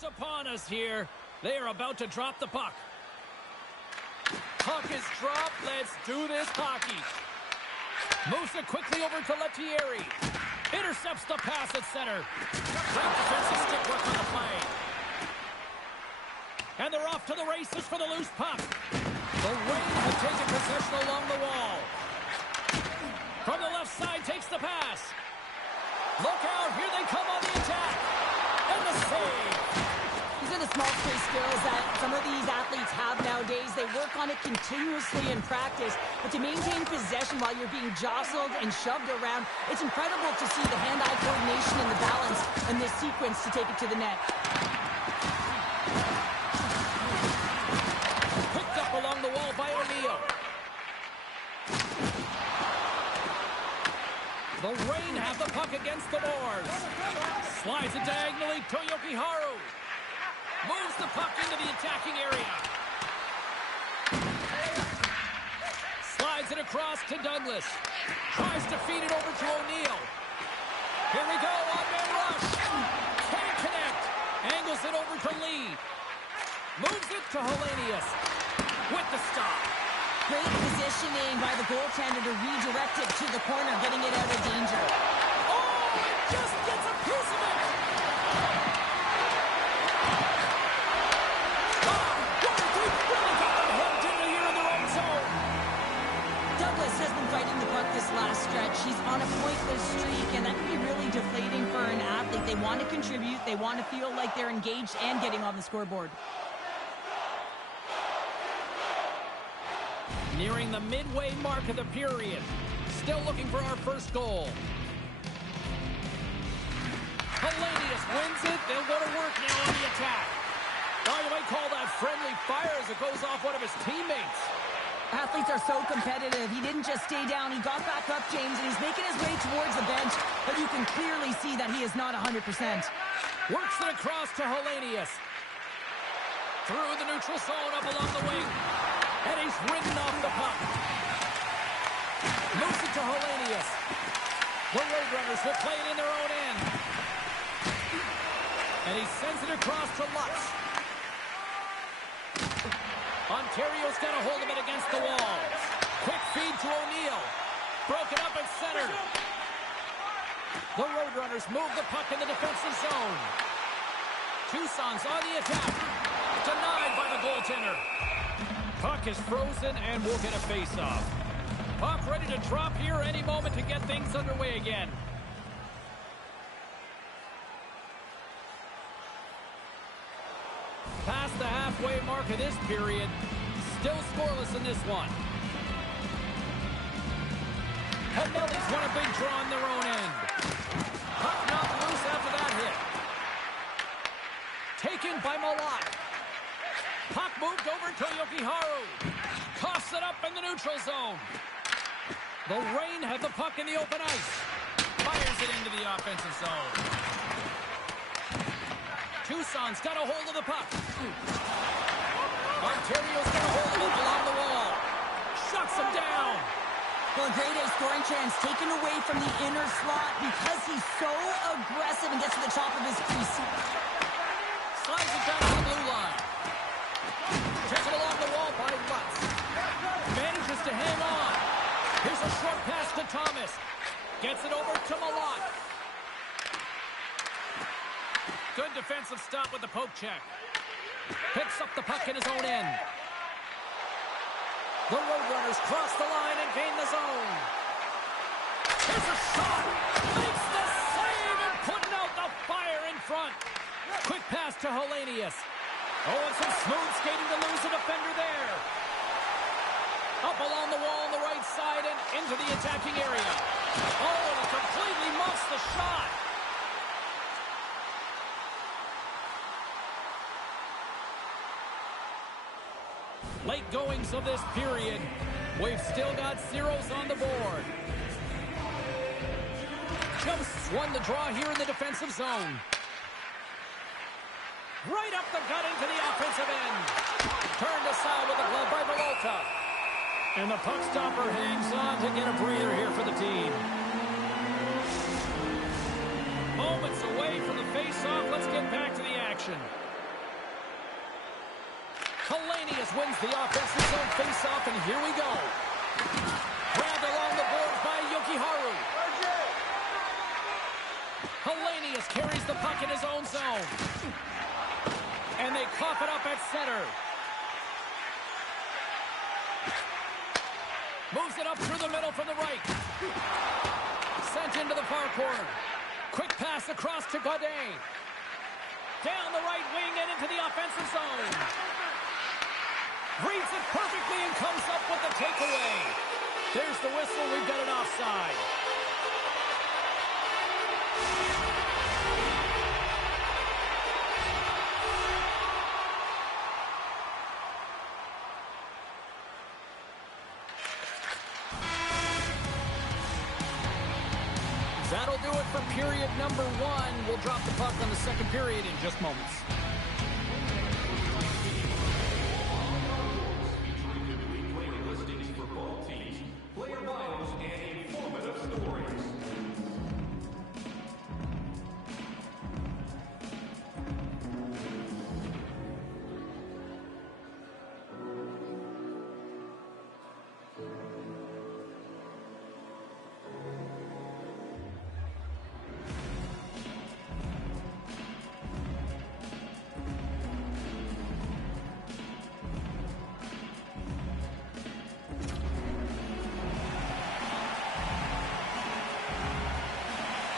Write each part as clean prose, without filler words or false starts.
just upon us here. They are about to drop the puck. Puck is dropped. Let's do this hockey. Moves it quickly over to Lettieri. Intercepts the pass at center. Great defensive stick work on the play. And they're off to the races for the loose puck. The Rain have taken possession along the wall. From the left side takes the pass. Look out, here they come on the attack. And the save. These are the small space skills that some of these athletes have nowadays. They work on it continuously in practice, but to maintain possession while you're being jostled and shoved around, it's incredible to see the hand-eye coordination and the balance in this sequence to take it to the net. Picked up along the wall by O'Neill. The Rain have the puck against the boards. Slides it diagonally to Yokiharu. Moves the puck into the attacking area. Slides it across to Douglas. Tries to feed it over to O'Neill. Here we go, on-man rush. Can't connect. Angles it over to Lee. Moves it to Hellenius. With the stop. Great positioning by the goaltender to redirect it to the corner, getting it out of danger. Oh, it just gets a piece of it! Oh, really got them hooked into here in their own zone. Douglas has been fighting the puck this last stretch. He's on a pointless streak, and that can be really deflating for an athlete. They want to contribute. They want to feel like they're engaged and getting on the scoreboard. Nearing the midway mark of the period. Still looking for our first goal. Hellenius wins it. They'll go to work now on the attack. Oh, you might call that friendly fire as it goes off one of his teammates. Athletes are so competitive. He didn't just stay down. He got back up, James, and he's making his way towards the bench, but you can clearly see that he is not 100%. Works it across to Hellenius. Through the neutral zone up along the wing. And he's ridden off the puck. Moves it to Hellenius. The Roadrunners will play it in their own end. And he sends it across to Lutz. Ontario's got a hold of it against the wall. Quick feed to O'Neill. Broken up at center. The Roadrunners move the puck in the defensive zone. Tucson's on the attack. Denied by the goaltender. Puck is frozen and we'll get a face-off. Puck ready to drop here any moment to get things underway again. Past the halfway mark of this period. Still scoreless in this one. Canelli's won a big draw on their own end. Puck knocked loose after that hit. Taken by Malott. Puck moved over to Yokiharu. Coughs it up in the neutral zone. The Rain have the puck in the open ice. Fires it into the offensive zone. Tucson's got a hold of the puck. Ontario's got a hold of it along the wall. Shuts him down. Well, a great A scoring chance taken away from the inner slot because he's so aggressive and gets to the top of his crease. Slides it down to the blue line. Taken along the wall by Lutz. Manages to hang on. Here's a short pass to Thomas. Gets it over to Malott. Good defensive stop with the poke check. Picks up the puck in his own end. The Roadrunners cross the line and gain the zone. Here's a shot. Makes the save and putting out the fire in front. Quick pass to Hellenius. Oh, and some smooth skating to lose a defender there. Up along the wall on the right side and into the attacking area. Oh, and he completely muffs the shot. Late goings of this period. We've still got zeros on the board. Just won the draw here in the defensive zone. Right up the gut into the offensive end. Turned aside with the glove by Peralta. And the puck stopper hangs on to get a breather here for the team. Moments away from the face-off. Let's get back to the action. Hellenius wins the offensive zone face-off, and here we go. Grabbed along the boards by Yokiharu. Hellenius carries the puck in his own zone. And they cough it up at center. Moves it up through the middle from the right. Sent into the far corner. Quick pass across to Godet. Down the right wing and into the offensive zone. Reads it perfectly and comes up with the takeaway. There's the whistle. We've got an offside. That'll do it for period number 1. We'll drop the puck on the second period in just moments.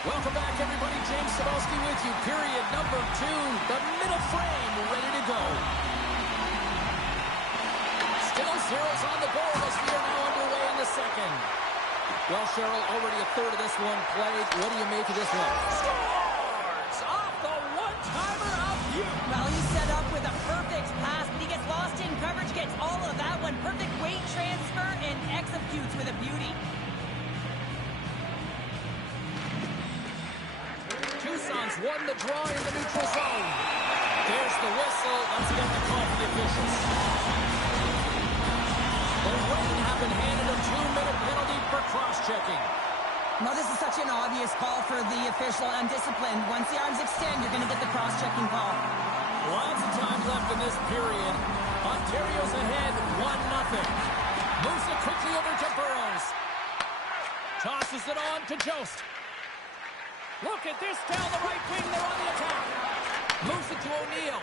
Welcome back, everybody. James Cebulski with you. Period number 2. The middle frame ready to go. Still zeros on the board as we are now underway in the second. Well, Cheryl, already a third of this one played. What do you make of this one? Scores! Off the one-timer of you. Well, he's set up with a perfect pass, but he gets lost in coverage, gets all of that one. Perfect weight transfer and executes with a beauty. Tucson's won the draw in the neutral zone. There's the whistle. Let's get the call for the officials. The Rain have been handed a 2-minute penalty for cross-checking. Well, this is such an obvious call for the official. Undisciplined. Once the arms extend, you're going to get the cross-checking call. Lots of time left in this period. Ontario's ahead 1-0. Moves it quickly over to Burrows. Tosses it on to Jost. Look at this down the right wing. They're on the attack. Moves it to O'Neill.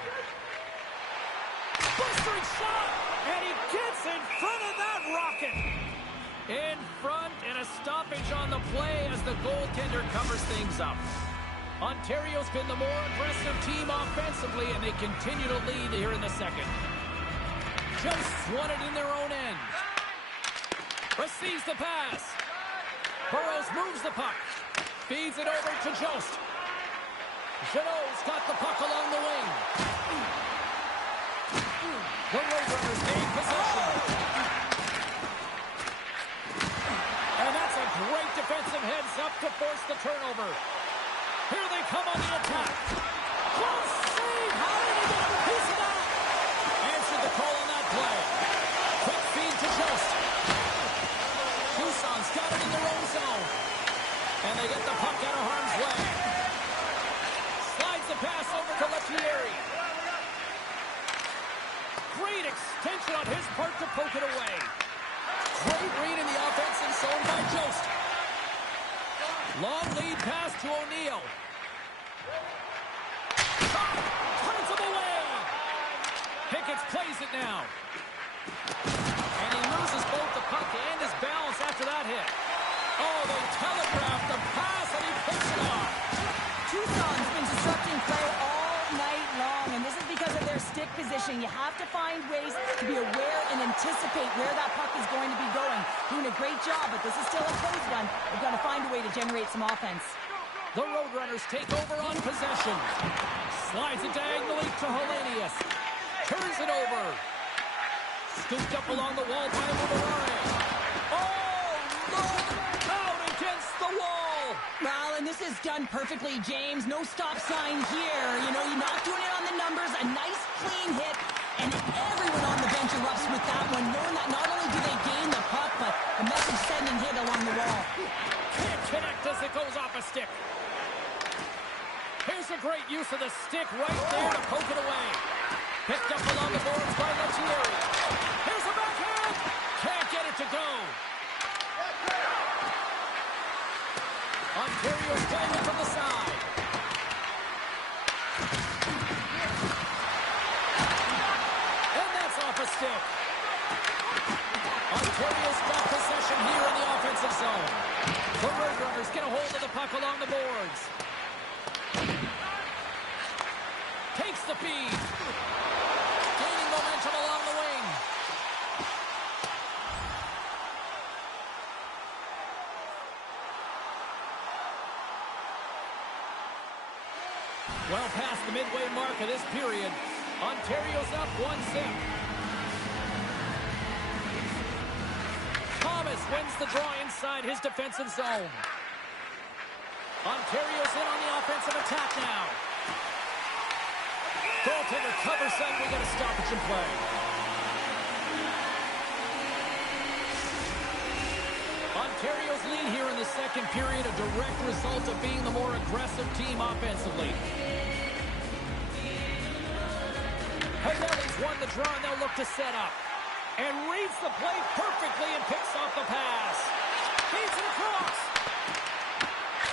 Bustering shot. And he gets in front of that rocket. In front and a stoppage on the play as the goaltender covers things up. Ontario's been the more aggressive team offensively, and they continue to lead here in the second. Jost's won it in their own end. Receives the pass. Burrows moves the puck. Feeds it over to Jost. Jeannot's got the puck along the wing. The Roadrunners gain possession. And that's a great defensive heads-up to force the turnover. Here they come on the attack. Close save! How did he get a piece of that? Answered the call on that play. Quick feed to Jost. Tucson's got it in their own zone. And they get the puck out of harm's way. Slides the pass over to Lettieri. Great extension on his part to poke it away. Great read in the offensive zone by Jost. Long lead pass to O'Neill. Turns him away. Pickett plays it now. And he loses both the puck and his balance after that hit. Oh, they telegraphed the pass, and he picks it off. Tucson's been disrupting play all night long, and this is because of their stick position. You have to find ways to be aware and anticipate where that puck is going to be going. Doing a great job, but this is still a close one. They've got to find a way to generate some offense. The Roadrunners take over on possession. Slides it diagonally to Hellenius. Turns it over. Scooped up along the wall by Mubarare. Oh, look! Out against the wall! Well, and this is done perfectly, James. No stop sign here. You know, you're not doing it on the numbers. A nice, clean hit. And everyone on the bench erupts with that one, knowing that not only do they gain the puck, but a message-sending hit along the wall. Can't connect as it goes off a stick. Here's a great use of the stick right there to poke it away. Picked up along the boards by Lettieri. Here's a backhand. Can't get it to go. Ontario's playing it from the side. And that's off a stick. Ontario's got possession here in the offensive zone. The Roadrunners get a hold of the puck along the boards. Takes the feed. Gaining momentum along the wing. Well past the midway mark of this period. Ontario's up 1-0. Thomas wins the draw inside his defensive zone. Ontario's in on the offensive attack now. Goaltender covers up. We got a stoppage in play. Ontario's lead here in the second period, a direct result of being the more aggressive team offensively. Hagelli's won the draw, and they'll look to set up. And reads the play perfectly and picks off the pass. Feeds it across.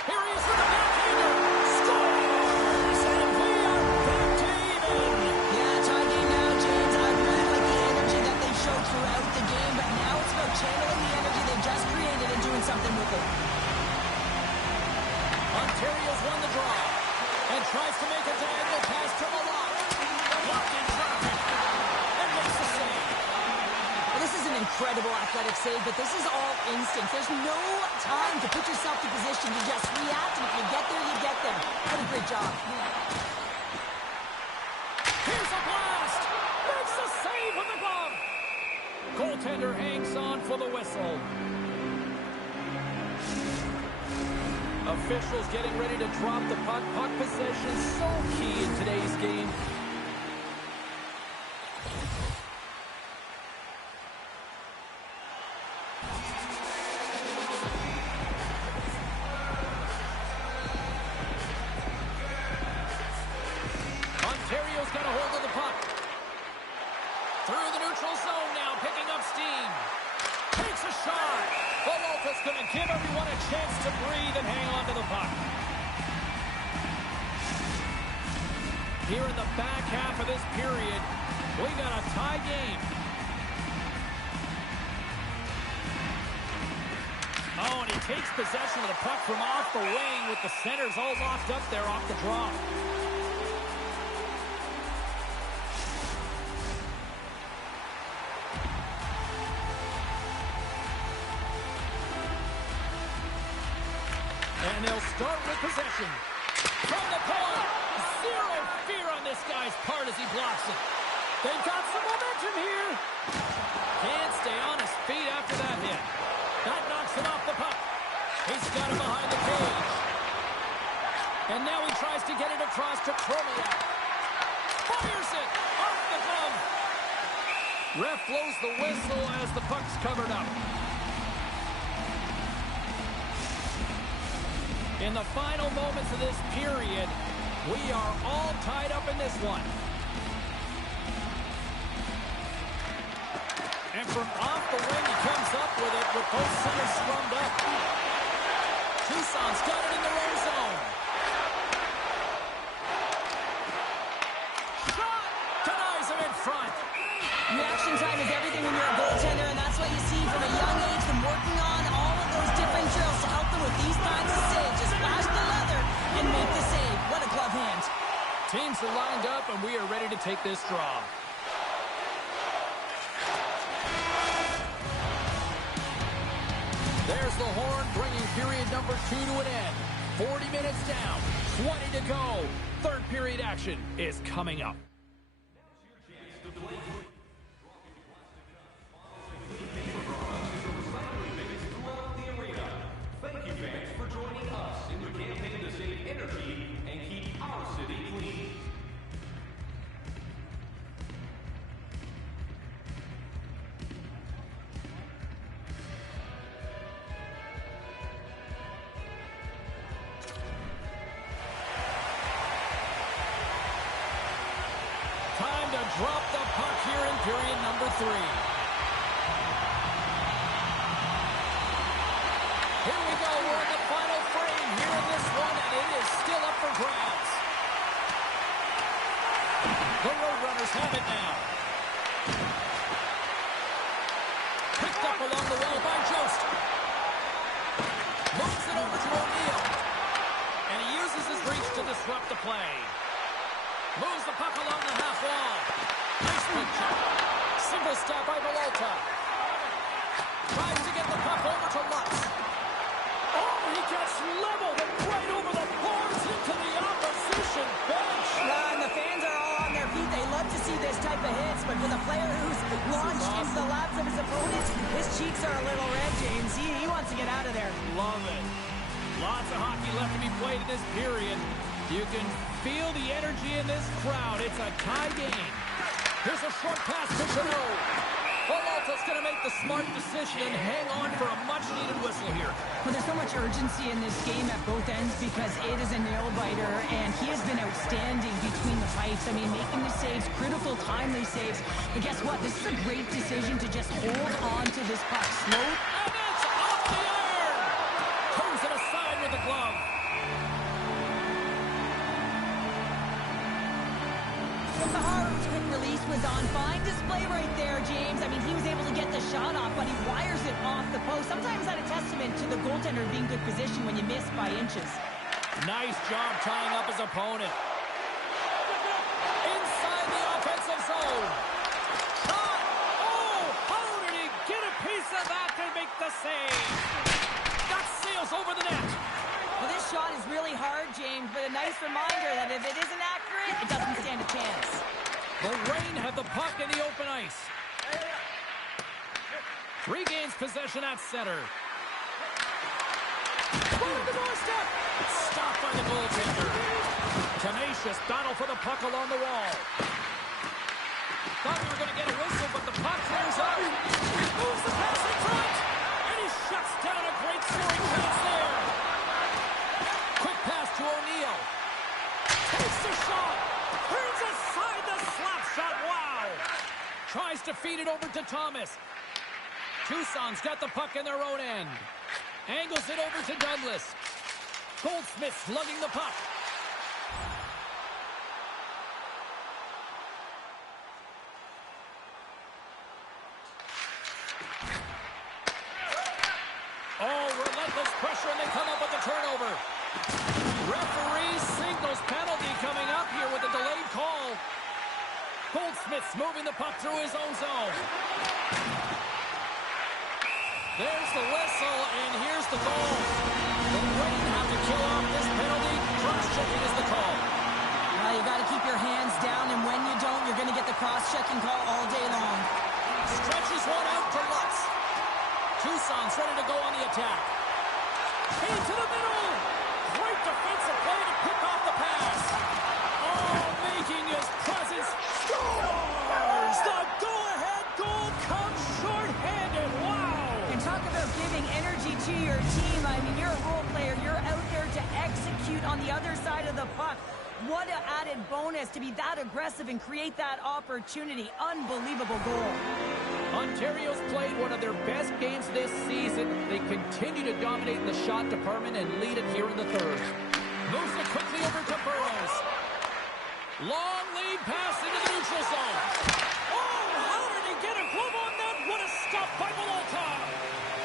Here he is with the backhander. Scores! And we are back to even. Yeah, tie game now, James. I really like the energy that they showed throughout the game, but now it's about channeling the energy they just created and doing something with it. Ontario's won the draw and tries to make a diagonal pass to Malott. Blocked in traffic and makes the save. Well, this is an incredible athletic save, but this is all instinct. There's no time to put yourself in position to just react, and if you get there, you get there. What a great job. Here's a blast. Makes the save with the glove. Goaltender hangs on for the whistle. Officials getting ready to drop the puck. Puck possession so key in today's game. Ontario's got a hold of the puck. Through the neutral zone now, picking up steam. Takes a shot. Vololta's going to give everyone a chance to breathe and hang on to the puck. Here in the back half of this period, we got a tie game. Oh, and he takes possession of the puck from off the wing with the centers all locked up there off the draw. And they'll start with possession. From the point. Zero fear on this guy's part as he blocks it. They've got some momentum here. Can't stay on his feet after that hit. That knocks him off the puck. He's got him behind the cage. And now he tries to get it across to Tromiak. Fires it off the glove. Ref blows the whistle as the puck's covered up. In the final moments of this period, we are all tied up in this one. And from off the wing, he comes up with it with both centers scrummed up. Tucson's got it in the low zone. Shot! Denies him in front. Reaction time is everything when you're a goaltender, and that's what you see from a young age, them working on all of those different drills to help them with these kinds of saves. Just flash the leather and make the save. What a glove hand. Teams are lined up, and we are ready to take this draw. There's the horn, bringing period number 2 to an end. 40 minutes down, 20 to go. Third period action is coming up. Thank you, fans, for joining us in the campaign to save energy and keep our city clean. Time to drop the puck here in period number 3. Here we go. We're in the final frame here in this one, and it is still up for grabs. The Roadrunners have it now. Picked up along the wall by Jost. Moves it over to O'Neal. And he uses his reach to disrupt the play. Moves the puck along the half wall. Nice puck check. Single stop by Peralta. Tries to get the puck over to Lutz. Oh, he gets leveled and right over the boards into the opposition bench. And the fans are all on their feet. They love to see this type of hits, but for the player who's launched into the laps of his opponents, his cheeks are a little red, James. He wants to get out of there. Love it. Lots of hockey left to be played in this period. You can feel the energy in this crowd. It's a tie game. Here's a short pass to Chanot. Peralta's going to make the smart decision and hang on for a much-needed whistle here. Well, there's so much urgency in this game at both ends because it is a nail-biter, and he has been outstanding between the pipes. I mean, making the saves, critical, timely saves. And guess what? This is a great decision to just hold on to this puck. Slow. And it's off the iron! Turns it aside with the glove. Maharu's quick release was on. Fine display right there, James. I mean, he was able to get the shot off, but he wires it off the post. Sometimes that a testament to the goaltender being good position when you miss by inches. Nice job tying up his opponent. Inside the offensive zone. Shot! Oh, how did he get a piece of that to make the save? That sails over the net. Well, this shot is really hard, James, but a nice reminder that if it isn't accurate, it doesn't stand a chance. The Reign have the puck in the open ice. Regains possession at center. Right at the doorstep. Stopped by the goaltender. Tenacious battle for the puck along the wall. Thought we were going to get a whistle, but the puck clears out. Moves the pass in front. And he shuts down a great scoring chance there. Quick pass to O'Neal. Takes the shot. Turns aside the slap shot. Wow. Tries to feed it over to Thomas. Tucson's got the puck in their own end. Angles it over to Douglas. Goldsmith slugging the puck. Oh, relentless pressure, and they come up with the turnover. Referee signals penalty coming up here with a delayed call. Goldsmith's moving the puck through his own zone. There's the whistle, and here's the goal. The Reign have to kill off this penalty. Cross-checking is the call. Well, you got to keep your hands down, and when you don't, you're going to get the cross-checking call all day long. Stretches one out to Lutz. Tucson's ready to go on the attack. Into the middle. Great defensive play to pick off the pass. Oh, making his presence. Scores! The go-ahead goal comes short-handed. Wow! And talk about giving energy to your team. I mean, you're a role player. You're out there to execute on the other side of the puck. What an added bonus to be that aggressive and create that opportunity. Unbelievable goal. Ontario's played one of their best games this season. They continue to dominate in the shot department and lead it here in the third. Moves it quickly over to Burrows. Long lead pass into the neutral zone. Oh, how did he get a glove on that? What a stop by Peralta.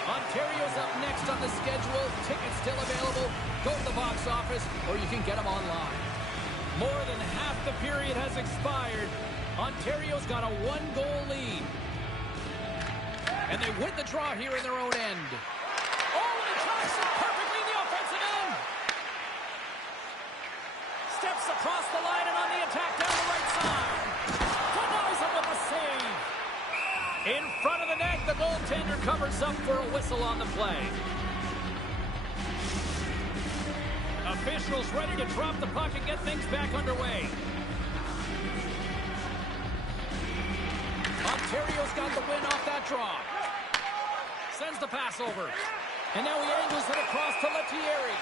Ontario's up next on the schedule. Tickets still available. Go to the box office, or you can get them online. More than half the period has expired. Ontario's got a one-goal lead. And they win the draw here in their own end. Oh, and he tries it perfectly in the offensive end. Steps across the line and on the attack down the right side. Denies him with a save. In front of the net, the goaltender covers up for a whistle on the play. Officials ready to drop the puck and get things back underway. Ontario's got the win off that draw. Sends the pass over. And now he angles it across to Lettieri.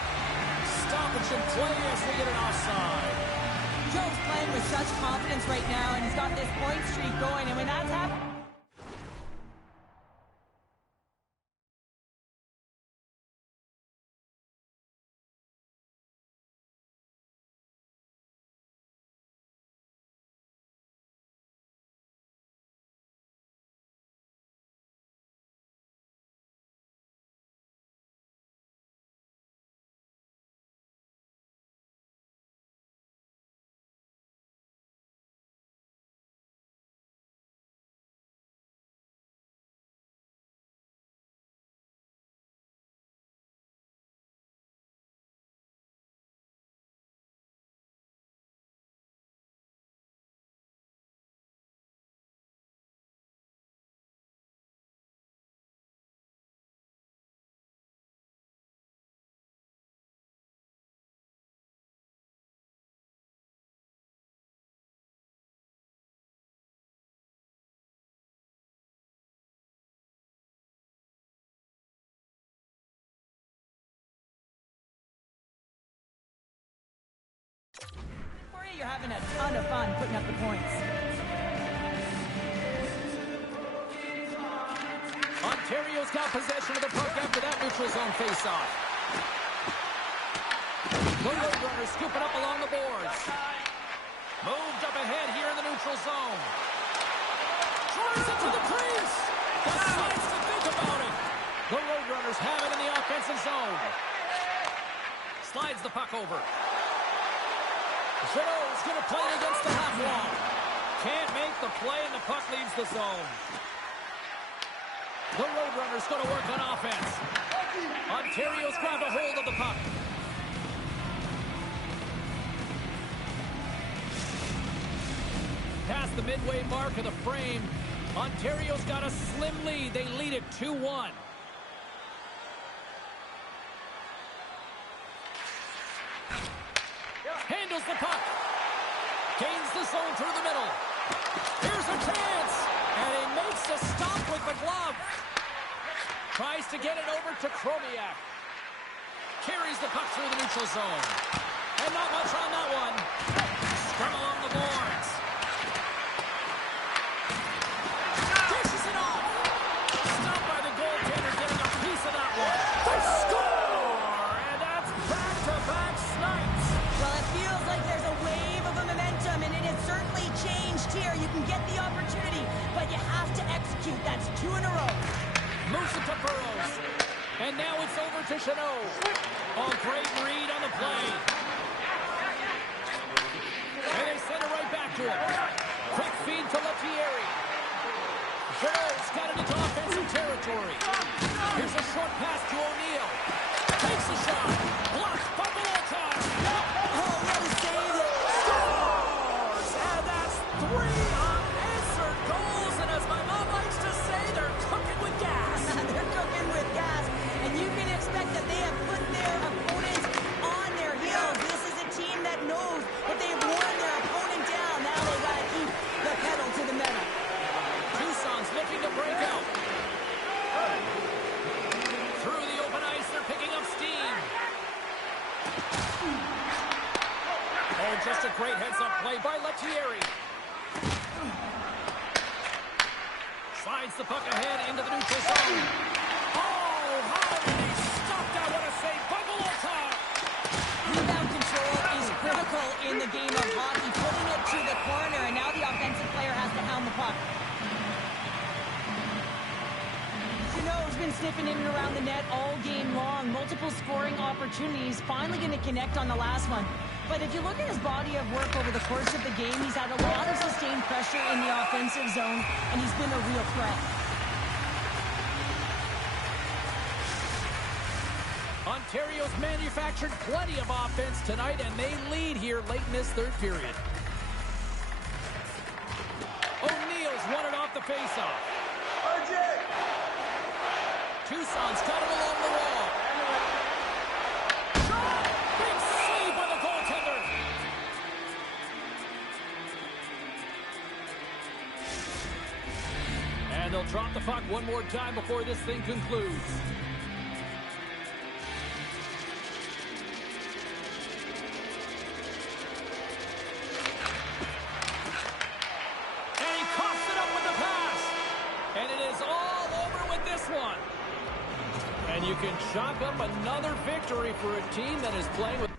Stoppage in play as they get an offside. Joe's playing playing with such confidence right now, and he's got this point streak going, and when that's happened... You're having a ton of fun putting up the points. Ontario's got possession of the puck after that neutral zone faceoff. The Roadrunners scooping up along the boards. Moved up ahead here in the neutral zone. Drives it to the crease. Got sides to think about it. The Roadrunners have it in the offensive zone. Slides the puck over. Jeannot's going to play it against the half wall. Can't make the play, and the puck leaves the zone. The Roadrunners going to work on offense. Ontario's grabbed a hold of the puck. Past the midway mark of the frame, Ontario's got a slim lead. They lead it 2-1. Handles the puck. Gains the zone through the middle. Here's a chance. And he makes a stop with the glove. Tries to get it over to Chromiak. Carries the puck through the neutral zone. And not much on that one. Scrum along the boards. Dishes it off. Stopped by the goaltender getting a piece of that one. They score! And that's back-to-back snipes. Well, it feels like there's a wave of momentum, and it has certainly changed here. You can get the opportunity, but you have to execute. That's 2 in a row. Moves it to Burrows. And now it's over to Jeannot. Oh, great read on the play. And they send it right back to him. Quick feed to Lettieri. Jeannot's got it into offensive territory. Here's a short pass to O'Neill. Takes a shot. Blocked by Bellotta. Oh, what a save. Scores! And that's 3 unanswered goals. And as my mom likes to say, they're cooking with gas. They're cooking with gas, and you can expect that they have put their opponents on their heels. This is a team that knows that they've worn their opponent down. Now they got to keep the pedal to the metal. Tucson's looking to break out. Through the open ice, they're picking up steam. Oh, just a great heads-up play by Lettieri. Slides the puck ahead into the neutral zone. Oh, how did he stop that? What a save by Bellotta. Rebound control is critical in the game of hockey. Putting it to the corner, and now the offensive player has to hound the puck. Jeannot's been sniffing in and around the net all game long. Multiple scoring opportunities. Finally going to connect on the last one. But if you look at his body of work over the course of the game, he's had a lot of sustained pressure in the offensive zone, and he's been a real threat. Ontario's manufactured plenty of offense tonight, and they lead here late in this third period. O'Neill's won it off the faceoff. Tucson's got it along the wall. Big save by the goaltender. And they'll drop the puck one more time before this thing concludes. chalk up another victory for a team that is playing with...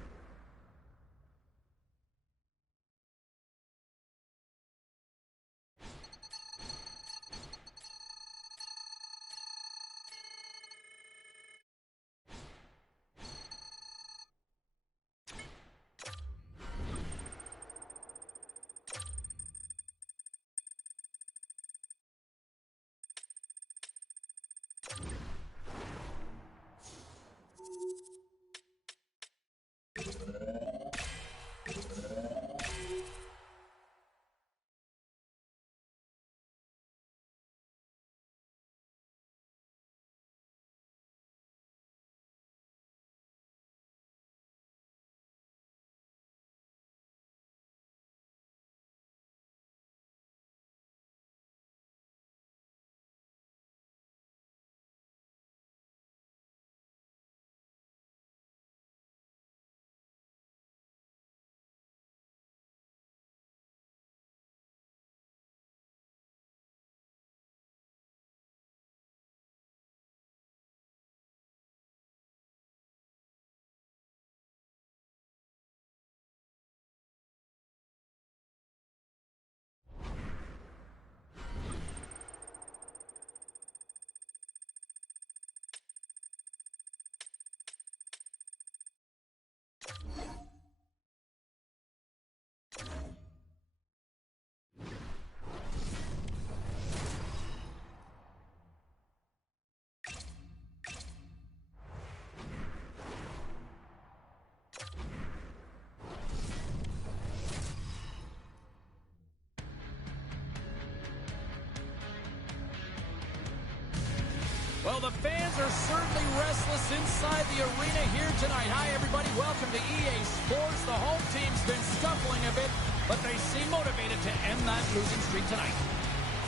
Well, the fans are certainly restless inside the arena here tonight. Hi, everybody. Welcome to EA Sports. The home team's been scuffling a bit, but they seem motivated to end that losing streak tonight.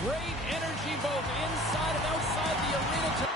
Great energy both inside and outside the arena tonight.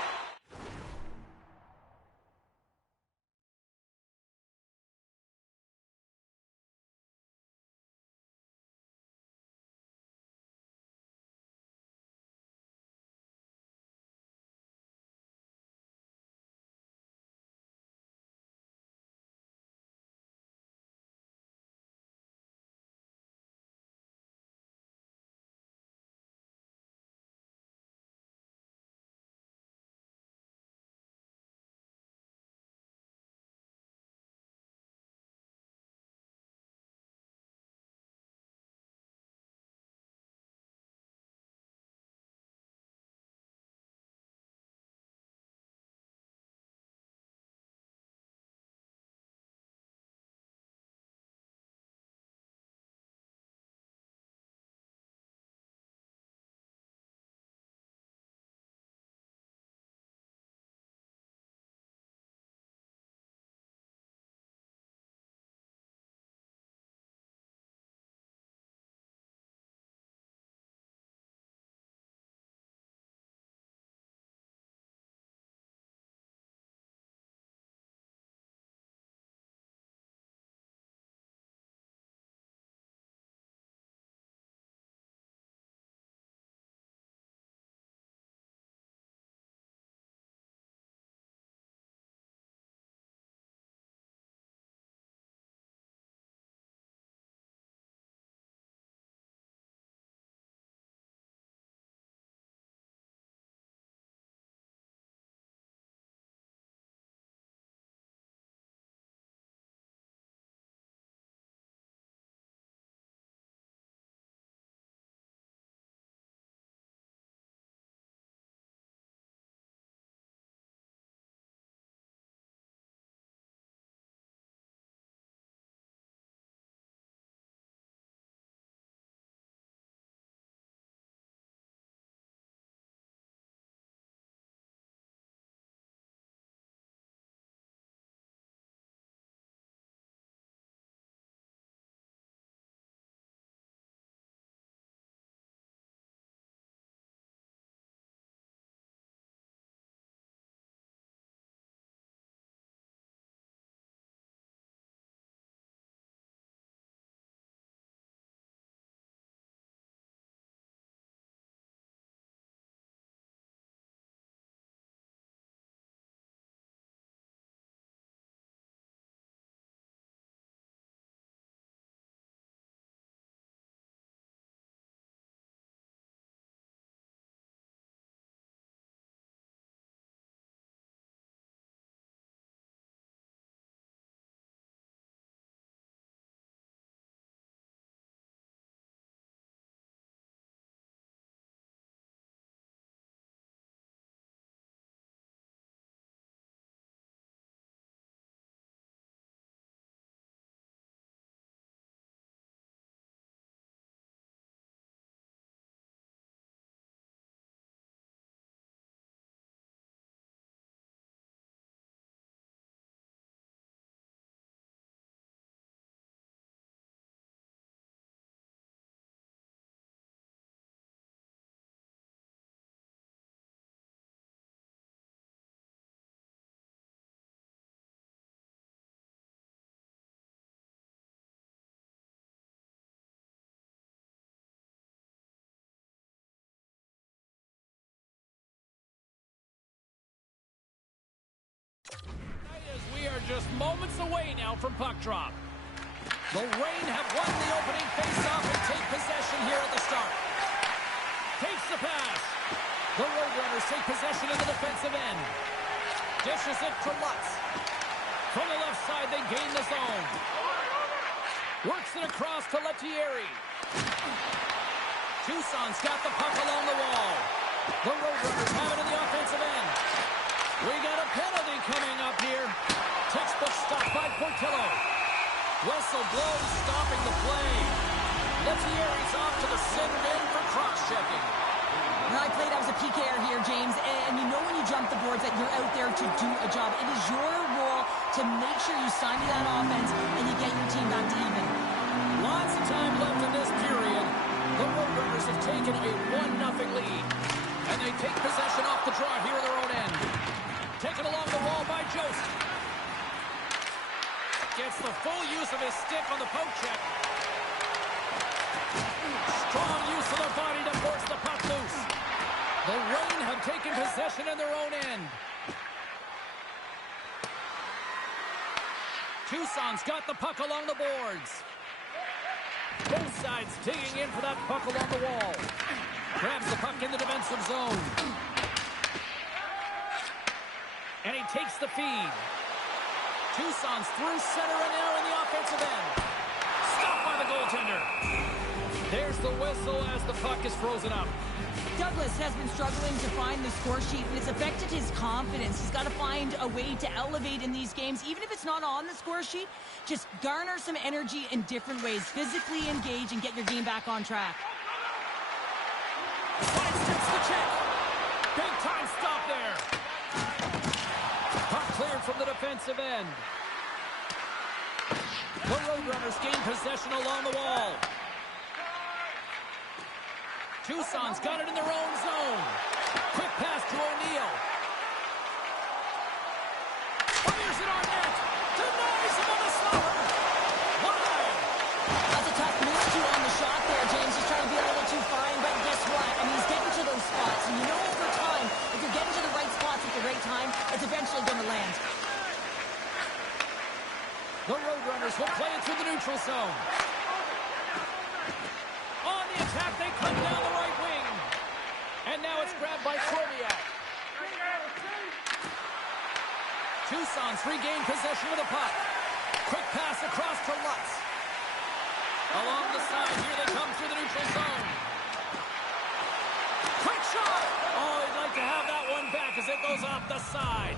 minutes away now from puck drop. The Reign have won the opening faceoff and take possession here at the start. Takes the pass. The Roadrunners take possession in the defensive end. Dishes it to Lutz. From the left side, they gain the zone. Works it across to Lettieri. Tucson's got the puck along the wall. The Roadrunners have it in the offensive end. We got a penalty coming up here. Textbook stop by Portillo. Whistle blows, stopping the play. Lettieri's off to the center end for cross-checking. Now, I played, I was a PKer here, James, and you know when you jump the boards that you're out there to do a job. It is your role to make sure you sign that offense and you get your team back to even. Lots of time left in this period. The Roadrunners have taken a 1-0 lead. And they take possession off the draw here in their own end. Taken along the wall by Jost. Gets the full use of his stick on the poke check. Strong use of the body to force the puck loose. The Reign have taken possession in their own end. Tucson's got the puck along the boards. Both sides digging in for that puck along the wall. Grabs the puck in the defensive zone. And he takes the feed. Tucson's through center and now in the offensive end. Stopped by the goaltender. There's the whistle as the puck is frozen up. Douglas has been struggling to find the score sheet, and it's affected his confidence. He's got to find a way to elevate in these games, even if it's not on the score sheet. Just garner some energy in different ways. Physically engage and get your game back on track. Sidesteps the check. Big time stop there. Puck cleared from the defensive end. The Roadrunners gain possession along the wall. Tucson's got it in their own zone. Quick pass to O'Neill. Fires it on net. Denies him on the slaughter. Wide. That's a tough move too on the shot there, James. He's trying to be a little too fine, but guess what? I mean, he's getting to those spots. And you know over time, if you're getting to the right spots at the right time, it's eventually going to land. The Roadrunners will play it through the neutral zone. On the attack, they come down the right wing. And now it's grabbed by Chromiak. Tucson's regained possession of the puck. Quick pass across to Lutz. Along the side, here they come through the neutral zone. Quick shot! Oh, he'd like to have that one back as it goes off the side.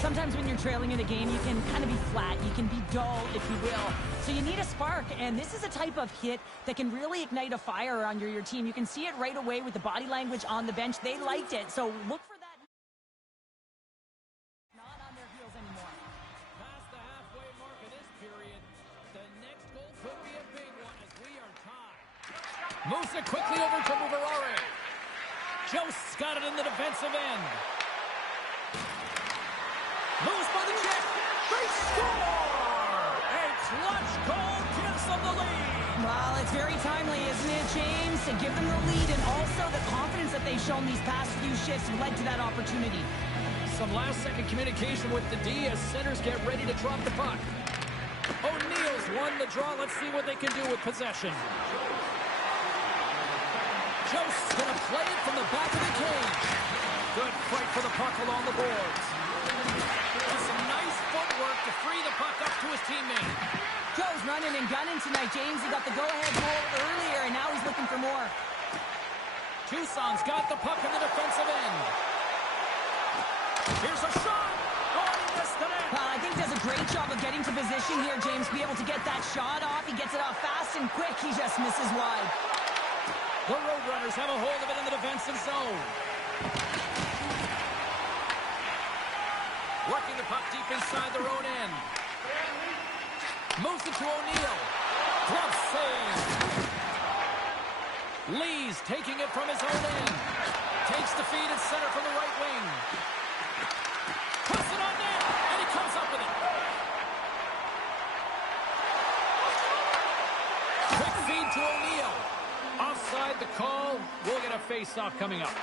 Sometimes when you're trailing in a game, you can kind of be flat. You can be dull, if you will. So you need a spark, and this is a type of hit that can really ignite a fire on your team. You can see it right away with the body language on the bench. They liked it, so look for that. Not on their heels anymore. Past the halfway mark of this period, the next goal could be a big one as we are tied. Moves it quickly over to Mugarare. Jost's got it in the defensive end. Moves by the check. They score! A clutch goal gives them the lead. Well, it's very timely, isn't it, James? To give them the lead, and also the confidence that they've shown these past few shifts led to that opportunity. Some last-second communication with the D as centers get ready to drop the puck. O'Neill's won the draw. Let's see what they can do with possession. Jost's going to play it from the back of the cage. Good fight for the puck along the boards. And some nice footwork to free the puck up to his teammate. Joe's running and gunning tonight, James. He got the go-ahead goal earlier, and now he's looking for more. Tucson's got the puck in the defensive end. Here's a shot. Oh, he missed it. Well, I think he does a great job of getting to position here, James. Be able to get that shot off. He gets it off fast and quick. He just misses wide. The Roadrunners have a hold of it in the defensive zone. Working the puck deep inside their own end. Moves it to O'Neill. Glove save. Lee's taking it from his own end. Takes the feed at center from the right wing. Puts it on net, and he comes up with it. Quick feed to O'Neill. Offside the call. We'll get a face-off coming up.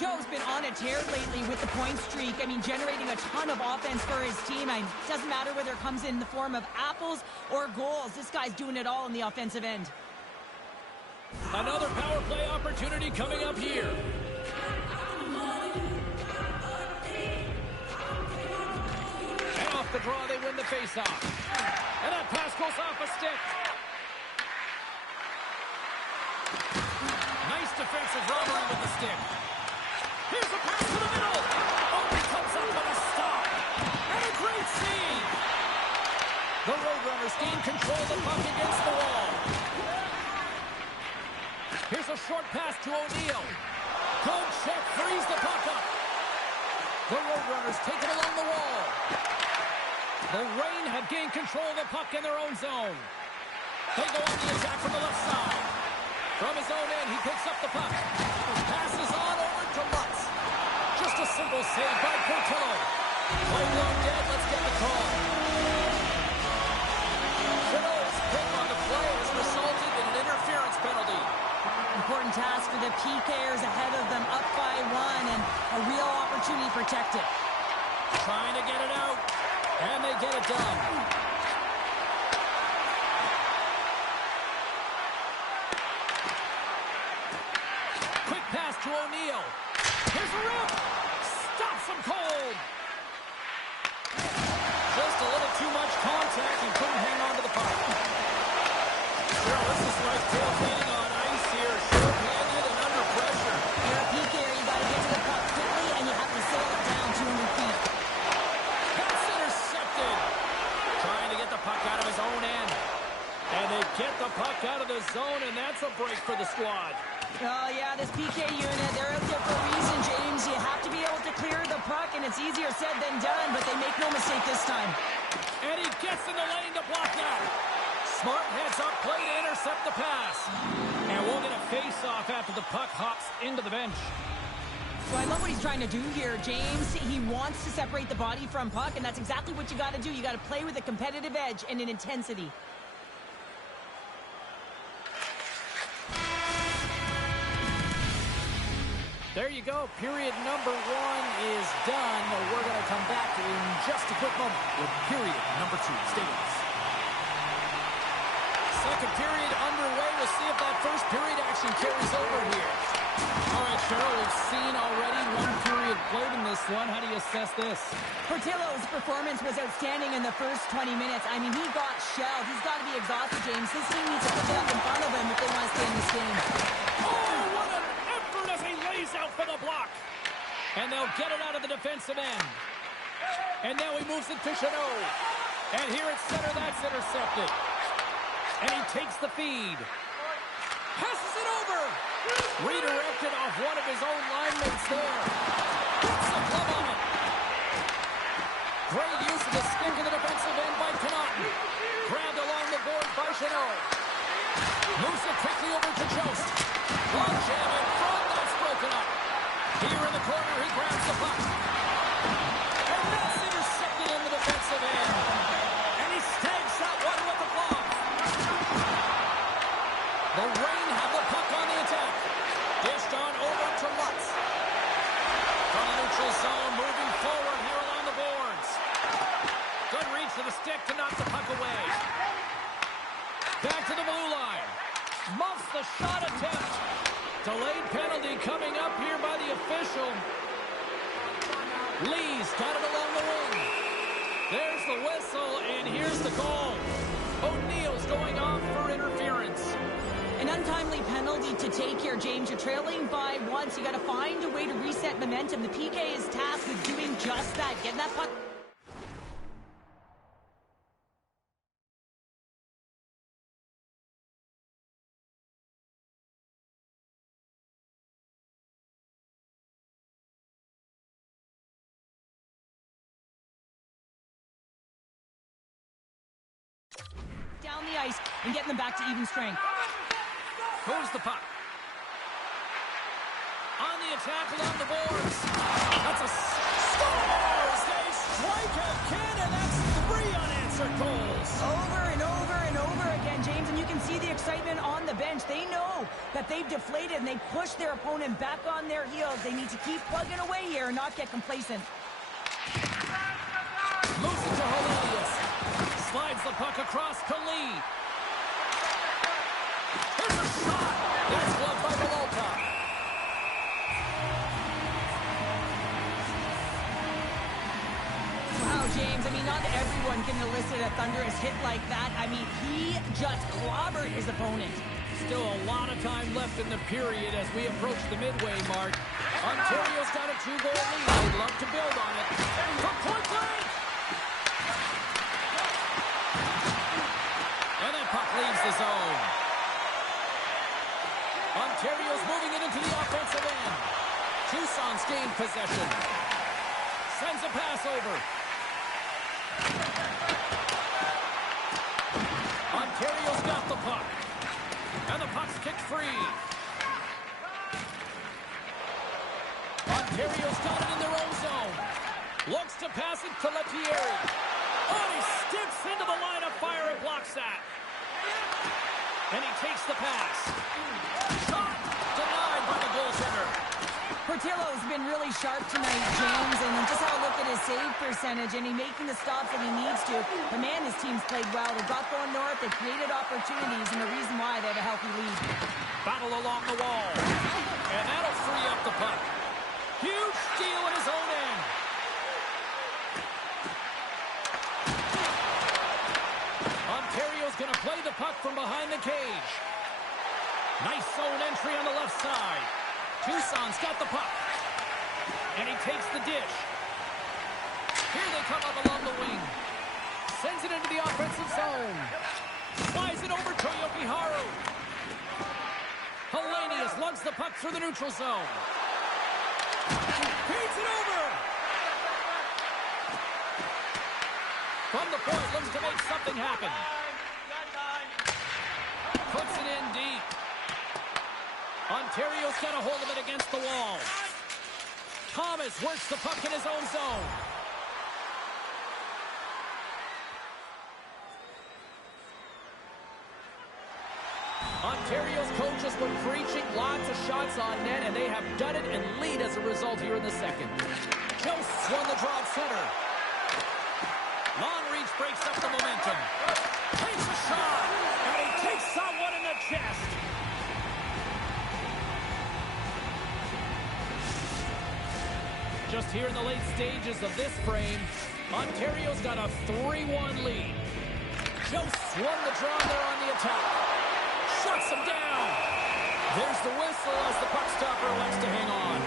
Joe's been on a tear lately with the point streak. I mean, generating a ton of offense for his team. It doesn't matter whether it comes in the form of apples or goals. This guy's doing it all on the offensive end. Another power play opportunity coming up here. And off the draw, they win the faceoff. And that pass goes off a stick. Nice defensive robbery with the stick. Here's a pass to the middle. Oh, he comes up with a stop. And a great save. The Roadrunners gain control of the puck against the wall. Here's a short pass to O'Neal. Good check, frees the puck up. The Roadrunners take it along the wall. The Reign have gained control of the puck in their own zone. They go on the attack from the left side. From his own end, he picks up the puck. Passes on over to Lutz. Just a simple save by Portillo. Play long dead, let's get the call. Chanel's pick on the play has resulted in an interference penalty. Important task for the PKers ahead of them, up by 1, and a real opportunity protected. Trying to get it out, and they get it done. Quick pass to O'Neal. Here's a rip. Stops him cold. Just a little too much contact and couldn't hang on to the puck. Sure, this is like tailgating on ice here. Short-handed and under pressure. You're a PKer, you got to get to the puck quickly, and you have to sail it down 200 feet. That's intercepted. Trying to get the puck out of his own end. And they get the puck out of the zone, and that's a break for the squad. Oh, yeah, this PK unit, they're out there for a reason, James. You have to be able to clear the puck, and it's easier said than done, but they make no mistake this time. And he gets in the lane to block that. Smart heads up play to intercept the pass. And we'll get a face-off after the puck hops into the bench. So I love what he's trying to do here, James. He wants to separate the body from puck, and that's exactly what you got to do. You got to play with a competitive edge and an intensity. There you go. Period number 1 is done. We're going to come back in just a quick moment with period number 2. Stay with us. Second period underway. We'll see if that first period action carries over here. All right, Cheryl, we've seen already one period played in this one. How do you assess this? Portillo's performance was outstanding in the first 20 minutes. I mean, he got shelled. He's got to be exhausted, James. This team needs to put it up in front of him if they want to stay in this game. Oh, what an effort as he lays out for the block. And they'll get it out of the defensive end. And now he moves it to Chanot. And here at center, that's intercepted. And he takes the feed. Passes it over. Redirected off one of his own linemates there. Puts the glove on it. Great use of the stick in the defensive end by Connaughton. Grabbed along the board by Chanot. Moves it quickly over to Jost. One jam in front. That's broken up. Here in the corner, he grabs the puck. And that's intercepted in the defensive end. And he snags that one with the glove. The Reign have the puck on the attack. Dished on over to Lutz. From the neutral zone, moving forward here along the boards. Good reach to the stick to knock the puck away. Back to the blue line. Muffs the shot attempt. Delayed penalty coming up here by the official. Lee's got it along the wing. There's the whistle, and here's the goal. O'Neal's going off for interference. An untimely penalty to take here, James. You're trailing by 1, so you got to find a way to reset momentum. The PK is tasked with doing just that. Getting that puck. Down the ice and getting them back to even strength. Who's the puck? On the attack along the boards. That's a scores! They strike again, and that's 3 unanswered goals. Over and over and over again, James, and you can see the excitement on the bench. They know that they've deflated and they push their opponent back on their heels. They need to keep plugging away here and not get complacent. Moves it to Hellenius. Slides the puck across to Lee. Here's a shot. That's gloved by Villalta. Wow, James, I mean, not everyone can elicit a thunderous hit like that. I mean, he just clobbered his opponent. Still a lot of time left in the period as we approach the midway mark. Ontario's got a 2-goal lead. They'd love to build on it. From point blank! And that puck leaves the zone. Ontario's moving it into the offensive end. Tucson's gained possession. Sends a pass over. Ontario's got the puck. And the puck's kicked free. Ontario's got it in their own zone. Looks to pass it to Lettieri. Oh, he sticks into the line of fire and blocks that. And he takes the pass. Shot denied by the goaltender. Portillo's been really sharp tonight, James, and just have a look at his save percentage, and he's making the stops that he needs to. But man, his team's played well. They got going north, they created opportunities, and the reason why they have a healthy lead. Battle along the wall. And that'll free up the puck. Huge steal at his own end. Ontario's going to play the puck from behind the cage. Nice zone entry on the left side. Tucson's got the puck. And he takes the dish. Here they come up along the wing. Sends it into the offensive zone. Flies it over to Yokiharu. Hellenius lugs the puck through the neutral zone. Feeds it over. From the point, looks to make something happen. Puts it in deep. Ontario's got a hold of it against the wall. Thomas works the puck in his own zone. Ontario's coach has been preaching lots of shots on net, and they have done it and lead as a result here in the second. Joseph's won the draw at center. Long reach breaks up the momentum. Takes a shot, and he takes someone in the chest. Just here in the late stages of this frame, Ontario's got a 3-1 lead. Joseph's won the draw there on the attack. Shuts him down. There's the whistle as the puck stopper elects to hang on.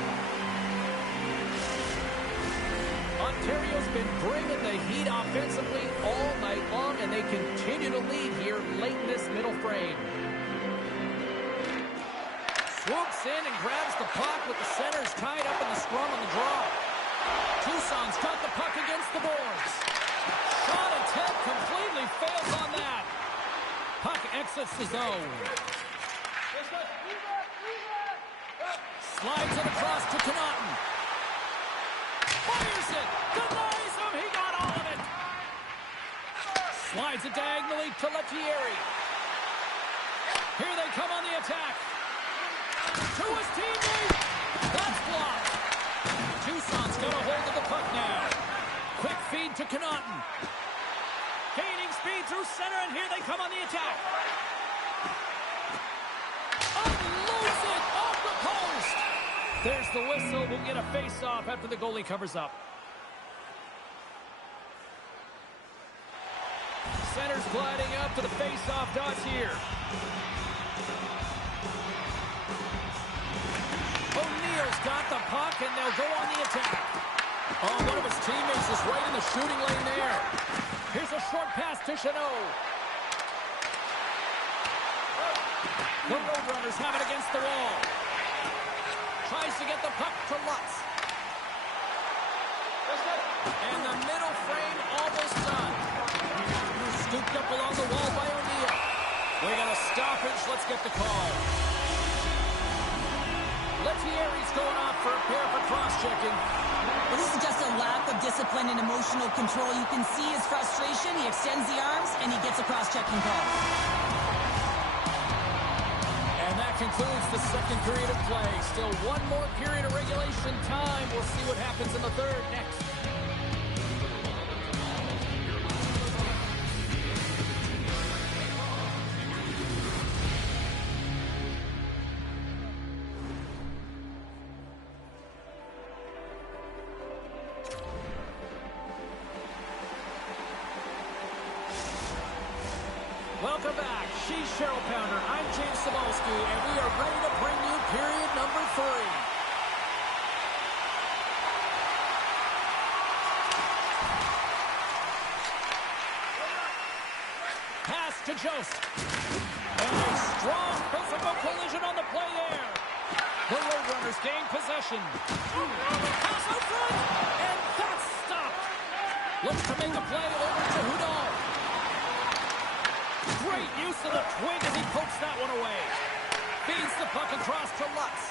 Ontario's been bringing the heat offensively all night long, and they continue to lead here late in this middle frame. Swoops in and grabs the puck with the centers tied up in the scrum on the draw. Tucson's got the puck against the boards. Shot attempt completely fails on that. Puck exits the zone. Slides it across to Connaughton. Fires it. Denies him. He got all of it. Slides it diagonally to Lettieri. Here they come on the attack. To his teammate. That's blocked. Tucson's got a hold of the puck now. Quick feed to Connaughton. Gaining speed through center, and here they come on the attack. Unloads it off the post. There's the whistle. We'll get a face-off after the goalie covers up. Center's gliding up to the face-off dots here. O'Neill's got the puck, and they'll go on the attack. Oh, one of his teammates is right in the shooting lane there. Here's a short pass to Chanot. The Roadrunners have it against the wall. Tries to get the puck to Lutz. And the middle frame almost done. Scooped up along the wall by O'Neill. We got a stoppage. Let's get the call. Lettieri's going off for a pair for cross-checking. Well, this is just a lack of discipline and emotional control. You can see his frustration. He extends the arms, and he gets a cross-checking call. concludes the second period of play. Still one more period of regulation time. We'll see what happens in the third next. Welcome back. She's Cheryl Pounder. I'm James Cebulski, and we are ready to bring you period number 3. Pass to Jost. And a strong physical collision on the play there. The Roadrunners gain possession. Pass out front, and that's stopped. Looks to make a play over to Hudon. Great use of the twig as he pokes that one away. Feeds the puck across to Lutz.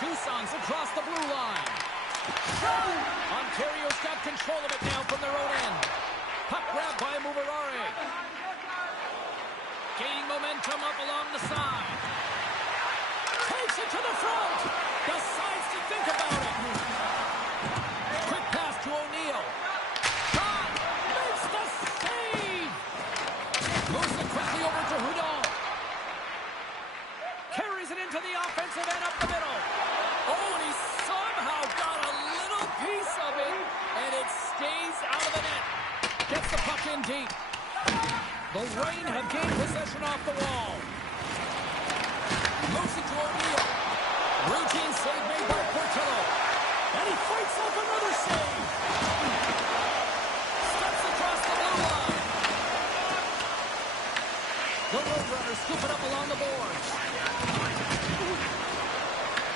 Tucson's across the blue line. Ontario's got control of it now from their own end. Puck grabbed by Muvarare. Gaining momentum up along the side. Takes it to the front. Decides to think about it. Quick pass to O'Neill. God makes the save. Moves it quickly over to Hudon. Carries it into the offensive end up the middle. Oh, and he somehow got a little piece of it, and it stays out of the net. Gets the puck in deep. The Reign have gained possession off the wall. Moves it to O'Neill. Routine save made by Portillo. And he fights off another save. Steps across the blue line. The Roadrunners scoop it up along the boards.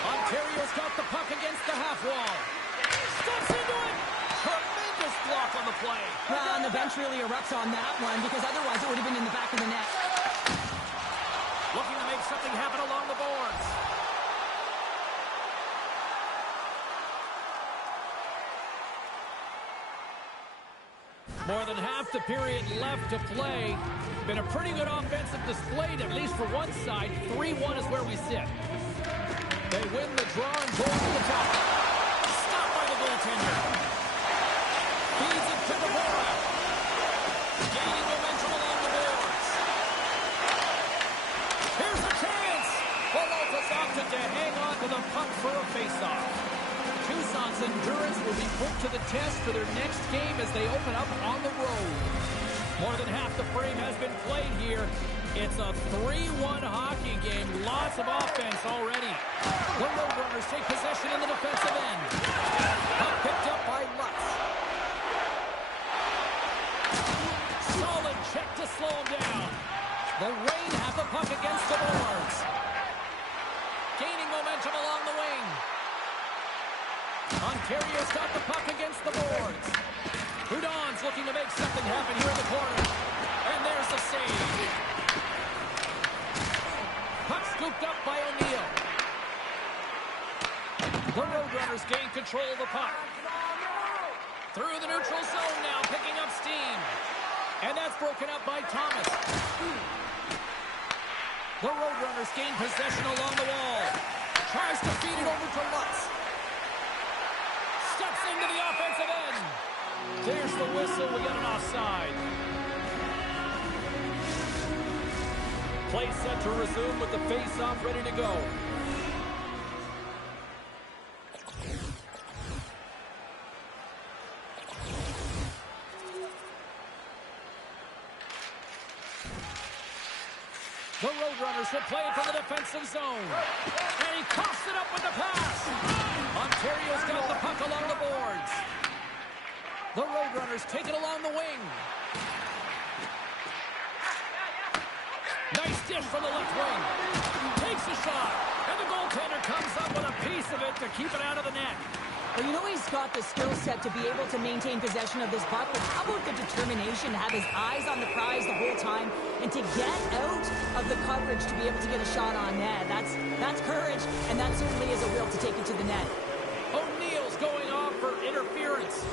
Ontario's got the puck against the half wall. Steps into it. Tremendous block on the play. Well, and the bench really erupts on that one because otherwise it would have been in the back of the net. Looking to make something happen along the boards. More than half the period left to play. Been a pretty good offensive display, at least for one side. 3-1 is where we sit. They win the draw and go to the top. Stopped by the goaltender. Feeds it to Dvorak. Gaining momentum along the boards. Here's a chance. Peralta's opted to hang on to the puck for a faceoff. Tucson's endurance will be put to the test for their next game as they open up on the road. More than half the frame has been played here. It's a 3-1 hockey game. Lots of offense already. The Roadrunners take possession in the defensive end. Puck picked up by Lutz. Solid check to slow him down. The Reign have the puck against the boards. Gaining momentum along the wing. Ontario's got the puck against the boards. Hudon's looking to make something happen here in the corner. And there's the save. Puck scooped up by O'Neill. The Roadrunners gain control of the puck. Through the neutral zone now, picking up steam. And that's broken up by Thomas. The Roadrunners gain possession along the wall. Tries to feed it over to Lutz. Steps into the offensive end. There's the whistle. We got an offside. Play set to resume with the face-off ready to go. The Roadrunners will play it from the defensive zone. And he coughs it up with the pass. Ontario's got the puck along the boards. The Roadrunners take it along the wing. Nice dish from the left wing. Takes a shot. And the goaltender comes up with a piece of it to keep it out of the net. Well, you know he's got the skill set to be able to maintain possession of this puck, but how about the determination to have his eyes on the prize the whole time and to get out of the coverage to be able to get a shot on net? That's courage, and that certainly is a will to take it to the net. O'Neill's going off for interference.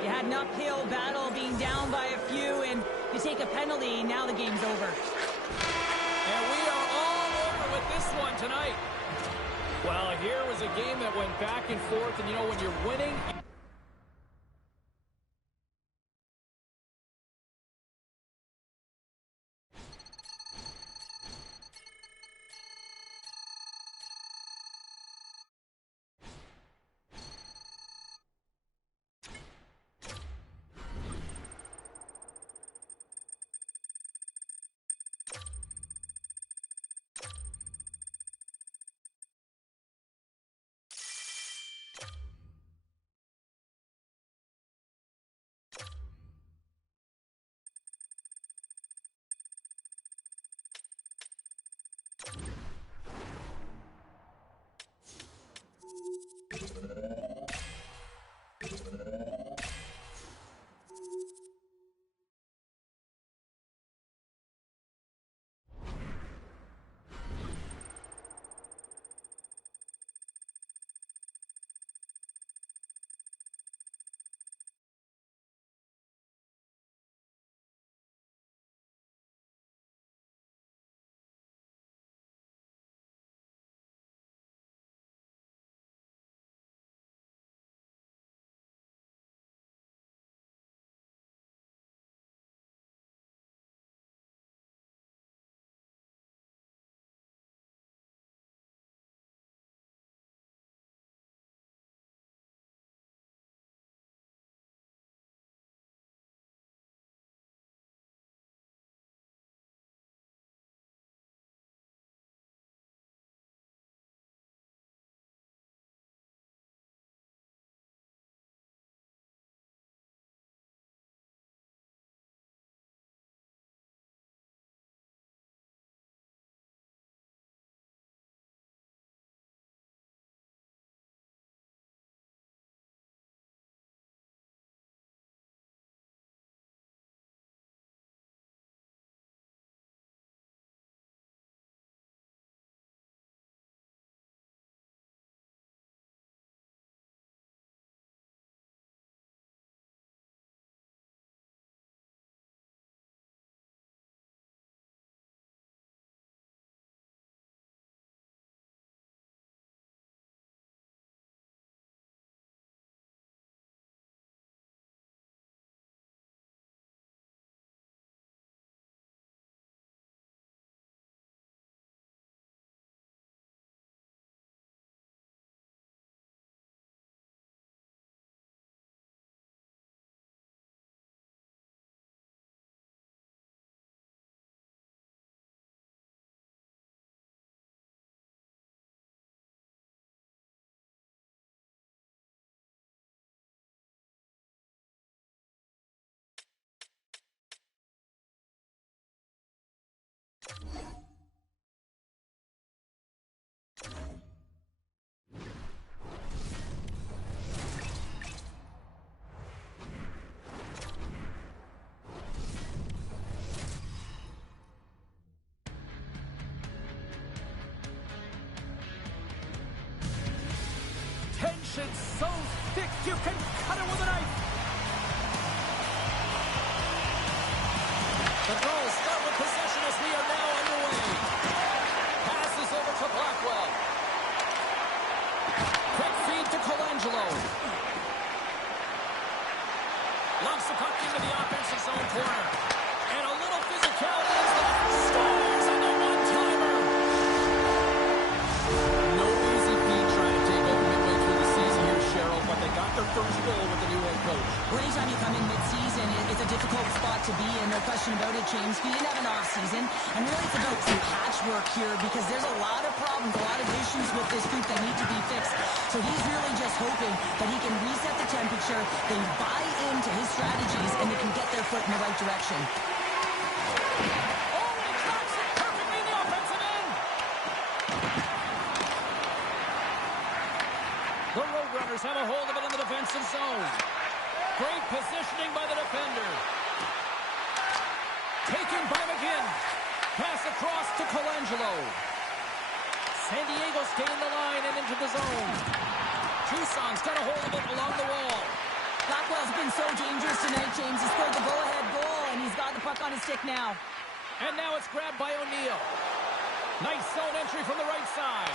You had an uphill battle being down by a few, and you take a penalty, now the game's over. And we are all over with this one tonight. Well, here was a game that went back and forth, and you know, when you're winning... Tension so thick you can cut it with a knife. The Gulls start with possession as we are now underway. Passes over to Blackwell. Quick feed to Colangelo. Lumps the puck into the offensive zone corner. And a little physicality is there. Scores on the one-timer. No easy feat trying to take over midway through the season here, Cheryl, but they got their first goal with the new head coach. Well, anytime you come in mid-season, it's a difficult spot to be in. No question about it, James. You didn't have an off-season. And really, it's about some patchwork here because there's a lot of problems, a lot of issues with this group that need to be fixed. So he's really just hoping that he can reset the temperature, they buy into his strategies, and they can get their foot in the right direction. Oh, he drops it perfectly in the offensive end. The Roadrunners have a hold of it in the defensive zone. Great positioning by the defender. Taken by McGinn. Pass across to Colangelo. San Diego staying the line and into the zone. Tucson's got a hold of it along the wall. Blackwell's been so dangerous tonight, James. He scored the go-ahead goal, and he's got the puck on his stick now. And now it's grabbed by O'Neill. Nice zone entry from the right side.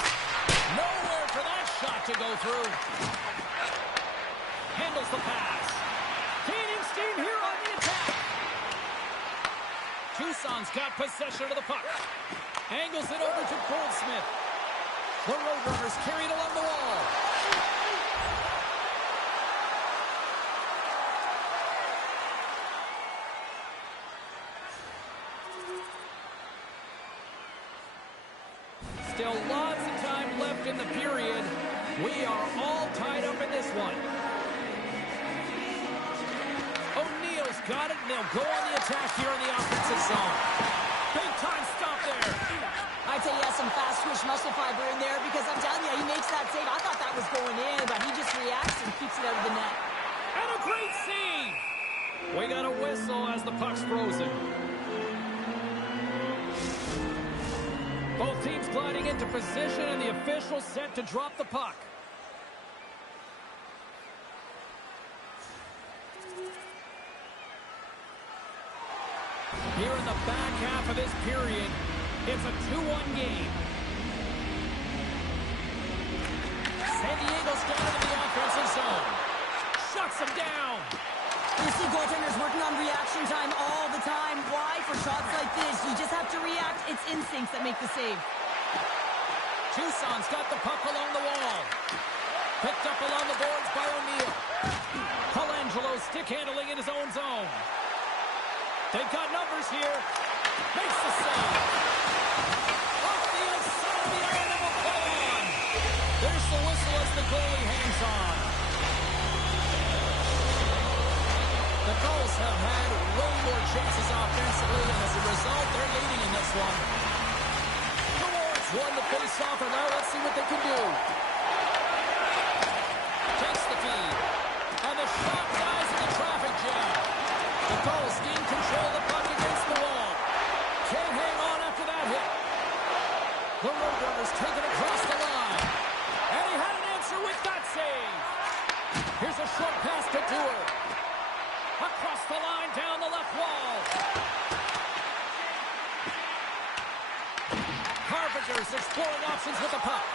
Nowhere for that shot to go through. Handles the pass. Gaining steam here on the attack. Tucson's got possession of the puck. Angles it over to Goldsmith. The Roadrunners carried along the wall. Still lots of time left in the period. We are all tied up in this one. O'Neill's got it, and they'll go on the attack here in the offensive zone. Big time stop there. I'd say he has some fast twitch muscle fiber in there because I'm telling you, he makes that save. I thought that was going in, but he just reacts and keeps it out of the net. And a great save. We got a whistle as the puck's frozen. Both teams gliding into position, and the official set to drop the puck. Here in the back half of this period, it's a 2-1 game. San Diego's got it in the offensive zone. Shuts him down. You see goaltenders working on reaction time all the time. Why? For shots like this, you just have to react. It's instincts that make the save. Tucson's got the puck along the wall. Picked up along the boards by O'Neill. Colangelo stick handling in his own zone. They've got numbers here. Makes the save. Off the outside of the iron, and will play on. There's the whistle as the goalie hangs on. The Gulls have had way more chances offensively, and as a result, they're leading in this one. The Wards won the face-off, and now let's see what they can do. Takes the feed, and the shot dies in the traffic jam. The Gulls gain control of the puck against the wall. Can't hang on after that hit. The Roadrunners take it across the line, and he had an answer with that save. Here's a short pass to Dewar. Across the line, down the left wall. Carpenter's exploring options with the puck.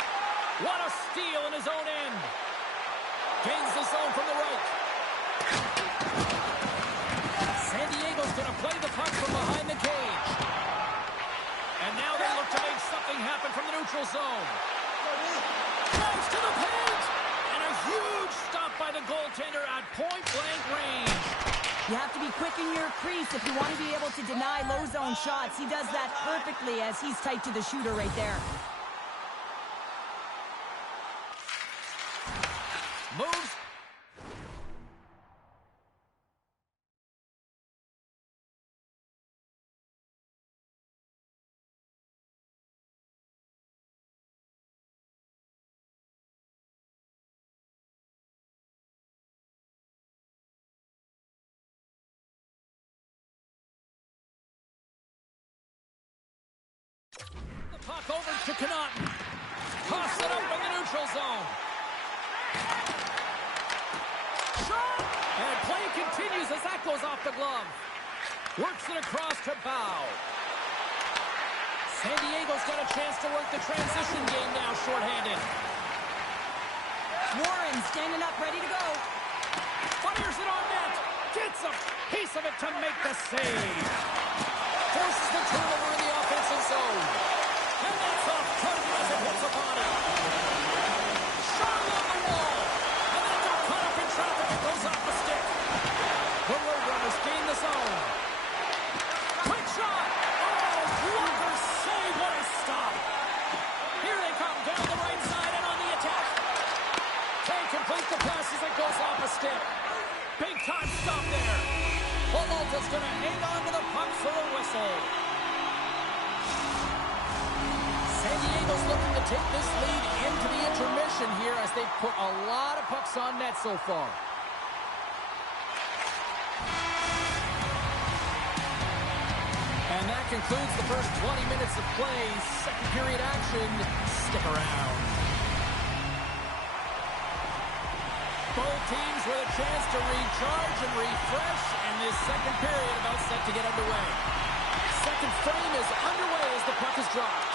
What a steal in his own end. Gains the zone from the right. San Diego's going to play the puck from behind the cage. And now they look to make something happen from the neutral zone. Drives to the paint. And a huge stop by the goaltender at point-blank range. You have to be quick in your crease if you want to be able to deny low zone shots. He does that perfectly as he's tight to the shooter right there. Moves. Puck over to Connaughton. Toss it up in the neutral zone. Shot! And play continues as that goes off the glove. Works it across to Bow. San Diego's got a chance to work the transition game now, shorthanded. Warren standing up, ready to go. Fires it on net. Gets a piece of it to make the save. Forces the turnover in the offensive zone. And that's off target as it hits a body. Shot along the wall. And then it got caught up in traffic. It goes off the stick. The Roadrunners gain the zone. Quick shot. Oh, Walker save. What a stop. Here they come down the right side and on the attack. Can't complete the pass as it goes off a stick. Big time stop there. Peralta's going to hang on to the puck for a whistle. San Diego's looking to take this lead into the intermission here as they've put a lot of pucks on net so far. And that concludes the first 20 minutes of play. Second period action. Stick around. Both teams with a chance to recharge and refresh, and this second period about set to get underway. Second frame is underway as the puck is dropped.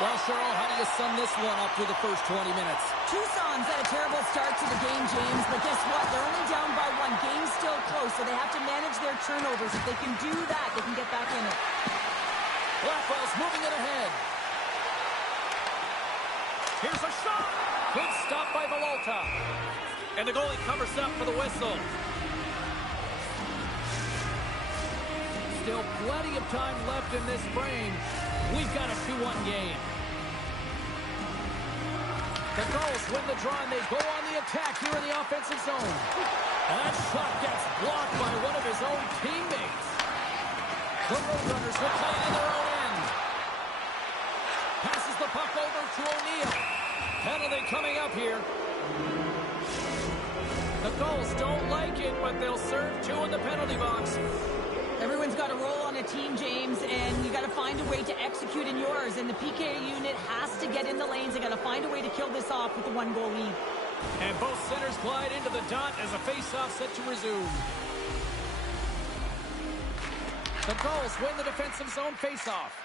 Well, Cheryl, how do you sum this one up through the first 20 minutes? Tucson's had a terrible start to the game, James, but guess what? They're only down by one. Game's still close, so they have to manage their turnovers. If they can do that, they can get back in it. Blackwell's moving it ahead. Here's a shot. Good stop by Villalta. And the goalie covers up for the whistle. Still plenty of time left in this frame. We've got a 2-1 game. The Gulls win the draw, and they go on the attack here in the offensive zone. And that shot gets blocked by one of his own teammates. The Roadrunners will play it in their own end. Passes the puck over to O'Neill. Penalty coming up here. The Gulls don't like it, but they'll serve two in the penalty box. Everyone's got a role on a team, James, and you got to find a way to execute in yours. And the PK unit has to get in the lanes. They got to find a way to kill this off with a 1-goal lead. And both centers glide into the dot as a face-off set to resume. The Gulls win the defensive zone face-off.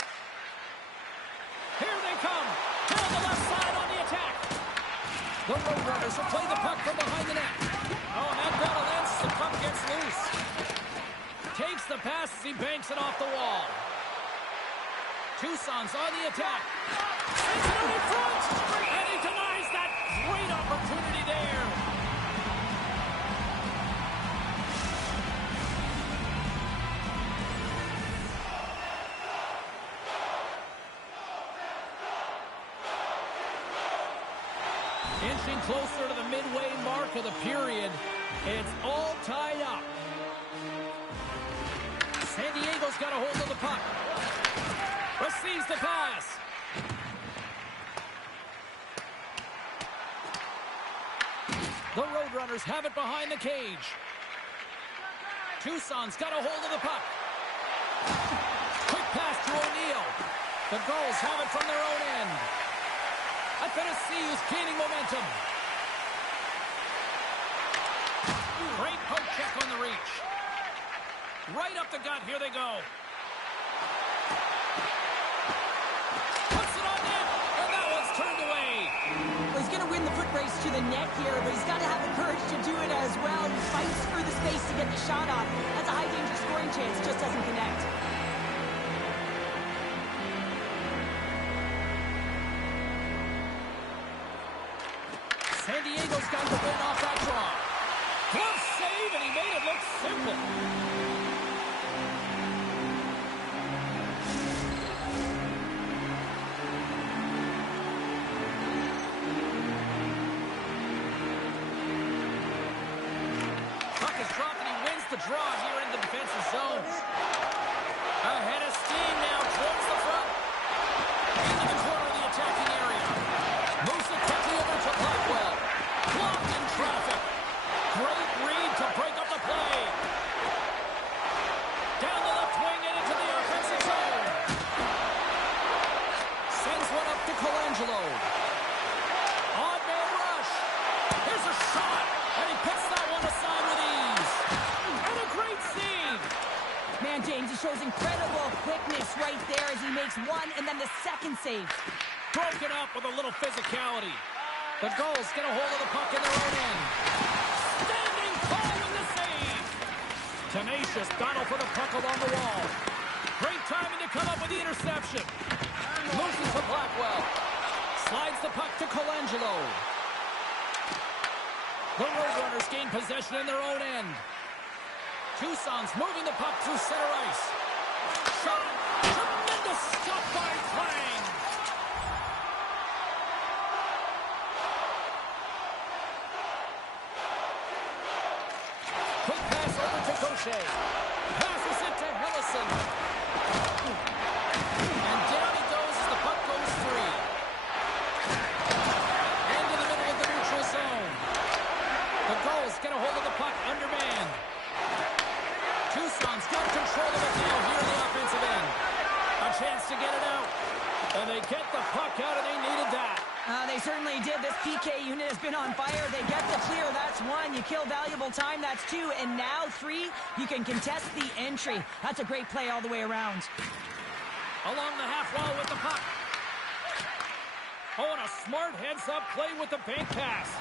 Here they come. Down the left side on the attack. The Roadrunners will play the puck from behind the net. Oh, and that battle ends. The puck gets loose. Takes the pass as he banks it off the wall. Tucson's on the attack. Sends it out in front. And he denies that great opportunity there. Inching closer to the midway mark of the period. It's all tied up. San Diego's got a hold of the puck. Receives the pass. The Roadrunners have it behind the cage. Tucson's got a hold of the puck. Quick pass to O'Neill. The Gulls have it from their own end. FNSC is gaining momentum. Great poke check on the reach. Right up the gut. Here they go. Puts it on net, and that one's turned away. Well, he's going to win the foot race to the net here, but he's got to have the courage to do it as well. He fights for the space to get the shot off. That's a high-danger scoring chance. Just doesn't connect. San Diego's got the win off that draw. Glove save, and he made it look simple. Puck is dropped, and he wins the draw here in the defensive zone. Ahead of steam now towards the front. Into the corner of the attacking area. Moves it quickly over to Blackwell. Blocked in traffic. Great read to break up the play. Down the left wing and into the offensive zone. Sends one up to Colangelo. On man rush. Here's a shot. And he puts that one aside with ease. And a great save. Man, James, he shows incredible quickness right there as he makes one and then the second save. Broken up with a little physicality. The Gulls get a hold of the puck in their own end. Standing tall with the save. Tenacious battle for the puck along the wall. Great timing to come up with the interception. Moves to Blackwell. Slides the puck to Colangelo. The Roadrunners gain possession in their own end. Tucson's moving the puck through center ice. Shot. Tremendous stop by Klang. Quick pass over to Gaucher. Passes it to Hellison. And down he goes as the puck goes free. Into the middle of the neutral zone. The Gulls get a hold of the puck undermanned. Tucson's got control of it now here in the offensive end. A chance to get it out. And they get the puck out, and they needed that. They certainly did. This PK unit has been on fire. They get the clear. That's one. You kill valuable time. That's two. And now three, you can contest the entry. That's a great play all the way around. Along the half wall with the puck. Oh, and a smart heads-up play with the bank pass.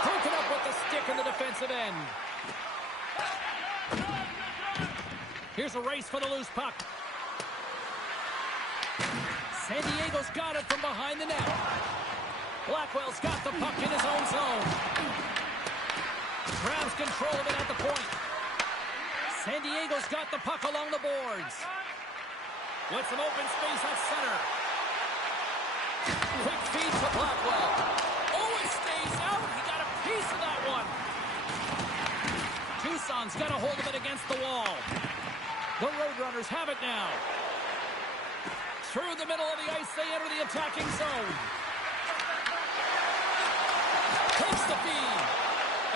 Broken up with the stick in the defensive end. Here's a race for the loose puck. San Diego's got it from behind the net. Blackwell's got the puck in his own zone. Grabs control of it at the point. San Diego's got the puck along the boards. With some open space at center. Quick feed to Blackwell. Oh, it stays out. He got a piece of that one. Tucson's got a hold of it against the wall. The Roadrunners have it now. Through the middle of the ice, they enter the attacking zone. Takes the feed.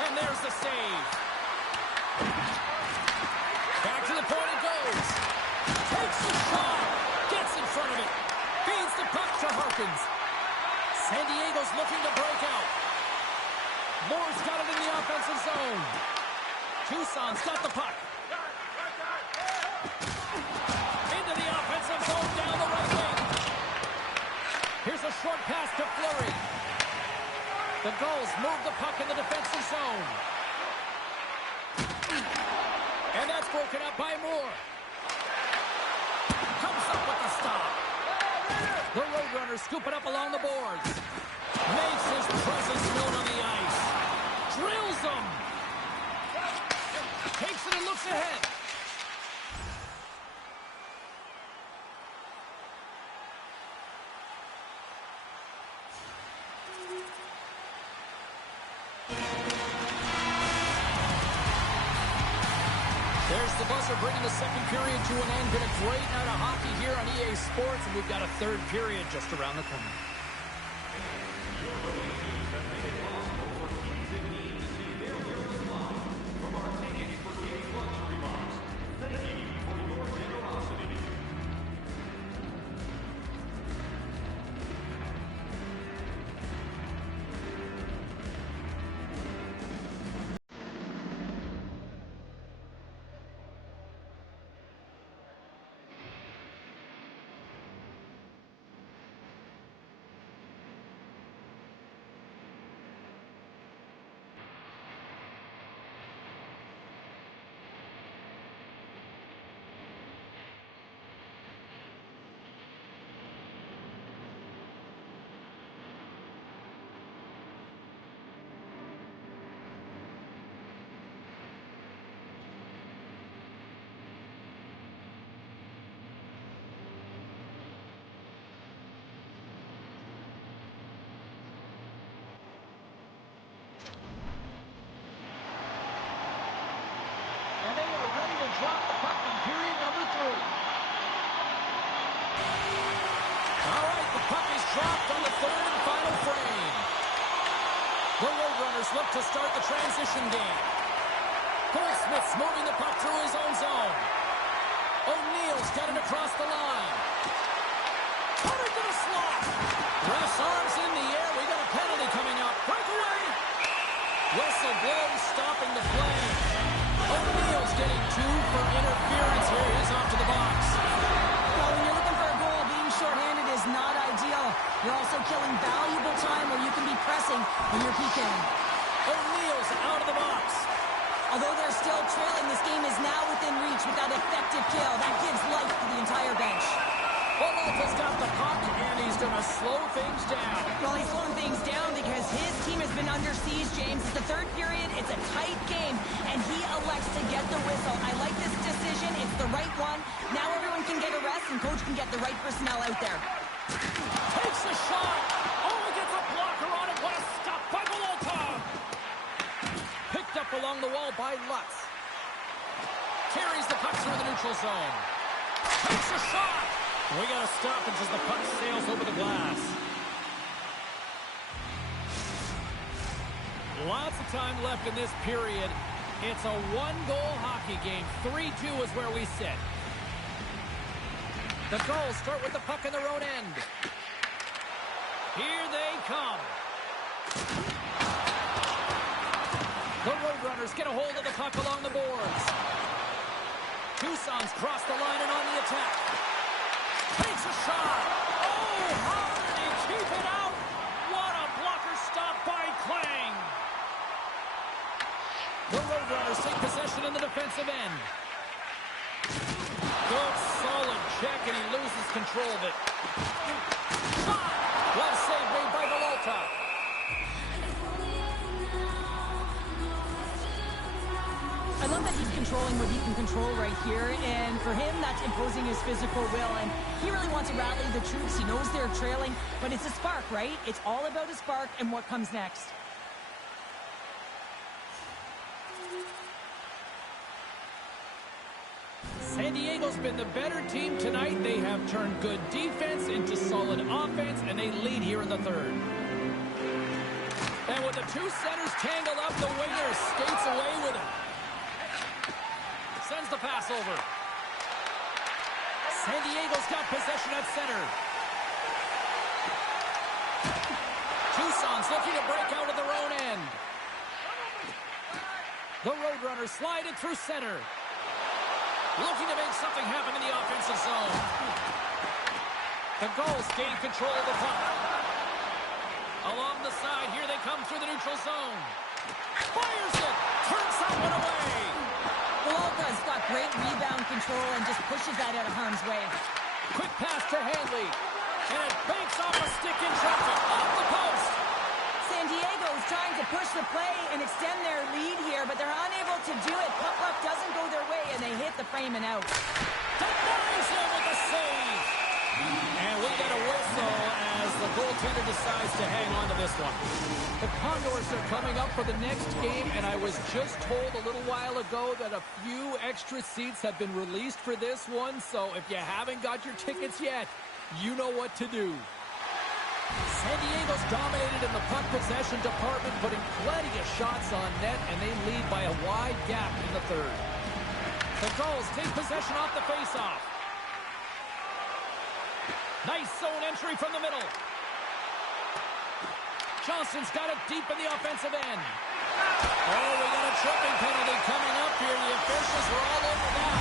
And there's the save. Back to the point it goes. Takes the shot. Gets in front of it. Feeds the puck to Harkins. San Diego's looking to break out. Moore's got it in the offensive zone. Tucson's got the puck. Into the offensive zone down the right wing. Here's a short pass to Fleury. The Gulls move the puck in the defensive zone. And that's broken up by Moore. Comes up with the stop. The Roadrunners scoop it up along the boards. Makes his presence known on the ice. Drills them. Takes it and looks ahead. There's the buzzer bringing the second period to an end. Been a great night of hockey here on EA Sports, and we've got a third period just around the corner. Drop the puck in period number 3. All right, the puck is dropped on the third and final frame. The Roadrunners look to start the transition game. Goldsmith's moving the puck through his own zone. O'Neill's got it across the line. Cutting to the slot. Ref's arms in the air. We got a penalty coming up. Breakaway. Whistle blows, stopping the play. O'Neill's getting 2 for interference here. He's off to the box. Well, when you're looking for a goal, being shorthanded is not ideal. You're also killing valuable time where you can be pressing when you're PKing. O'Neill's out of the box. Although they're still trailing, this game is now within reach with that effective kill. That gives life to the entire bench. Olof's got the puck, and he's going to slow things down. Well, he's slowing things down because his team has been under siege, James. It's the third period. It's a tight game, and he elects to get the whistle. I like this decision. It's the right one. Now everyone can get a rest, and coach can get the right personnel out there. Takes a shot. Oh, he gets a blocker on it. What a stop by Olof's. Picked up along the wall by Lutz. Carries the puck through the neutral zone. Takes a shot. We got a stoppage as the puck sails over the glass. Lots of time left in this period. It's a one-goal hockey game. 3-2 is where we sit. The Gulls start with the puck in their own end. Here they come. The Roadrunners get a hold of the puck along the boards. Tucson's crossed the line and on the attack. Takes a shot. Oh, how did he keep it out? What a blocker stop by Klang. The Roadrunners take possession in the defensive end. Good, solid check, and he loses control of it. Shot! Well saved made by Galota. I love that he's controlling what he can control right here, and for him, that's imposing his physical will, and he really wants to rally the troops. He knows they're trailing, but it's a spark, right? It's all about a spark and what comes next. San Diego's been the better team tonight. They have turned good defense into solid offense, and they lead here in the third. And with the two centers tangled up, the winger skates away with it. Sends the pass over. San Diego's got possession at center. Tucson's looking to break out of their own end. The Roadrunners slide it through center. Looking to make something happen in the offensive zone. The Gulls gain control of the puck. Along the side, here they come through the neutral zone. Fires it! Turns that one away! Galata's got great rebound control and just pushes that out of harm's way. Quick pass to Hanley. And it banks off a stick in traffic. Off the post! San Diego is trying to push the play and extend their lead here, but they're unable to do it. Puck luck doesn't go their way, and they hit the frame and out. Denies him with a save! And we get a whistle as the goaltender decides to hang on to this one. The Condors are coming up for the next game, and I was just told a little while ago that a few extra seats have been released for this one, so if you haven't got your tickets yet, you know what to do. San Diego's dominated in the puck possession department, putting plenty of shots on net, and they lead by a wide gap in the third. The Gulls take possession off the faceoff. Nice zone entry from the middle. Johnson's got it deep in the offensive end. Oh, we got a tripping penalty coming up here. The officials were all over that.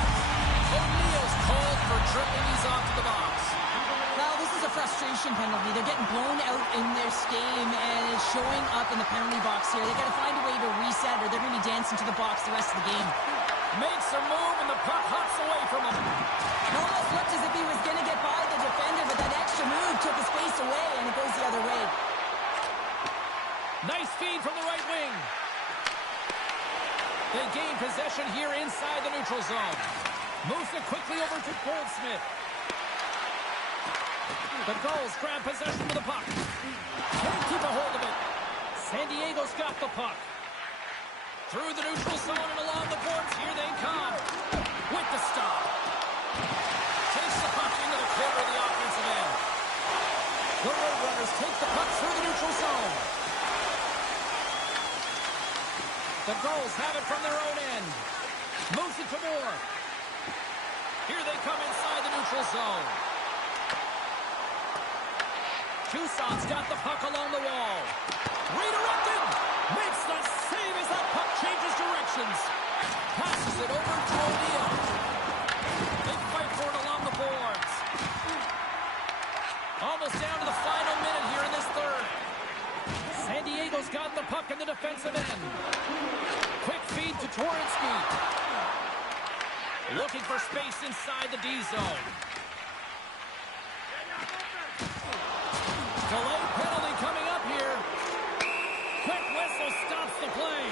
O'Neill's called for tripping. He's off to the box. Well, this is a frustration penalty. They're getting blown out in this game, and it's showing up in the penalty box here. They got to find a way to reset, or they're going to be dancing to the box the rest of the game. Makes a move, and the puck hops away from him. It almost looked as if he was going to get by the defender, but that extra move took his face away, and it goes the other way. Nice feed from the right wing. They gain possession here inside the neutral zone. Moves it quickly over to Goldsmith. The Gulls grab possession of the puck. Can't keep a hold of it. San Diego's got the puck. Through the neutral zone and along the boards. Here they come. With the stop. Takes the puck into the corner of the offensive end. The Roadrunners take the puck through the neutral zone. The Gulls have it from their own end. Moves it to Moore. Here they come inside the neutral zone. Tucson's got the puck along the wall. Redirected! Makes the save as that puck changes directions. Passes it over to O'Neill. They fight for it along the boards. Almost down to the final minute here in this third. San Diego's got the puck in the defensive end. Quick feed to Torensky. Looking for space inside the D zone. Delay penalty coming up here. Quick whistle stops the play.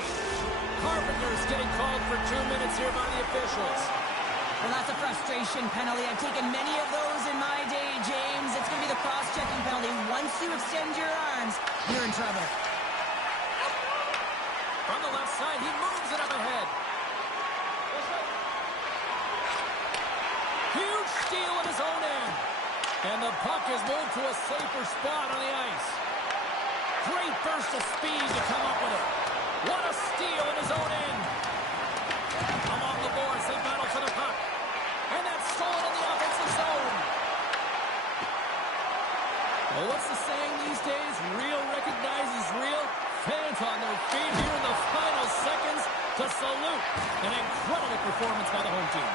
Carpenter's getting called for 2 minutes here by the officials. Well, that's a frustration penalty. I've taken many of those in my day, James. It's going to be the cross-checking penalty. Once you extend your arms, you're in trouble. From the left side, he moves it up ahead. Huge steal at his own end. And the puck is moved to a safer spot on the ice. Great burst of speed to come up with it. What a steal in his own end. Along the boards, they battle for the puck. And that's stolen in the offensive zone. Well, what's the saying these days? Real recognizes real. Fans on their feet here in the final seconds to salute an incredible performance by the home team.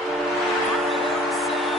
Our Lord said,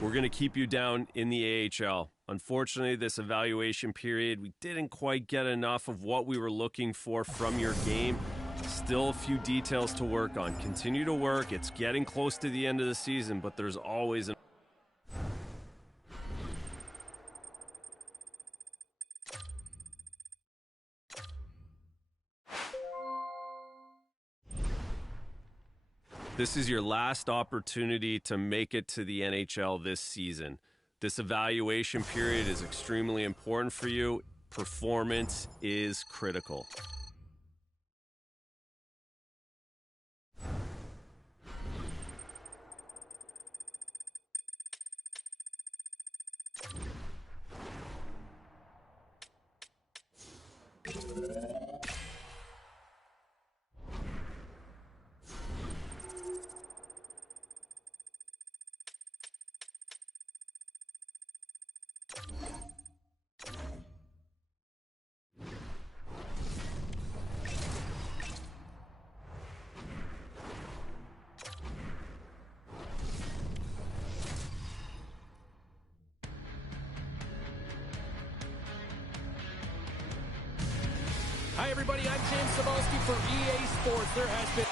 We're going to keep you down in the AHL. Unfortunately, this evaluation period, we didn't quite get enough of what we were looking for from your game. Still a few details to work on. Continue to work. It's getting close to the end of the season, but there's always an This is your last opportunity to make it to the NHL this season. This evaluation period is extremely important for you. Performance is critical. Hi, everybody. I'm James Cebulski for EA Sports. There has been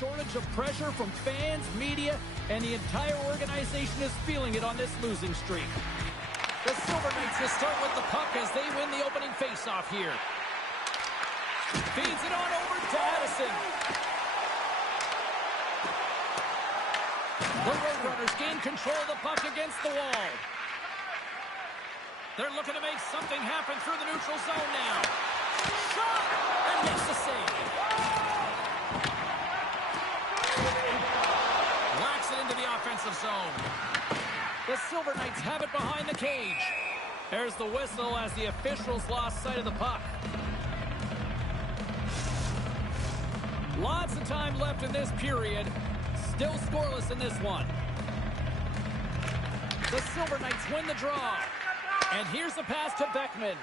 shortage of pressure from fans, media, and the entire organization is feeling it on this losing streak. The Silver Knights will start with the puck as they win the opening faceoff here. Feeds it on over to Addison. The Roadrunners gain control of the puck against the wall. They're looking to make something happen through the neutral zone now. Shot! And makes the save. Whacks it into the offensive zone. The Silver Knights have it behind the cage. There's the whistle as the officials lost sight of the puck. Lots of time left in this period. Still scoreless in this one. The Silver Knights win the draw. And here's the pass to Beckman.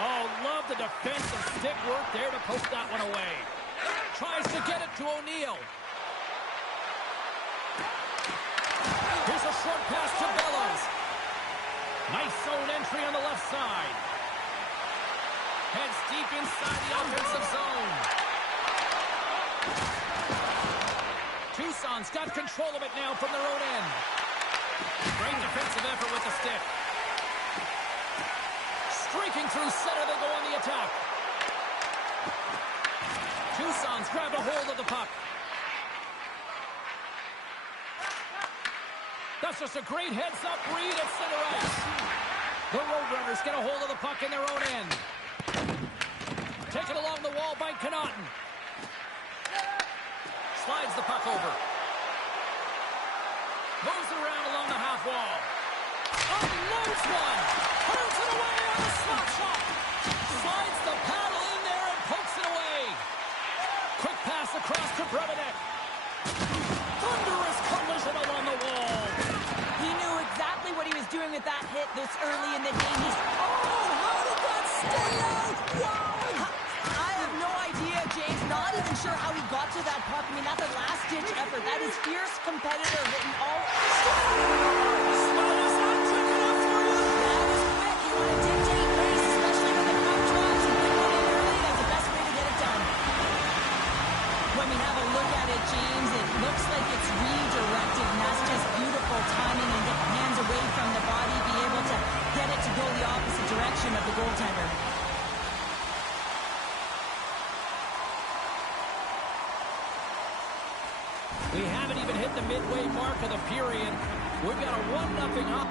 Oh, love the defensive stick work there to poke that one away. Tries to get it to O'Neill. Here's a short pass to Bellows. Nice zone entry on the left side. Heads deep inside the offensive zone. Tucson's got control of it now from their own end. Great defensive effort with the stick. Streaking through center, they go on the attack. Tucson's grabbed a hold of the puck. That's just a great heads-up read at center ice. The Roadrunners get a hold of the puck in their own end. Taken along the wall by Connaughton. Slides the puck over. Moves it around along the half wall. Unloads one. Turns it away on the slap shot. Slides the paddle in there and pokes it away. Quick pass across to Brebenek. Thunderous collision along the wall. He knew exactly what he was doing with that hit this early in the game. How did that stay out? Wow! I have no idea, James. Not even sure how he got to that puck. I mean, that's a last-ditch effort. That is fierce competitor written all... Slow is not quick enough for you. That is quick. You want to dictate pace, especially when the crowd drops and put one in early. That's the best way to get it done. When we have a look at it, James, it looks like it's redirected, and that's just beautiful timing and get hands away from the body, be able to get it to go the opposite direction of the goaltender. We haven't even hit the midway mark of the period. We've got a 1-0 up.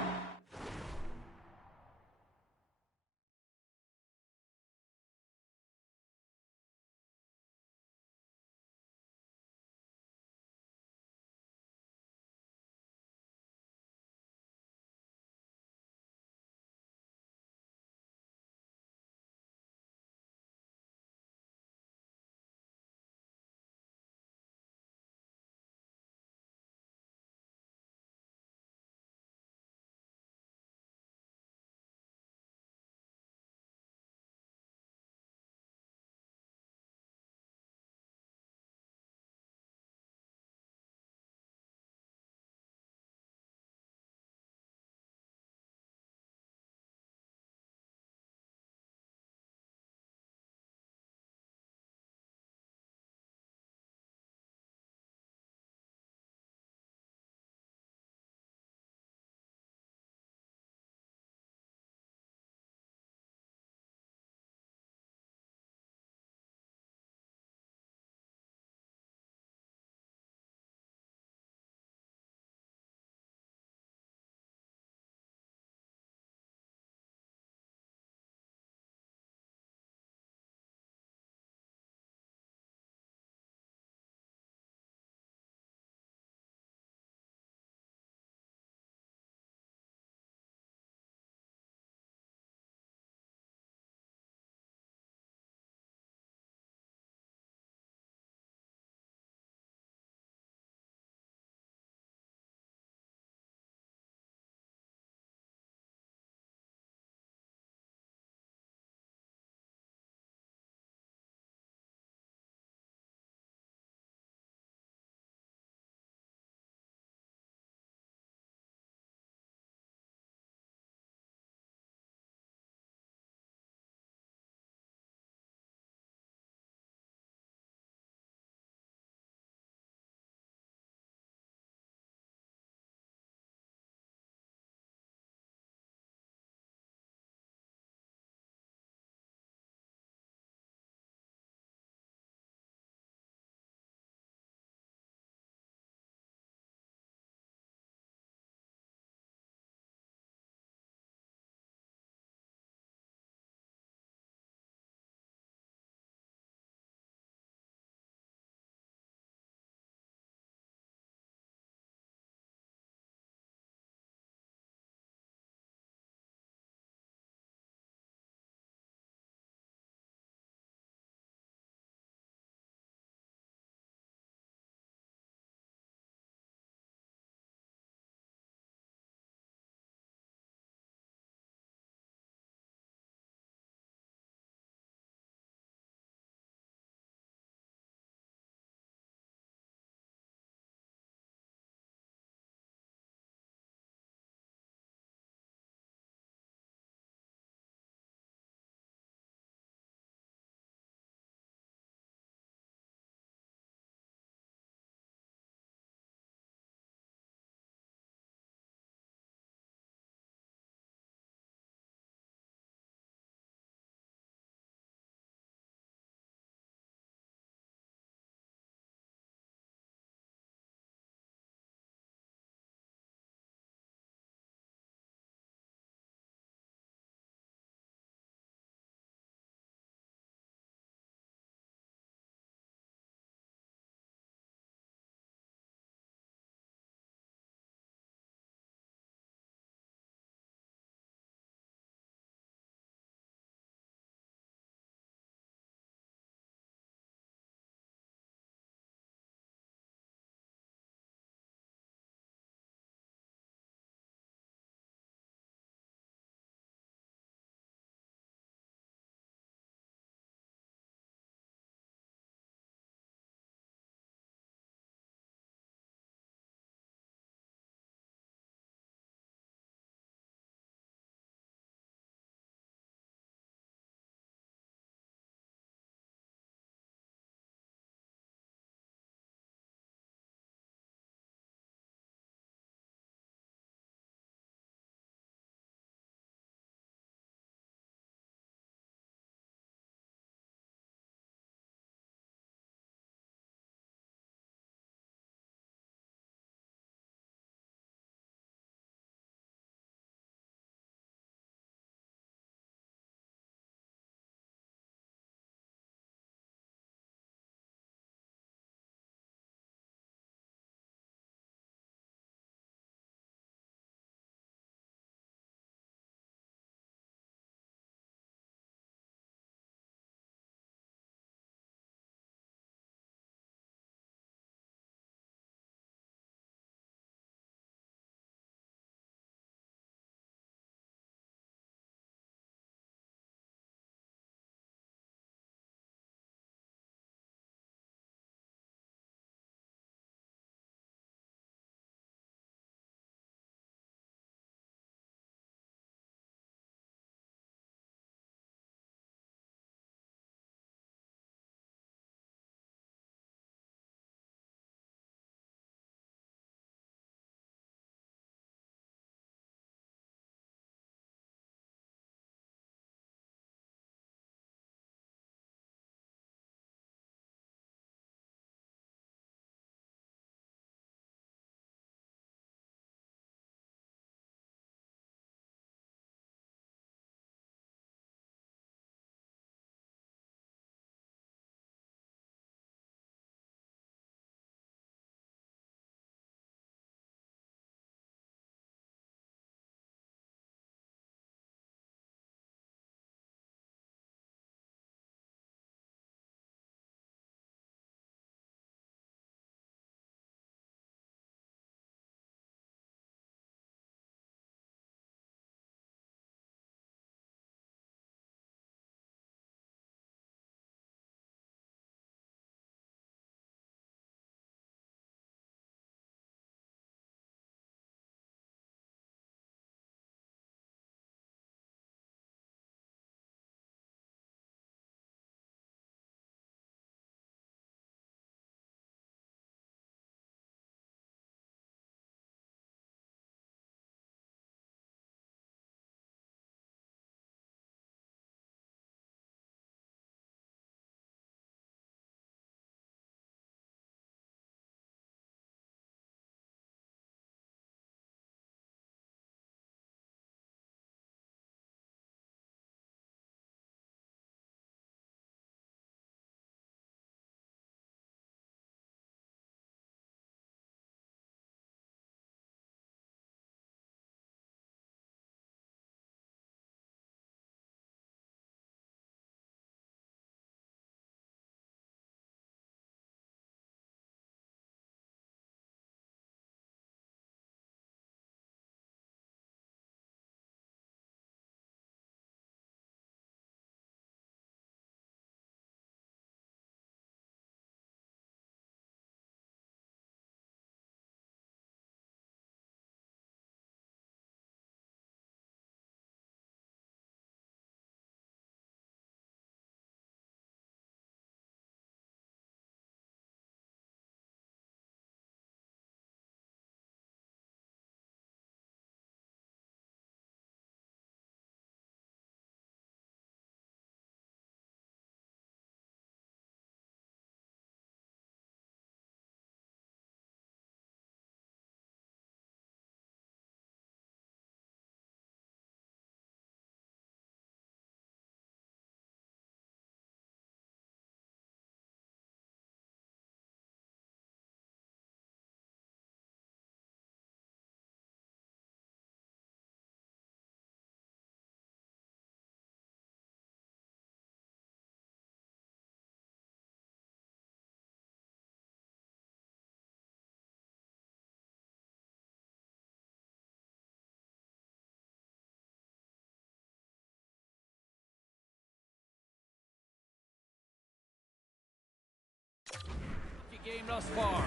game thus far.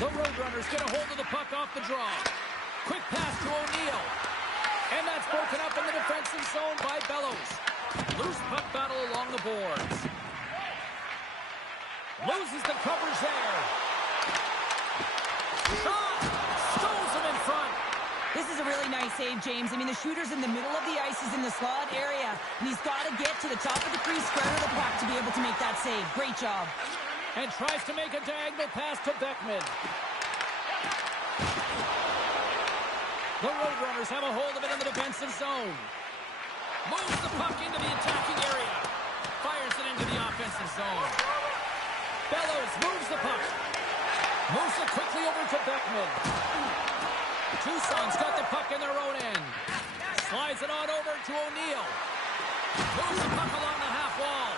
The Roadrunners get a hold of the puck off the draw. Quick pass to O'Neill. And that's broken up in the defensive zone by Bellows. Loose puck battle along the boards. Loses the coverage there. Shot! Stones him in front. This is a really nice save, James. I mean, the shooter's in the middle of the ice. He's in the slot area. And he's got to get to the top of the crease, square of the puck to be able to make that save. Great job. And tries to make a diagonal pass to Beckman. The Roadrunners have a hold of it in the defensive zone. Moves the puck into the attacking area. Fires it into the offensive zone. Bellows moves the puck. Moves it quickly over to Beckman. Tucson's got the puck in their own end. Slides it on over to O'Neill. Moves the puck along the half wall.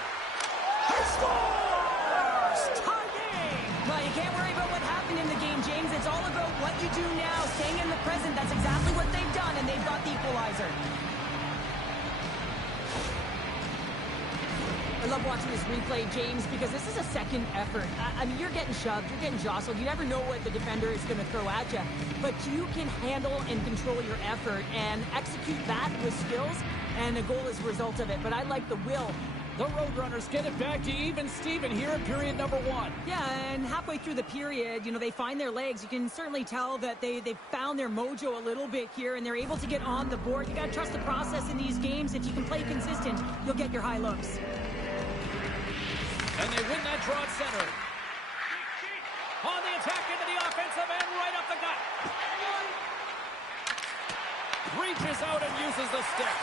He scores! Tie game! Well, you can't worry about what happened in the game, James. It's all about what you do now, staying in the present. That's exactly what they've done, and they've got the equalizer. I love watching this replay, James, because this is a second effort. I mean, you're getting shoved, you're getting jostled. You never know what the defender is going to throw at you. But you can handle and control your effort and execute that with skills, and a goal is a result of it. But I like the will. The Roadrunners get it back to even Steven here in period number 1. Yeah, and halfway through the period, you know, they find their legs. You can certainly tell that they've found their mojo a little bit here, and they're able to get on the board. You got to trust the process in these games. If you can play consistent, you'll get your high looks. And they win that draw at center. On the attack into the offensive end, right up the gut. Reaches out and uses the stick.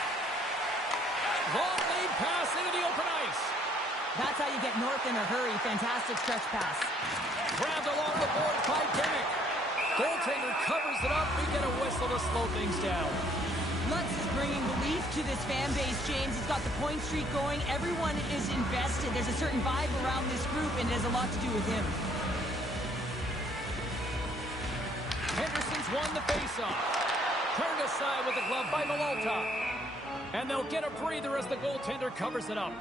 Long lead pass into the open ice. That's how you get north in a hurry. Fantastic stretch pass. Grabbed along the board by Dimmick. Goaltender covers it up. We get a whistle to slow things down. Lutz is bringing belief to this fan base, James. He's got the point streak going. Everyone is invested. There's a certain vibe around this group, and it has a lot to do with him. Henderson's won the faceoff. Turned aside with the glove by Malta. And they'll get a breather as the goaltender covers it up.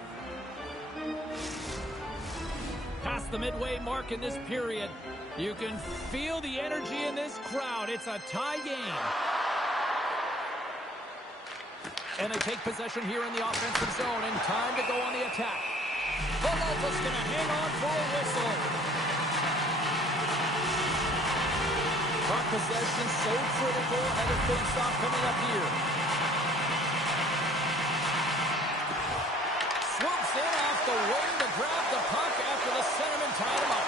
Past the midway mark in this period. You can feel the energy in this crowd. It's a tie game. And they take possession here in the offensive zone, and time to go on the attack. Malta's going to hang on for a whistle. Puck possession so critical, and a face-off coming up here. Swoops in off the wing to grab the puck after the centerman tied him up.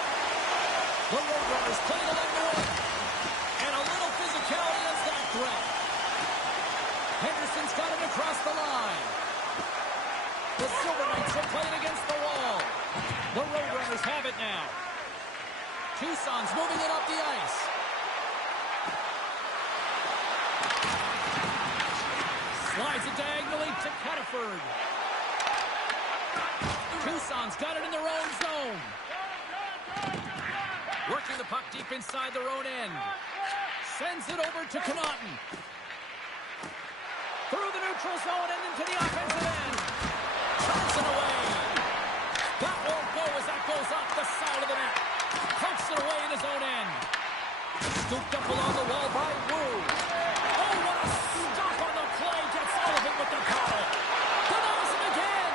The Roadrunners play the leg to one. And a little physicality as that threat. Henderson's got it across the line. The Silver Knights are playing against the wall. The Roadrunners have it now. Tucson's moving it up the ice. Slides it diagonally to Cataford. Tucson's got it in their own zone. Working the puck deep inside their own end. Sends it over to Connaughton. Through the neutral zone and into the offensive end. Turns it away. That won't go as that goes off the side of the net. Pokes it away in his own end. Scooped up along the wall by Wu. Oh, what a stop on the play. Gets Sullivan with the paddle. Denies him again.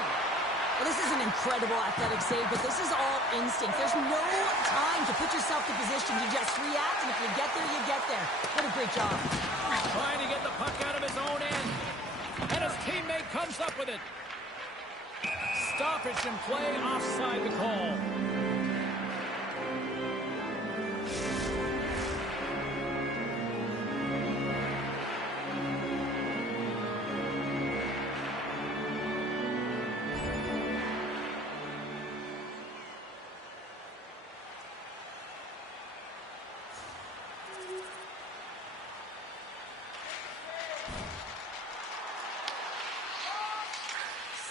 Well, this is an incredible athletic save, but this is all instinct. There's no time to put yourself to position. You just react, and if you get there, you get there. What a great job. Trying to get the puck out of his own end. And his teammate comes up with it. Stoppage in play, offside the call.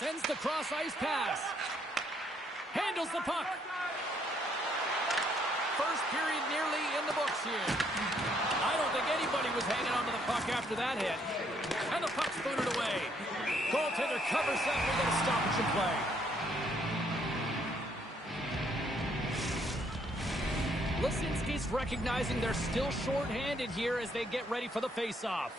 Sends the cross-ice pass. Handles the puck. First period nearly in the books here. I don't think anybody was hanging onto the puck after that hit. And the puck's booted away. Goaltender covers that. We get a stoppage in play. Leafs recognizing they're still short-handed here as they get ready for the face-off.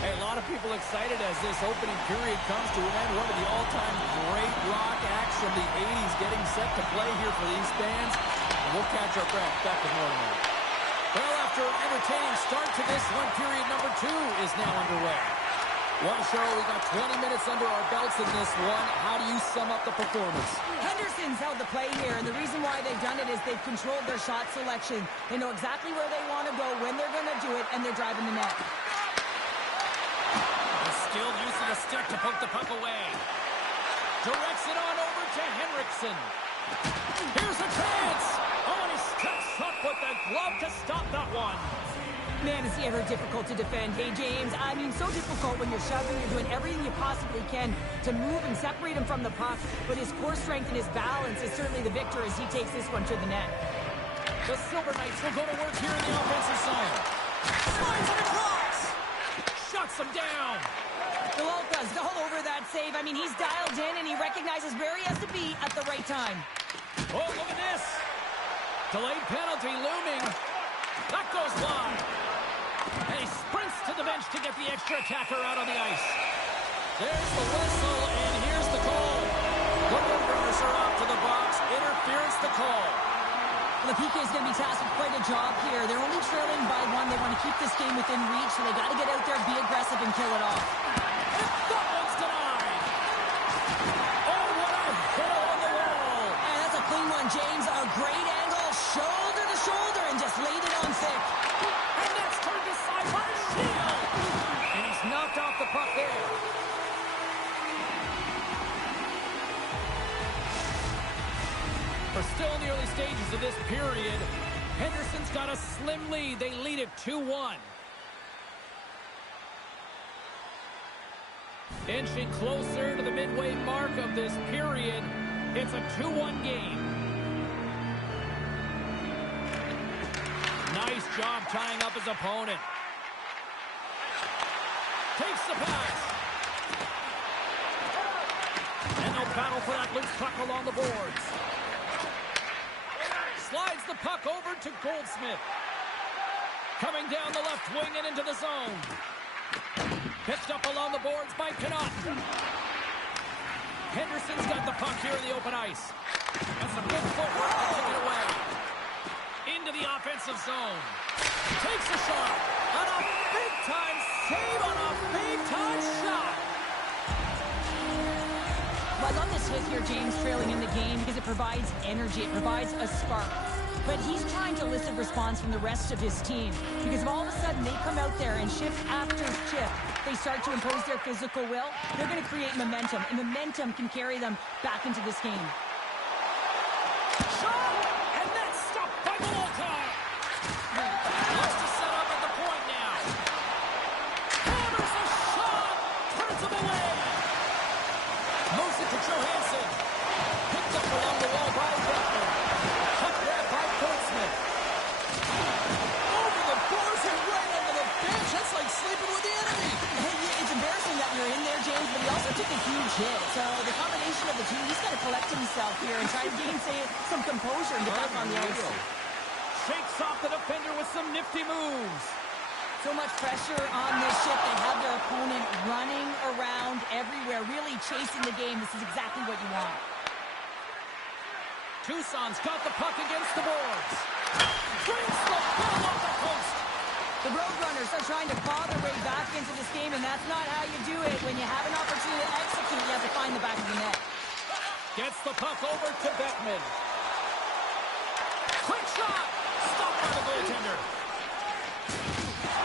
Hey, a lot of people excited as this opening period comes to an end. One of the all-time great rock acts from the 80s getting set to play here for these fans. And we'll catch our breath. Back with more tonight. Well, after an entertaining start to this one, period number 2 is now underway. Well, Cheryl, we got 20 minutes under our belts in this one. How do you sum up the performance? Henderson's held the play here, and the reason why they've done it is they've controlled their shot selection. They know exactly where they want to go, when they're going to do it, and they're driving the net. A skilled use of the stick to poke the puck away. Directs it on over to Henriksen. Here's a chance. Oh, and he steps up with the glove to stop that one. Man, is he ever difficult to defend. Hey, James, I mean, so difficult when you're shoving. You're doing everything you possibly can to move and separate him from the puck. But his core strength and his balance is certainly the victor as he takes this one to the net. The Silver Knights will go to work here in the offensive zone. Slides it across. Shuts him down. Galolka's all over that save. I mean, he's dialed in, and he recognizes where he has to be at the right time. Oh, look at this. Delayed penalty looming. That goes wide. And he sprints to the bench to get the extra attacker out on the ice. There's the whistle, and here's the call. The Roadrunners are off to the box. Interference the call. Well, the PK is going to be tasked with quite a job here. They're only trailing by 1. They want to keep this game within reach, so they got to get out there, be aggressive, and kill it off. And that one's denied. Oh, what a hit on the wall. And that's a clean one, James. A great angle, shoulder to shoulder, and just laid it on thick. And that's turned aside by Shield. And he's knocked off the puck there. We're still in the early stages of this period. Henderson's got a slim lead. They lead it 2-1. Inching closer to the midway mark of this period. It's a 2-1 game. Nice job tying up his opponent. Takes the pass. And no battle for that loose puck along the boards. Slides the puck over to Goldsmith. Coming down the left wing and into the zone. Picked up along the boards by Connaught. Henderson's got the puck here in the open ice. And some good footwork to kick it away. Into the offensive zone. Takes a shot. On a big-time save on a big-time shot. Well, I love this hit here, James, trailing in the game because it provides energy. It provides a spark. But he's trying to elicit response from the rest of his team because if all of a sudden they come out there and shift after shift, they start to impose their physical will, they're going to create momentum, and momentum can carry them back into this game. Shot! And that's stopped by Malta. Looks to set up at the point now. Hammers the shot! Turns him away! Moves it to Johansson. Picked up along the wall by Beckman. Puck grab by Goldsmith. Over the boards and right under the bench. That's like sleeping with the enemy. It's embarrassing that you're in there, James, but he also took a huge hit. So the combination of the two, he's got to collect himself here and try to gain some composure and get back on the ice. Shakes off the defender with some nifty moves. So much pressure on this shift. They have their opponent running around everywhere, really chasing the game. This is exactly what you want. Tucson's got the puck against the boards. Brings the ball off the post. The Roadrunners are trying to claw their way back into this game, and that's not how you do it. When you have an opportunity to execute, you have to find the back of the net. Gets the puck over to Beckman. Quick shot! Stopped by the goaltender.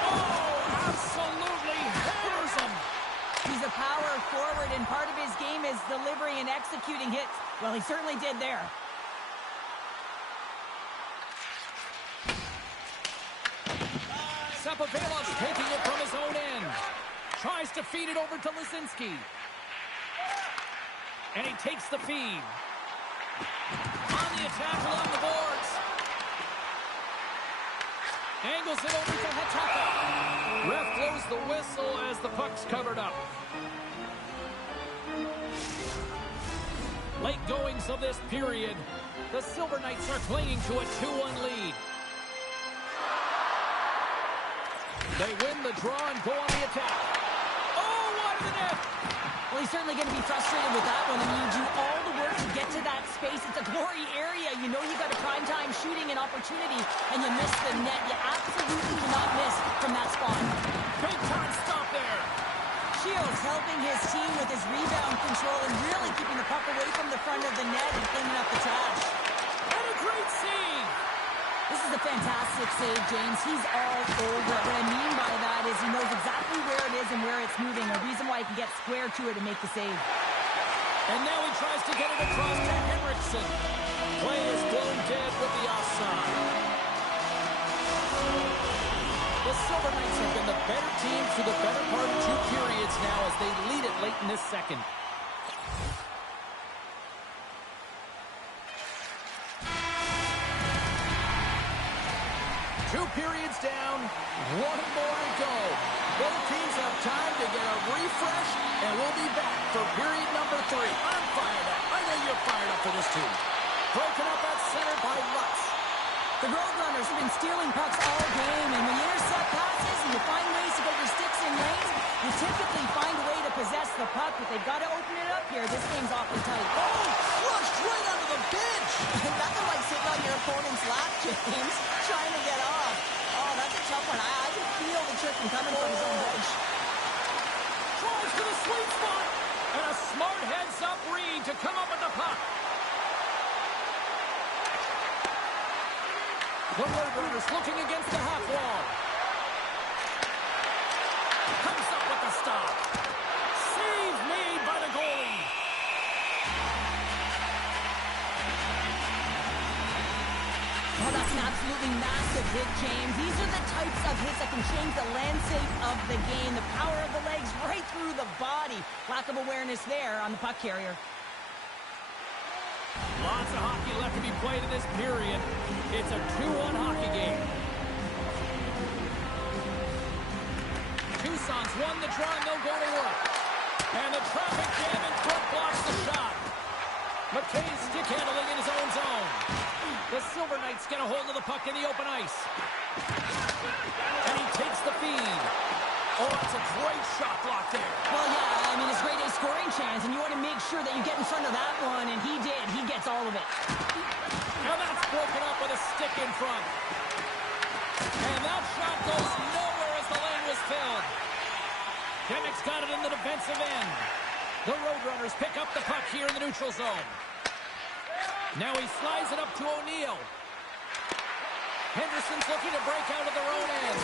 Oh, absolutely hammers him. He's a power forward, and part of his game is delivering and executing hits. Well, he certainly did there. Sapovelov's taking it from his own end. Tries to feed it over to Lisinski. And he takes the feed. On the attack along the boards. Angles it over to Hataka. Ref blows the whistle as the puck's covered up. Late goings of this period. The Silver Knights are clinging to a 2-1 lead. They win the draw and go on the attack. Oh, wide of the net! Well, he's certainly going to be frustrated with that one. I mean, you do all the work to get to that space. It's a glory area. You know you got a prime time shooting an opportunity, and you miss the net. You absolutely cannot miss from that spot. Big time stop there. Shields helping his team with his rebound control and really keeping the puck away from the front of the net and cleaning up the trash. And a great save. This is a fantastic save, James. He's all over it. What I mean by that is he knows exactly where it is and where it's moving. A reason why he can get square to it and make the save. And now he tries to get it across to Henriksen. Play is blown dead with the offside. The Silver Knights have been the better team through the better part of 2 periods now as they lead it late in this second. Two periods down, one more to go. Both teams have time to get a refresh, and we'll be back for period number 3. I'm fired up. I know you're fired up for this too. Broken up at center by Lutz. The Roadrunners have been stealing pucks all game, and when you intercept passes and you find ways to get your sticks in lanes, you typically find a way to possess the puck, but they've got to open it up here. This game's awfully tight. Oh, crushed right under the bench. Nothing like sitting on your opponent's lap, James, trying to get off. Oh, that's a tough one. I can feel the chicken coming from his own bench. Tries to the sweet spot. And a smart heads-up read to come up with the puck. The Roadrunners looking against the half wall. Comes up with the stop. Save made by the goalie. Oh, that's an absolutely massive hit, James. These are the types of hits that can change the landscape of the game. The power of the legs right through the body. Lack of awareness there on the puck carrier. Lots of hockey left to be played in this period. It's a 2-1 hockey game. Tucson's won the draw and they'll go to work. And the traffic jam in front blocks the shot. McKay's stick handling in his own zone. The Silver Knights get a hold of the puck in the open ice. And he takes the feed. Oh, it's a great shot block there. Well, yeah, I mean, it's grade A scoring chance, and you want to make sure that you get in front of that one, and he did. He gets all of it. Now that's broken up with a stick in front. And that shot goes nowhere as the lane was filled. Demick's got it in the defensive end. The Roadrunners pick up the puck here in the neutral zone. Now he slides it up to O'Neill. Henderson's looking to break out of their own end.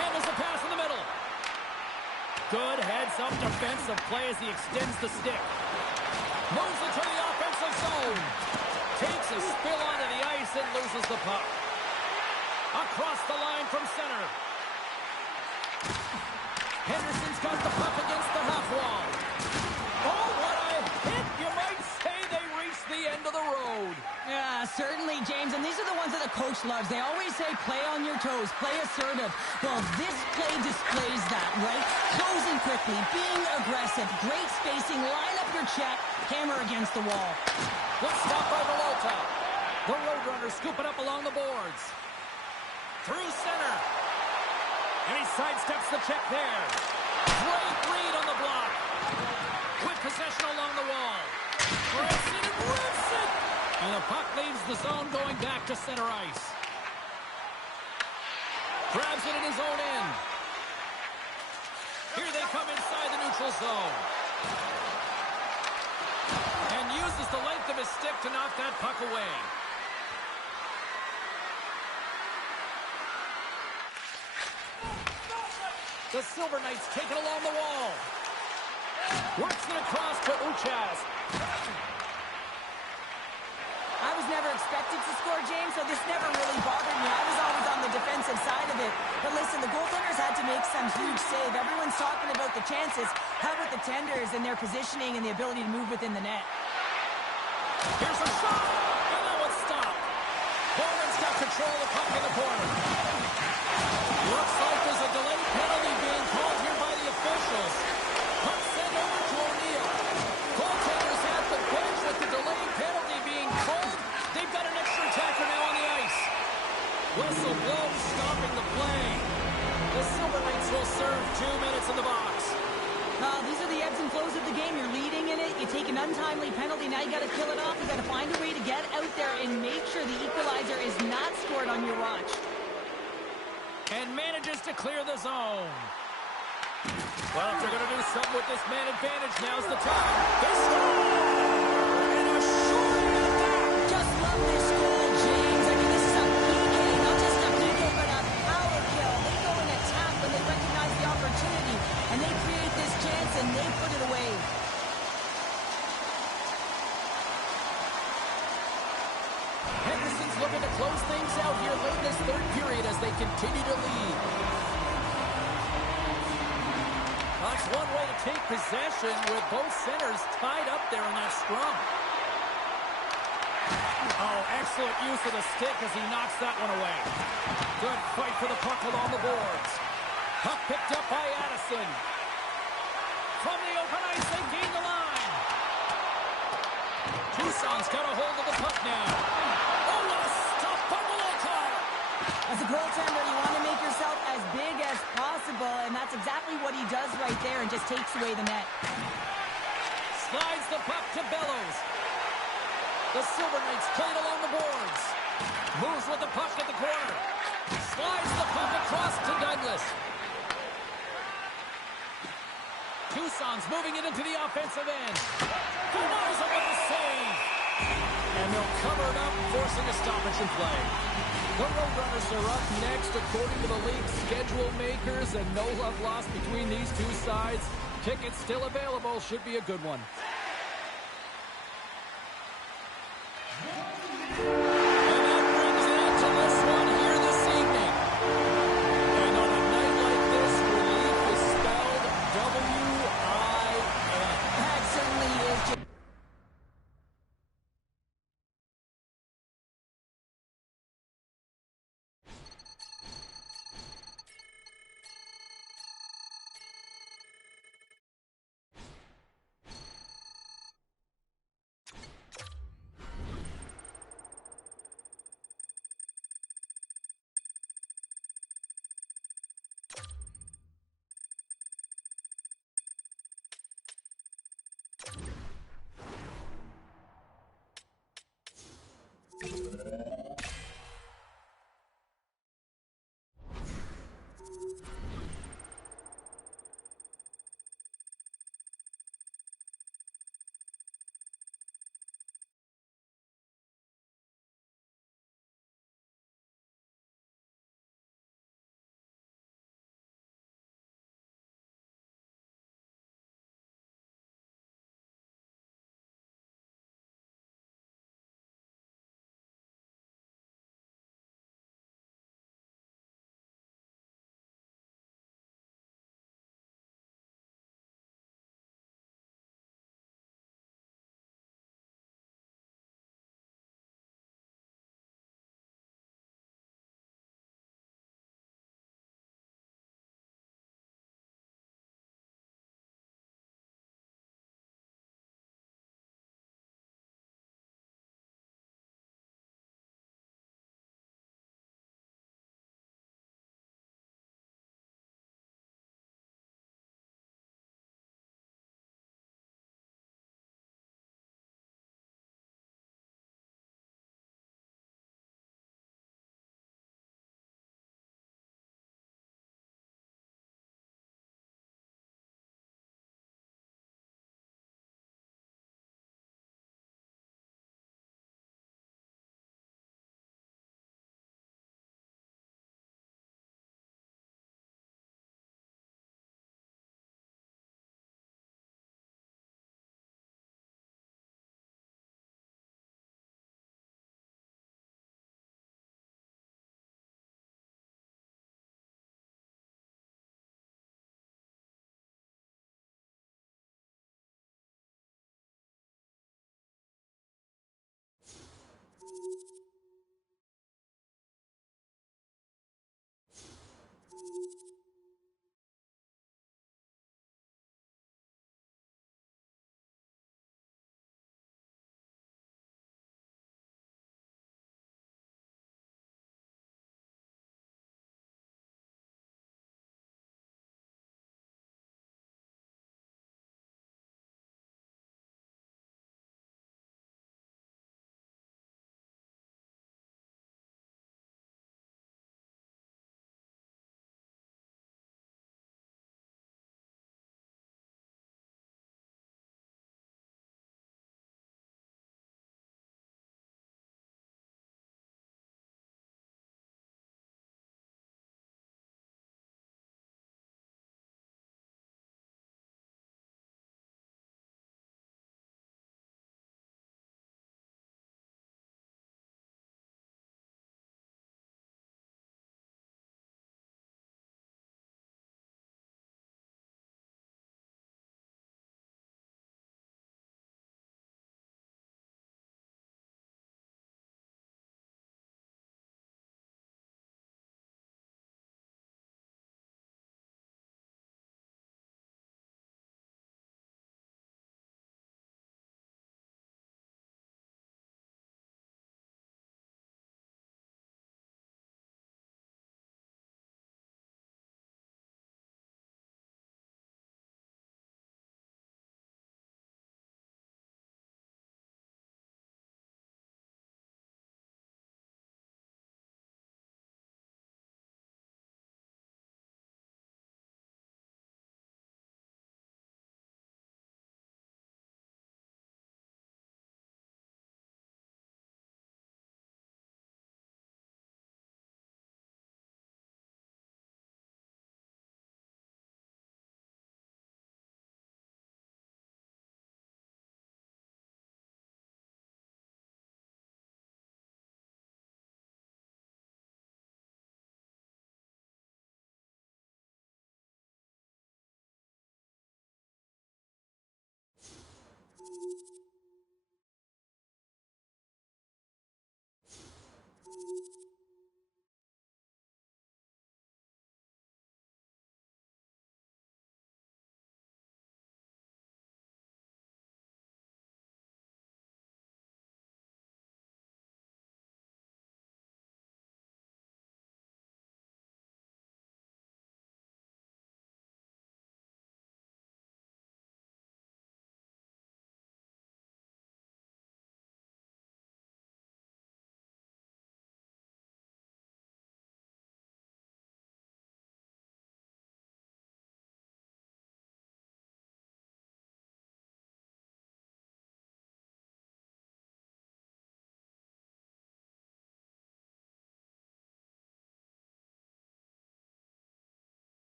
Handles the pass in the middle. Good heads-up defensive play as he extends the stick. Moves it to the offensive zone. Takes a spill onto the ice and loses the puck. Across the line from center. Henderson's got the puck against the half wall. Oh, what a hit! You might say they reached the end of the road. Yeah, certainly, James, and these are the ones that the coach loves. They always say, play on your toes, play assertive. Well, this play displays that, right? Closing quickly, being aggressive, great spacing, line up your check, hammer against the wall. Good stop by Velota. The Roadrunners scoop it up along the boards. Through center. And he sidesteps the check there. Great read on the block. Quick possession along the wall. Rips it and rips it. And the puck leaves the zone going back to center ice. Grabs it in his own end. Here they come inside the neutral zone. And uses the length of his stick to knock that puck away. The Silver Knights take it along the wall. Works it across to Uchas. I was never expected to score, James, so this never really bothered me. I was always on the defensive side of it. But listen, the goaltenders had to make some huge save. Everyone's talking about the chances. How about the tenders and their positioning and the ability to move within the net? Here's a shot, and that one's stopped. Bowman's got control of the puck in the corner. Looks like there's a delayed penalty being called here by the officials. Puck sent over to O'Neill. Goaltenders have the Now you got to kill it off. You got to find a way to get out there and make sure the equalizer is not scored on your watch. And manages to clear the zone. Well, if they're going to do something with this man advantage, now's the time. They score! And a shorty at that! Just love this goal, James. I mean, this is a PK, not just a PK, but a power kill. They go and attack when they recognize the opportunity, and they create this chance, and they put it away. Henderson's looking to close things out here late in this third period as they continue to lead. That's one way to take possession with both centers tied up there in that scrum. Oh, excellent use of the stick as he knocks that one away. Good fight for the puck along the boards. Puck picked up by Addison. From the open ice, they gain the line. Tucson's got a hold of the puck now. Oh, what a stop by Willow. As a goaltender, you want to make yourself as big as possible, and that's exactly what he does right there and just takes away the net. Slides the puck to Bellows. The Silver Knights played along the boards. Moves with the puck at the corner. Slides the puck across to Douglas. Tucson's moving it into the offensive end. Denies him with the save. And they'll cover it up, forcing a stoppage in play. The Roadrunners are up next according to the league schedule makers, and no love lost between these two sides. Tickets still available. Should be a good one.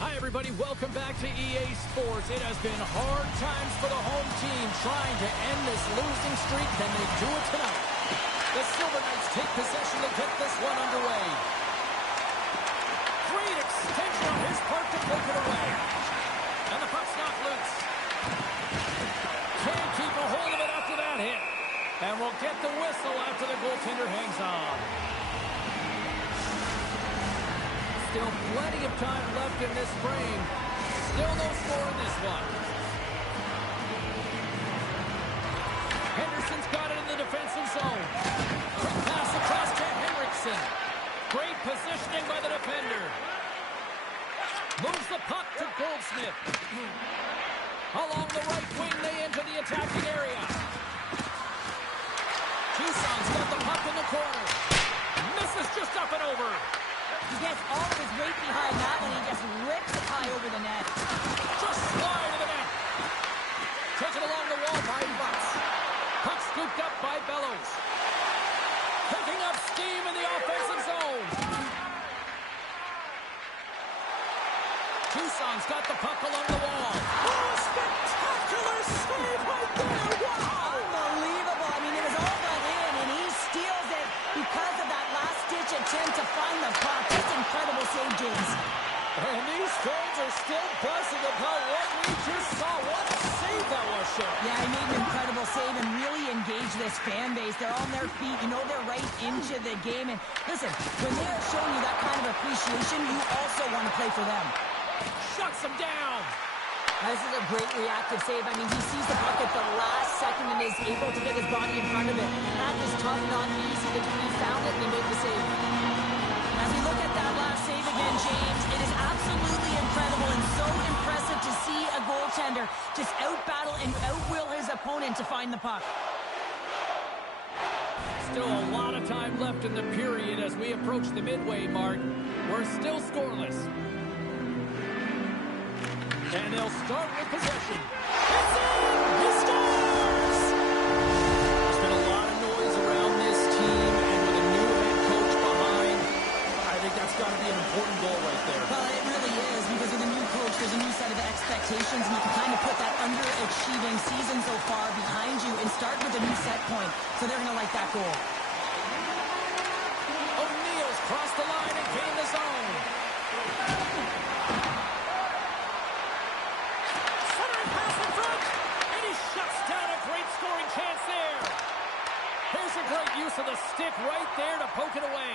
Hi, everybody. Welcome back to EA Sports. It has been hard times for the home team trying to end this losing streak. Can they do it tonight? The Silver Knights take possession to get this one underway. Great extension on his part to take it away. And the puck's knocked loose. Can't keep a hold of it after that hit. And we'll get the whistle after the goaltender hangs on. Still plenty of time left in this frame. Still no score in this one. Henderson's got it in the defensive zone. Quick pass across to Henriksen. Great positioning by the defender. Moves the puck to Goldsmith. Along the right wing, they enter the attacking area. Tucson's got the puck in the corner. Misses just up and over. He gets all of his weight behind that one. He just rips it high over the net. Just slide to the net. Taken along the wall by Butts. Puck scooped up by Bellows. Picking up steam in the offensive zone. Tucson's got the puck along the wall. Oh, spectacular save right there. Wow. Unbelievable. I mean, it was all but in, and he steals it because of that last-ditch attempt to find the puck. Just incredible save, James. And these fans are still buzzing about what we just saw. What a save that was, Shep. Yeah, he made an incredible save and really engaged this fan base. They're on their feet. You know they're right into the game. And listen, when they are showing you that kind of appreciation, you also want to play for them. Shuts them down. This is a great reactive save. I mean, he sees the puck at the last second and is able to get his body in front of it. That is tough, not easy. He found it and he made the save. As we look at that last save again, James, it is absolutely incredible and so impressive to see a goaltender just out-battle and out-will his opponent to find the puck. Still a lot of time left in the period as we approach the midway mark. We're still scoreless. And they'll start with possession. It's in! He scores! There's been a lot of noise around this team, and with a new head coach behind, I think that's got to be an important goal right there. Well, it really is, because with a new coach, there's a new set of expectations, and you can kind of put that underachieving season so far behind you and start with a new set point. So they're going to like that goal. O'Neill's crossed the line and gained the zone. Centering pass in front, and he shuts down a great scoring chance there. Here's a great use of the stick right there to poke it away.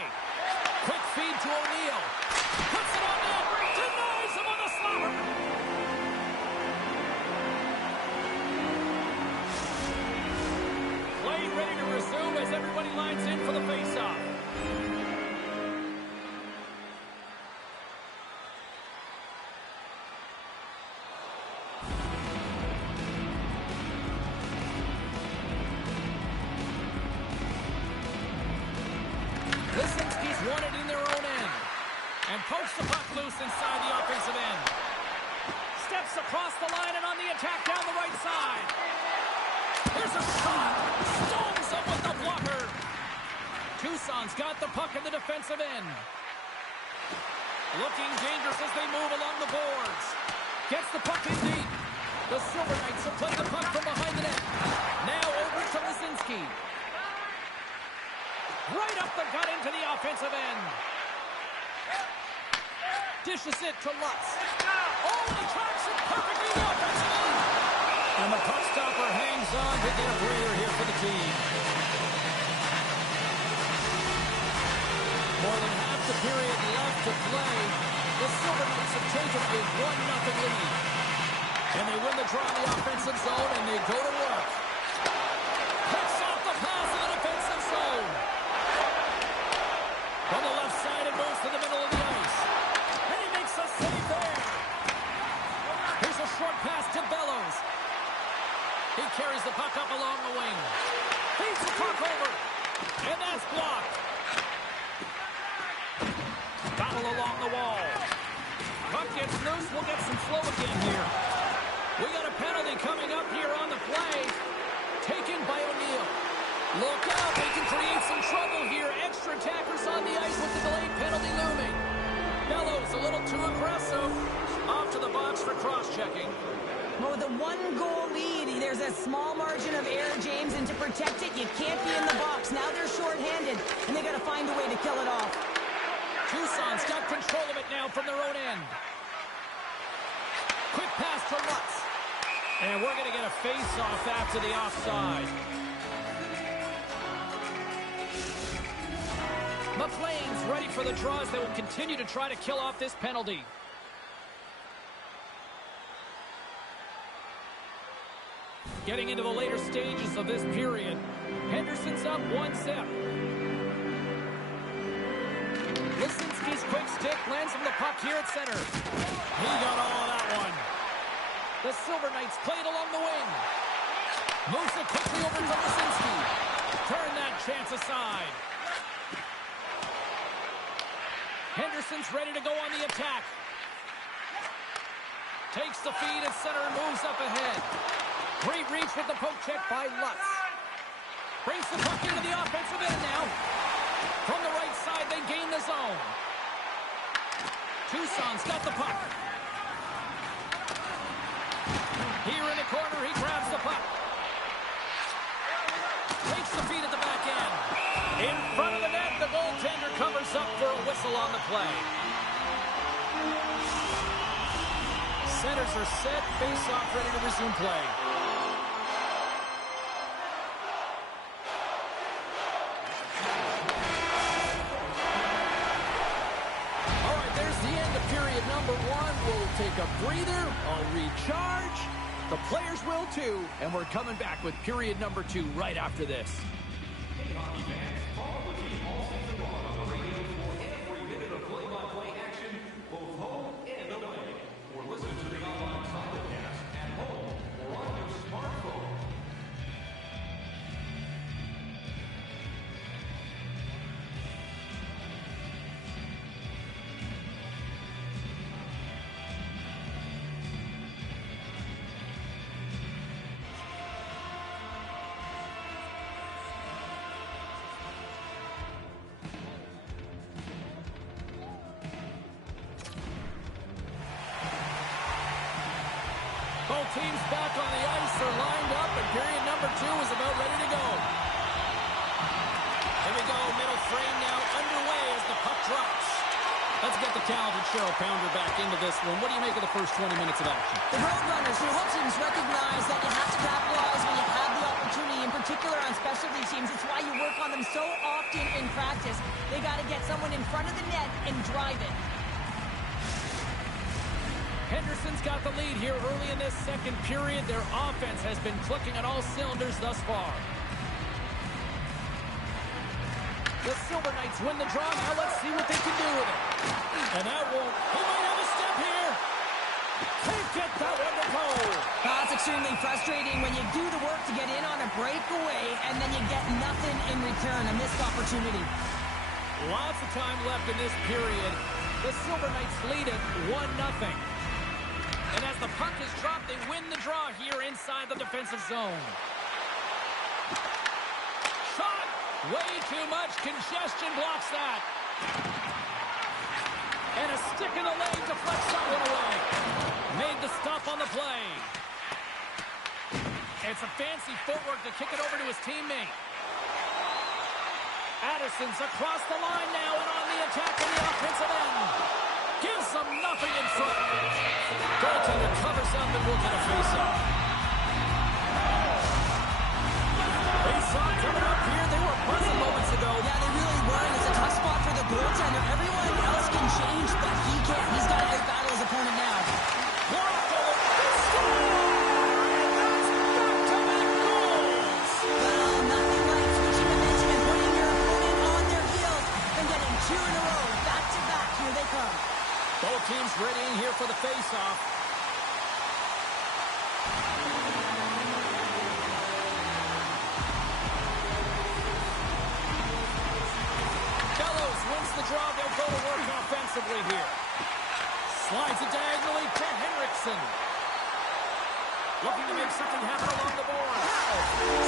Quick feed to O'Neill. Puts it on net. Denies him on the slapper. Play ready to resume as everybody lines in for the face-off. Lisinski's won it in their own end and pokes the puck loose inside the offensive end. Steps across the line and on the attack down the right side. Here's a shot. Stones up with the blocker. Tucson's got the puck in the defensive end. Looking dangerous as they move along the boards. Gets the puck in deep. The Silver Knights will play the puck from behind the net. Now over to Lisinski. Right up the gut into the offensive end. Dishes it to Lutz. Oh, and he tracks it perfectly in the offensive end. And the puck stopper hangs on to get a breather here for the team. More than half the period left to play. The Silver Knights have taken a 1-0 lead. And they win the draw in the offensive zone, and they go to work. Picks off the pass in the defensive zone. On the left side, it moves to the middle of the ice. And he makes a save there. Here's a short pass to Bellows. He carries the puck up along the wing. Feeds the puck over. And that's blocked. Battle along the wall. Puck gets loose. We'll get some flow again here. We got a penalty coming up here on the play. Taken by O'Neill. Look out. They can create some trouble here. Extra attackers on the ice with the delayed penalty looming. Bellows a little too aggressive. Off to the box for cross-checking. Well, with a 1-goal lead, there's a small margin of error, James, and to protect it, you can't be in the box. Now they're shorthanded, and they got to find a way to kill it off. Tucson's got control of it now from their own end. Quick pass to Lutz. And we're going to get a face-off after the offside. McLean's ready for the draws. They will continue to try to kill off this penalty. Getting into the later stages of this period. Henderson's up 1-0. Lisinski's quick stick lands him the puck here at center. He got all of that one. The Silver Knights played along the wing. Moves it quickly over to Lisinski. Turn that chance aside. Henderson's ready to go on the attack. Takes the feed at center and moves up ahead. Great reach with the poke check by Lutz. Brings the puck into the offensive end now. From the right side, they gain the zone. Tucson's got the puck. Here in the corner, he grabs the puck. Takes the feed at the back end. In front of the net, the goaltender covers up for a whistle on the play. Centers are set, face-off ready to resume play. All right, there's the end of period number 1. We'll take a breather, I'll recharge. The players will too, and we're coming back with period number 2 right after this. Hey, hockey fans, follow the team all season long on the radio for every minute of play-by-play action, both home and away. Or listen to the online simulcast at home or on your smartphone. Both teams back on the ice are lined up, and period number 2 is about ready to go. Here we go, middle frame now underway as the puck drops. Let's get the talented Cheryl Pounder back into this one. What do you make of the first 20 minutes of action? The Roadrunners, their whole teams recognize that you have to capitalize when you have the opportunity, in particular on specialty teams. It's why you work on them so often in practice. They got to get someone in front of the net and drive it. Henderson's got the lead here early in this second period. Their offense has been clicking on all cylinders thus far. The Silver Knights win the draw. Now let's see what they can do with it. And that won't. He might have a step here. Can't get that one to go. It's extremely frustrating when you do the work to get in on a breakaway and then you get nothing in return. A missed opportunity. Lots of time left in this period. The Silver Knights lead it 1-0. And as the puck is dropped, they win the draw here inside the defensive zone. Shot! Way too much congestion blocks that. And a stick in the lane deflects that one away. Made the stop on the play. It's a fancy footwork to kick it over to his teammate. Addison's across the line now and on the attack in the offensive end. Gives them nothing in front. Goaltender covers up and will get a face-off. Face-off coming up here. They were buzzing moments ago. Yeah, they really were, and it's a tough spot for the goaltender. Everyone else can change, but he can't. He's got to out-battle his opponent now. Blocked over. And that's back-to-back goals. Well, nothing like switching momentum and putting your opponent on their heels and getting two in a row. Back-to-back. Here they come. Both teams readying here for the face-off. Bellows wins the draw. They'll go to work offensively here. Slides it diagonally to Henriksen. Looking to make something happen along the board.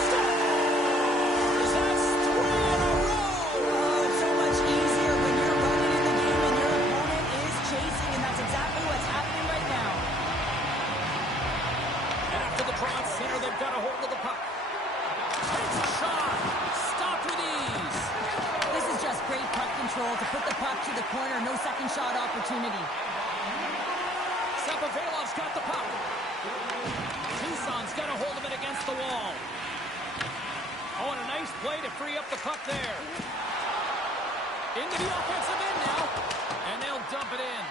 Scores! That's 3 in a row! Oh, it's so much easier when you're running in the game and your opponent is chasing, and that's exactly what's happening right now. And after the draw at center, they've got a hold of the puck. Takes a shot. Stopped with ease. This is just great puck control to put the puck to the corner. No second shot opportunity. Sapovailov's got the puck. Tucson's got a hold of it against the wall. Oh, and a nice play to free up the puck there. Into the offensive end now. And they'll dump it in.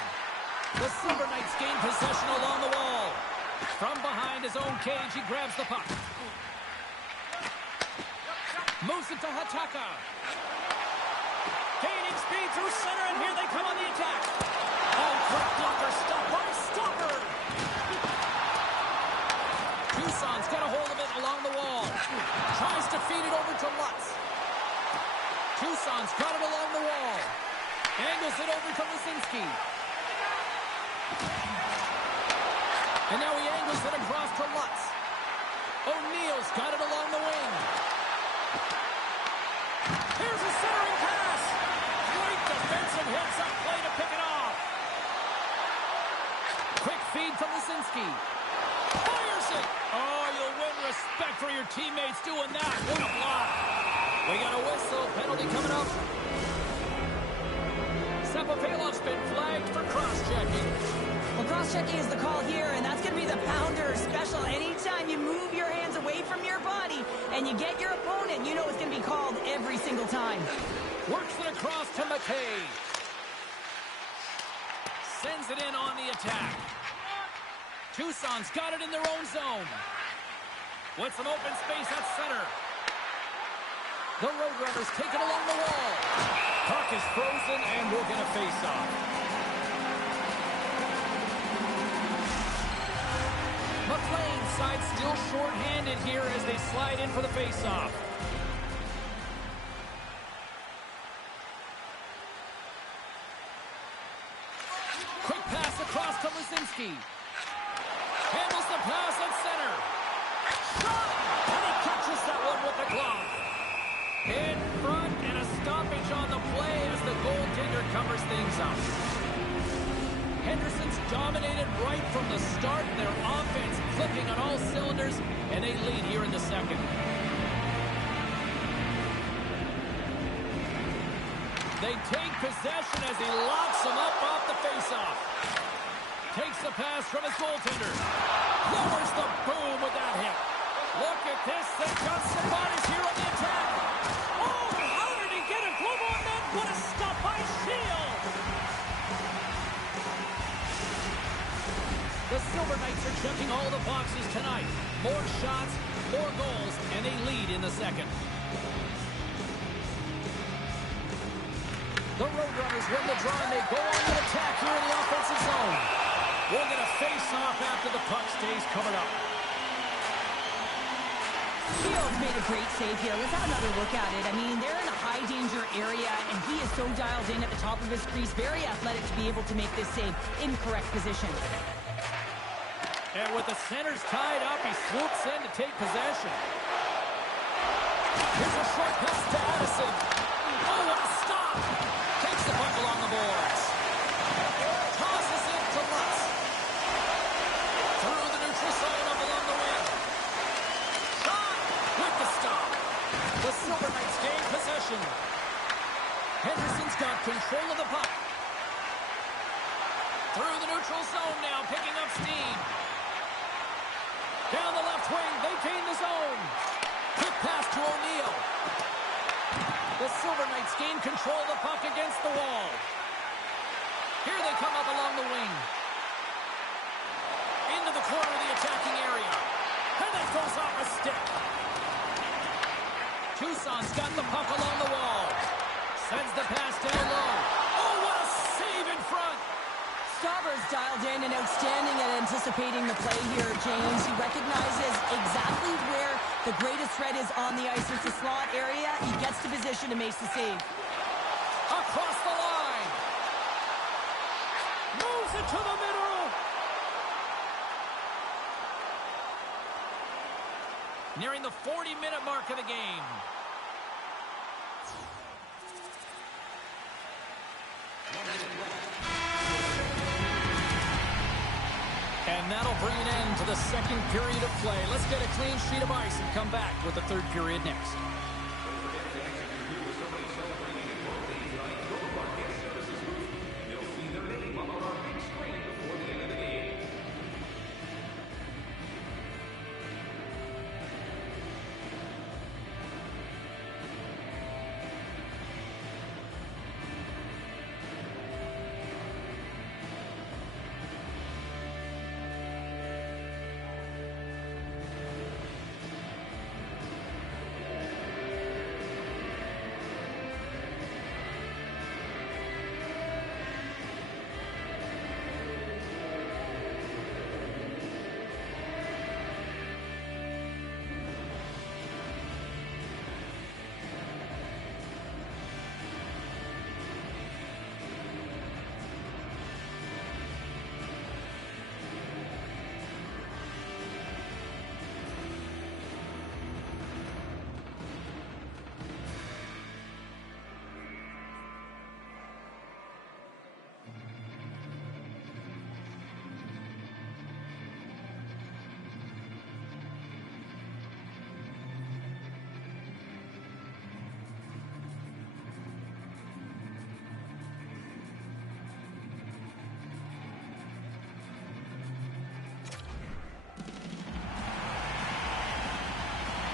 The Silver Knights gain possession along the wall. From behind his own cage, he grabs the puck. Moves it to Hataka. Gaining speed through center, and here they come on the attack. Oh, quick blocker stop by Stopper. Tucson's got a hold of it along the wall. Tries to feed it over to Lutz. Tucson's got it along the wall. Angles it over to Lisinski. And now he angles it across to Lutz. O'Neill's got it along the wing. Here's a centering pass. Great defensive hits-up play to pick it off. Quick feed to Lisinski. Fires it. Oh, you'll win respect for your teammates doing that. What a block. We got a whistle. Penalty coming up. Sapovailov's been flagged for cross-checking. Well, cross-checking is the call here, and that's going to be the pounder special. Anytime you move your hands away from your body and you get your opponent, you know it's going to be called every single time. Works it across to McKay. Sends it in on the attack. Tucson's got it in their own zone. With some open space at center. The Roadrunners take it along the wall. Puck is frozen, and we'll get a face-off. McLean's side still short-handed here as they slide in for the face-off. Quick pass across to Lisinski. Handles the pass at center. Shot! And he catches that one with the glove. In front, and a stoppage on the play as the goaltender covers things up. Henderson's dominated right from the start. Their offense clicking on all cylinders, and they lead here in the second. They take possession as he locks them up off the faceoff. Takes the pass from his goaltender. Lowers the boom with that hit. Look at this. They've got some bodies here on the attack. Oh, how did he get a glove on that? What a stop by Shield. The Silver Knights are checking all the boxes tonight. More shots, more goals, and they lead in the second. The Roadrunners win the draw, and they go on the attack here in the offensive zone. We'll get a face-off after the puck stays covered up. Shields made a great save here. Let's have another look at it. I mean, they're in a high-danger area, and he is so dialed in at the top of his crease. Very athletic to be able to make this save in correct position. And with the centers tied up, he swoops in to take possession. Here's a short pass to Addison. Oh, what a stop! Takes the puck along the boards. Tosses it to Lutz. Through the neutral zone up along the wing. Shot with the stop. The Silver Knights gain possession. Henderson's got control of the puck. Through the neutral zone now, picking up steam. Down the left wing, they gain the zone. Quick pass to O'Neal. The Silver Knights gain control of the puck against the wall. Here they come up along the wing. Into the corner of the attacking area. And that goes off a stick. Tucson's got the puck along the wall. Sends the pass down low. Oh, what a save in front. Stauber's dialed in and outstanding at anticipating the play here, James. He recognizes exactly where the greatest threat is on the ice. It's the slot area. He gets to position and makes the save. Across the line. Moves it to the middle. Nearing the 40-minute mark of the game. And that'll bring an end to the second period of play. Let's get a clean sheet of ice and come back with the third period next.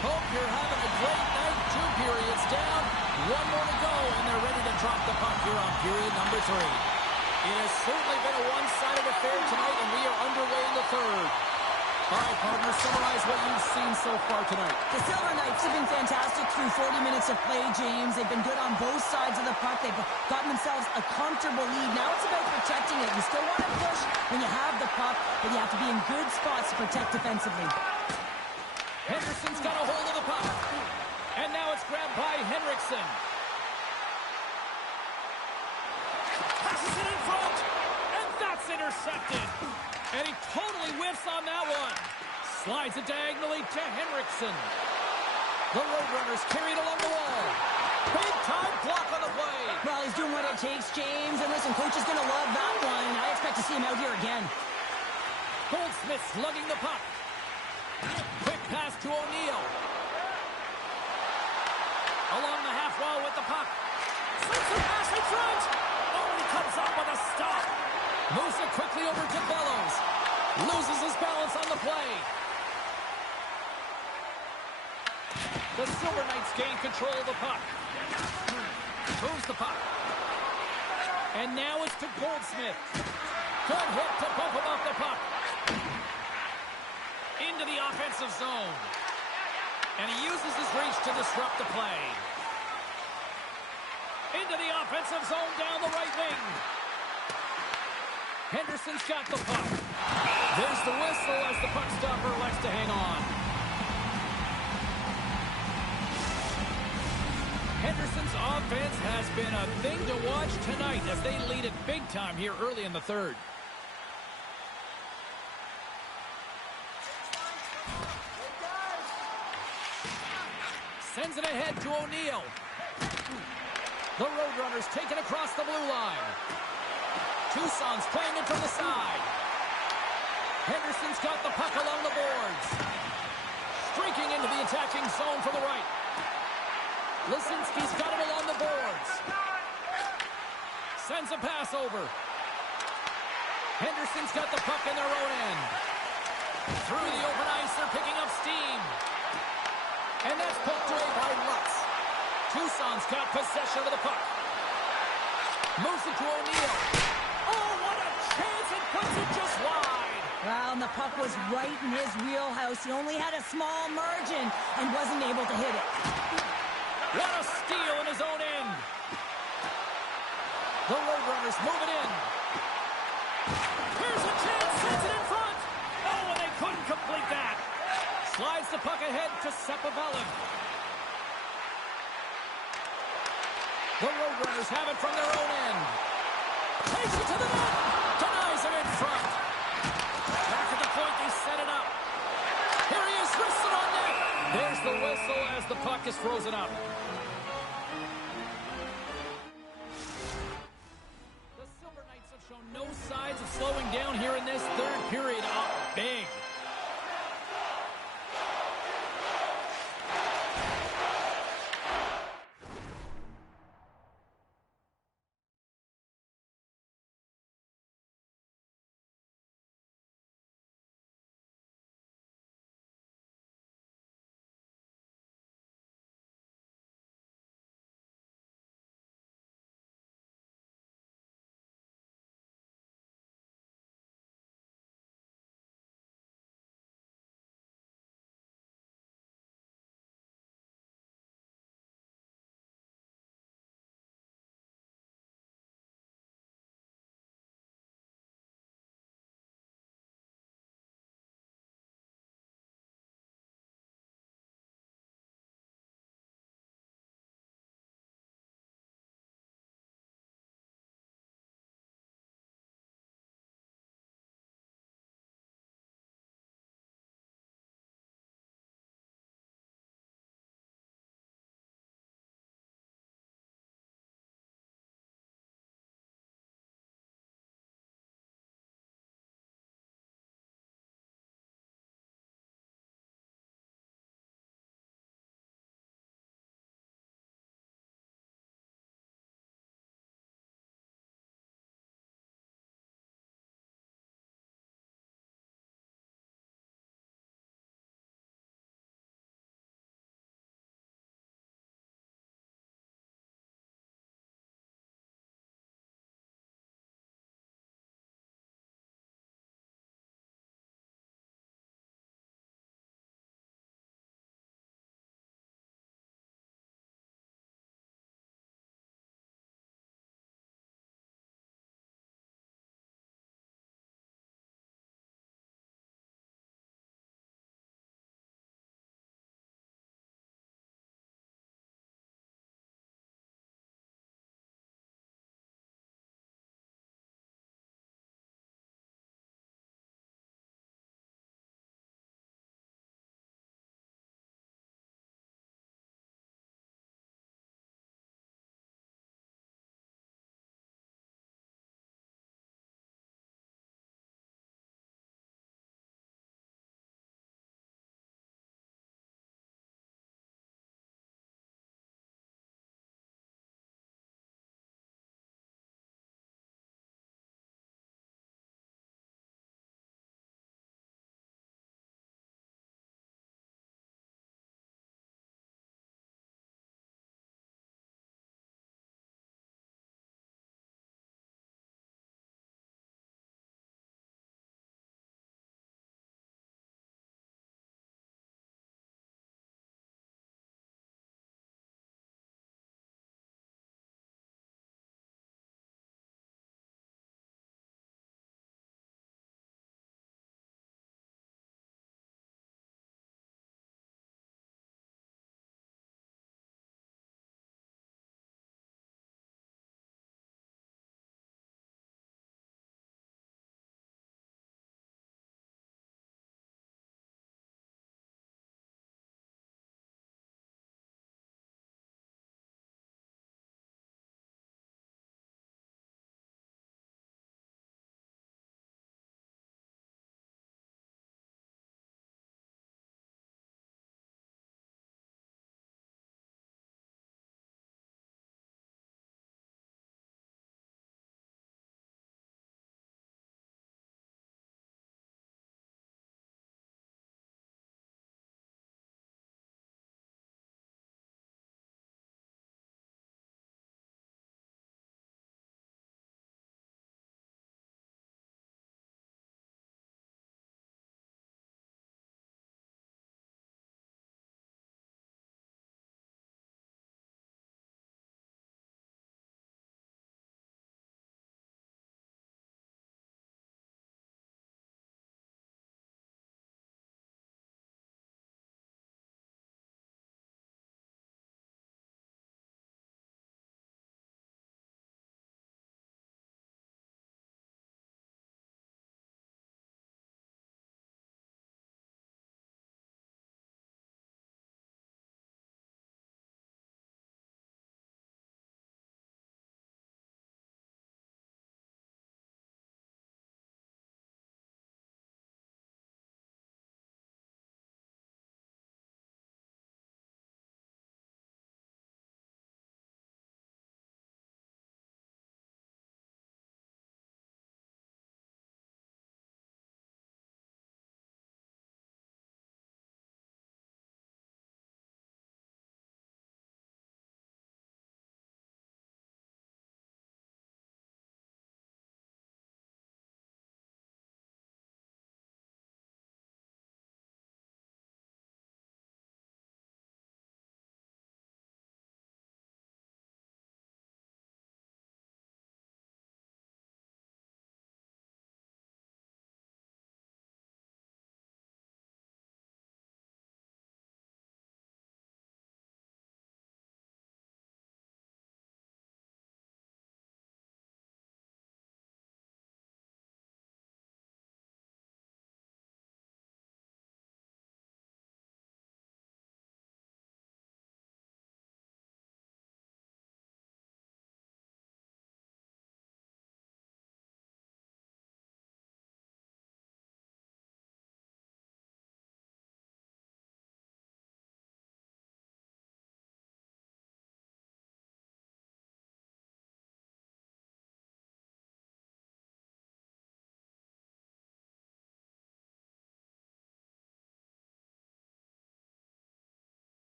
Hope you're having a great night. 2 periods down. 1 more to go, and they're ready to drop the puck here on period number 3. It has certainly been a one-sided affair tonight, and we are underway in the third. All right, partner, summarize what you've seen so far tonight. The Silver Knights have been fantastic through 40 minutes of play, James. They've been good on both sides of the puck. They've gotten themselves a comfortable lead. Now it's about protecting it. You still want to push when you have the puck, but you have to be in good spots to protect defensively. Henderson's got a hold of the puck. And now it's grabbed by Henriksen. Passes it in front. And that's intercepted. And he totally whiffs on that one. Slides it diagonally to Henriksen. The Roadrunners carried along the wall. Big time block on the play. Well, he's doing what it takes, James. And listen, coach is going to love that one. I expect to see him out here again. Goldsmith slugging the puck. Quick pass to O'Neal. Along the half wall with the puck. Slips a pass in front. Oh, he comes up with a stop. Moves it quickly over to Bellows. Loses his balance on the play. The Silver Knights gain control of the puck. Moves the puck. And now it's to Goldsmith. Good hit to bump him off the puck. Into the offensive zone. And he uses his reach to disrupt the play. Into the offensive zone down the right wing. Henderson's got the puck. There's the whistle as the puck stopper likes to hang on. Henderson's offense has been a thing to watch tonight as they lead it big time here early in the third. Sends it ahead to O'Neal. The Roadrunners take it across the blue line. Tucson's playing it from the side. Henderson's got the puck along the boards. Streaking into the attacking zone from the right. Lisinski's got it along the boards. Sends a pass over. Henderson's got the puck in their own end. Through the open ice, they're picking up steam. And that's poked away by Lutz. Tucson's got possession of the puck. Moves it to O'Neal. Oh, what a chance! It puts it just wide. Well, and the puck was right in his wheelhouse. He only had a small margin and wasn't able to hit it. What a steal in his own end. The Roadrunners move it in. Here's a chance, sends it in front. Oh, and they couldn't complete that. Slides the puck ahead to Sepavelin. The Roadrunners have it from their own end. Takes it to the net. Denies it in front. Back at the point, they set it up. Here he is, wristed on net. There's the whistle as the puck is frozen up. The Silver Knights have shown no signs of slowing down here in this third period. Up big.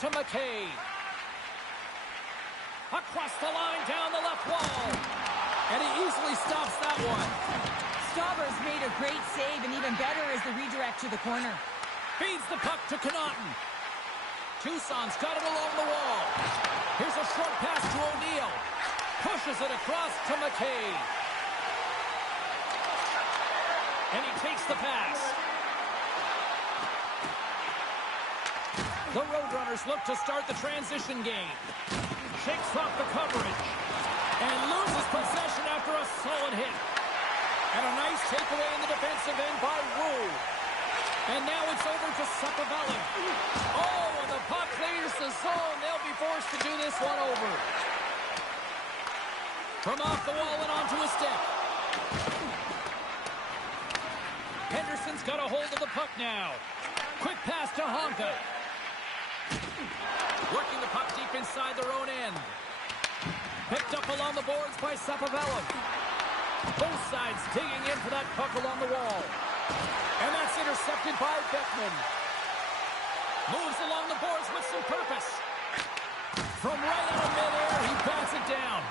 to McKay. Across the line, down the left wall. And he easily stops that one. Stauber's made a great save, and even better is the redirect to the corner. Feeds the puck to Connaughton. Tucson's got it along the wall. Here's a short pass to O'Neill. Pushes it across to McKay. And he takes the pass. The Roadrunners look to start the transition game. Shakes off the coverage. And loses possession after a solid hit. And a nice takeaway in the defensive end by Wu. And now it's over to Sepulveda. Oh, and the puck clears the zone. They'll be forced to do this one over. From off the wall and onto a stick. Henderson's got a hold of the puck now. Quick pass to Honka. Working the puck deep inside their own end. Picked up along the boards by Sepulveda. Both sides digging in for that puck along the wall. And that's intercepted by Beckman. Moves along the boards with some purpose. From right out of midair, he bats it down.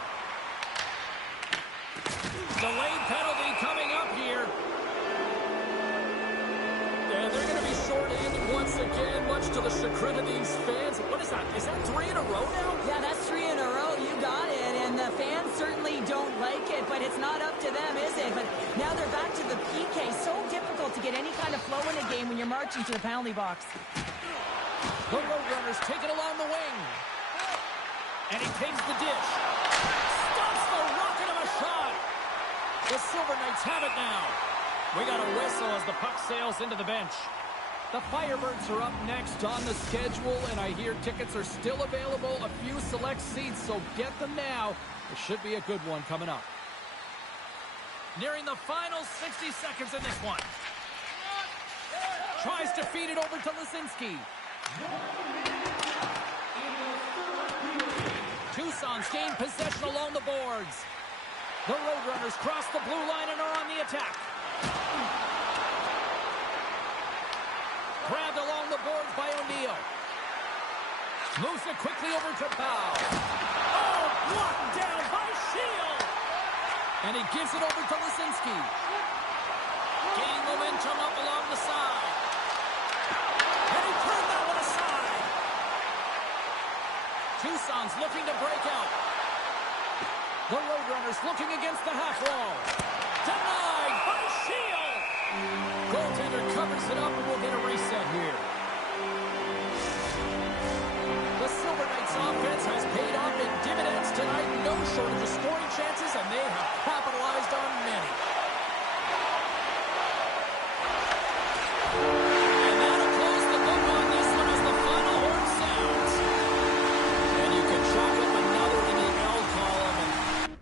Delayed penalty coming up here. And they're going to be short-handed once again, much to the chagrin of these fans. What is that? Is that 3 in a row now? Yeah, that's 3 in a row. You got it. And the fans certainly don't like it, but it's not up to them, is it? But now they're back to the PK. So difficult to get any kind of flow in a game when you're marching to the penalty box. The Roadrunners take it along the wing. And he takes the dish. Stops the rocket of a shot. The Silver Knights have it now. We got a whistle as the puck sails into the bench. The Firebirds are up next on the schedule, and I hear tickets are still available, a few select seats, so get them now. It should be a good one coming up. Nearing the final 60 seconds in this one. Tries to feed it over to Lisinski. Tucson's gained possession along the boards. The Roadrunners cross the blue line and are on the attack. Grabbed along the boards by O'Neill. Moves it quickly over to Bow. Oh, blocked down by Shield. And he gives it over to Lisinski. Gaining momentum up along the side. And he turned that one aside. Tucson's looking to break out. The Roadrunners looking against the half wall. Denied by Shield. Goaltender covers it up and we'll get a reset here. The Silver Knights offense has paid off in dividends tonight. No shortage of scoring chances, and they have capitalized on many. And that'll close the book on this one as the final horn sounds. And you can chalk up another in the L column.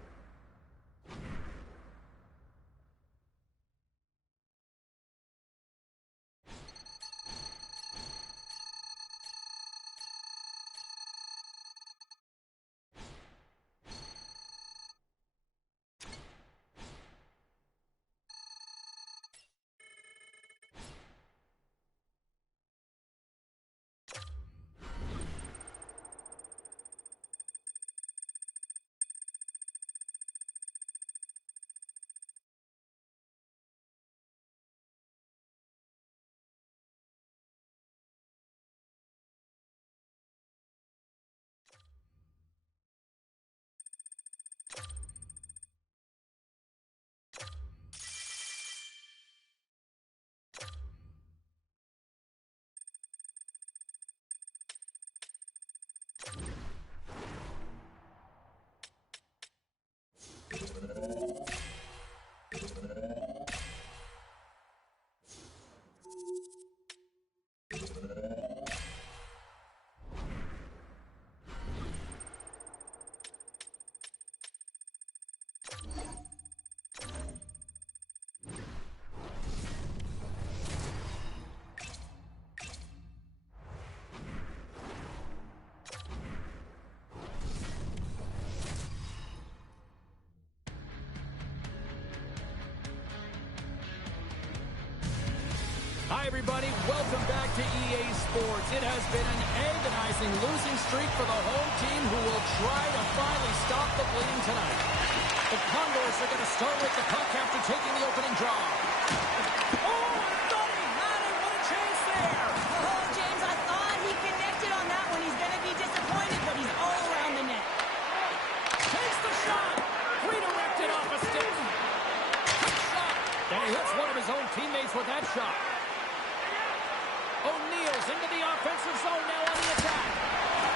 Hi, everybody. Welcome back to EA Sports. It has been an agonizing losing streak for the home team who will try to finally stop the bleeding tonight. The Condors are going to start with the puck after taking the opening draw. Oh, I thought he had it. What a chance there. Oh, James, I thought he connected on that one. He's going to be disappointed, but he's all around the net. Takes the shot. Redirected off a stick. Quick shot. And he hits one of his own teammates with that shot. O'Neill's into the offensive zone now on the attack.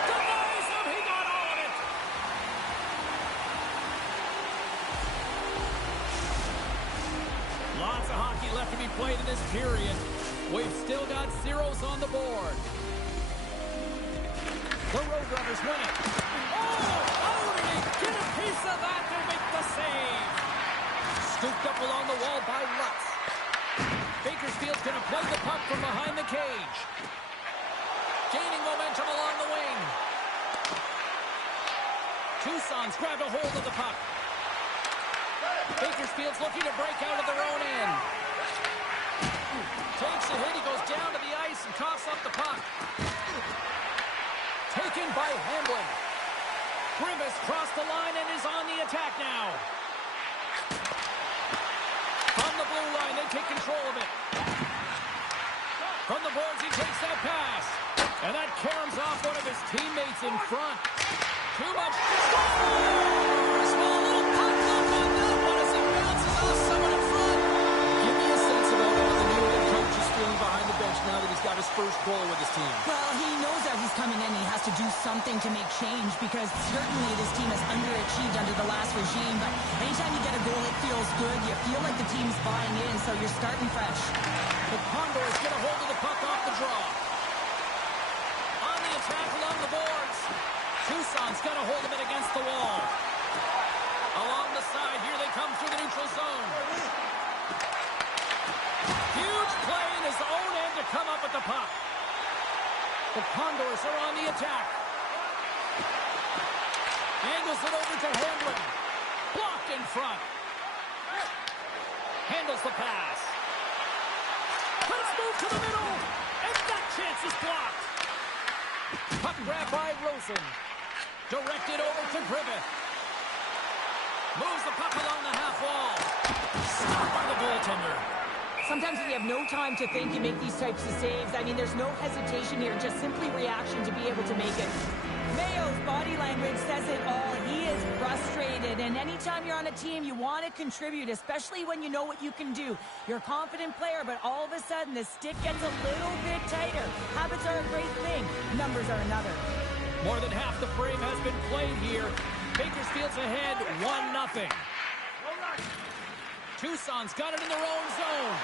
Denies him. He got all of it. Lots of hockey left to be played in this period. We've still got zeros on the board. The Roadrunners win it. Oh, did he get a piece of that to make the save? Scooped up along the wall by Lutz. Bakersfield's going to play the puck from behind the cage. Gaining momentum along the wing. Tucson's grabbed a hold of the puck. Bakersfield's looking to break out of their own end. Takes a hit. He goes down to the ice and coughs up the puck. Taken by Hamblin. Grimace crossed the line and is on the attack now. From the blue line, they take control of it. From the boards, he takes that pass. And that caroms off one of his teammates in front. Too much. A small little pop up on that one as he bounces off someone in front. Give me a sense about how the new head coach is feeling behind the bench now that he's got his first goal with his team. Well, he knows that he's coming in. He has to do something to make change because certainly this team has underachieved under the last regime. But anytime you get a goal, it feels good. You feel like the team's buying in, so you're starting fresh. The Condors get a hold of the puck off the draw. On the attack along the boards. Tucson's got a hold of it against the wall. Along the side, here they come through the neutral zone. Huge play in his own end to come up with the puck. The Condors are on the attack. Angles it over to Hamblin. Blocked in front. Handles the pass. Let's move to the middle. And that chance is blocked. Puck grab by Rosen. Directed over to Griffith. Moves the puck along the half wall. Stopped by the goaltender. Sometimes when you have no time to think, you make these types of saves. I mean, there's no hesitation here, just simply reaction to be able to make it. Mayo's body language says it all. He is frustrated, and anytime you're on a team, you want to contribute, especially when you know what you can do. You're a confident player, but all of a sudden, the stick gets a little bit tighter. Habits are a great thing. Numbers are another. More than half the frame has been played here. Bakersfield's ahead 1-0. Tucson's got it in their own zone.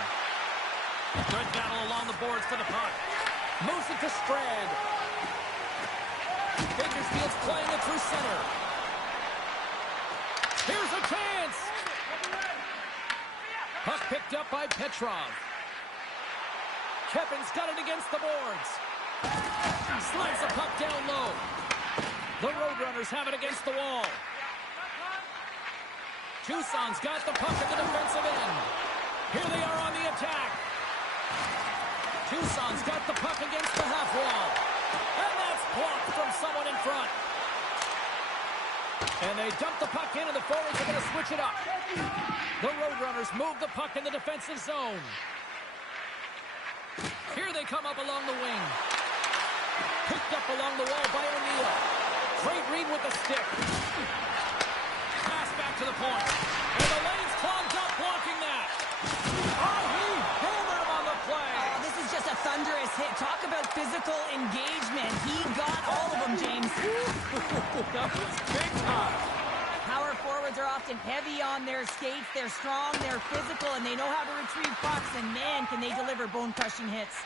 Good battle along the boards for the puck. Moves it to Strad. Bakersfield's playing it through center. Here's a chance. Puck picked up by Petrov. Kevin's got it against the boards. Slides the puck down low. The Roadrunners have it against the wall. Tucson's got the puck at the defensive end. Here they are on the attack. Tucson's got the puck against the half wall. And that's blocked from someone in front. And they dump the puck in, and the forwards are going to switch it up. The Roadrunners move the puck in the defensive zone. Here they come up along the wing. Picked up along the wall by O'Neill. Great read with the stick. Pass back to the point. And the lane's clogged up blocking that. Oh, he hammered him on the play. Oh, this is just a thunderous hit. Talk about physical engagement. He got all of them, James. That was big time. Power forwards are often heavy on their skates. They're strong, they're physical, and they know how to retrieve pucks. And man, can they deliver bone-crushing hits.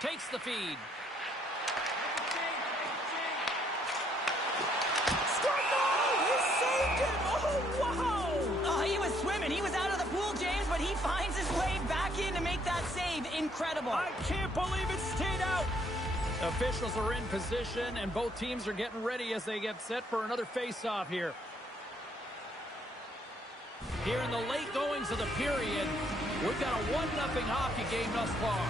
Takes the feed. He saved it! Oh, wow! Oh, he was swimming. He was out of the pool, James, but he finds his way back in to make that save. Incredible. I can't believe it stayed out. Officials are in position, and both teams are getting ready as they get set for another face-off here. Here in the late goings of the period, we've got a 1-0 hockey game thus far.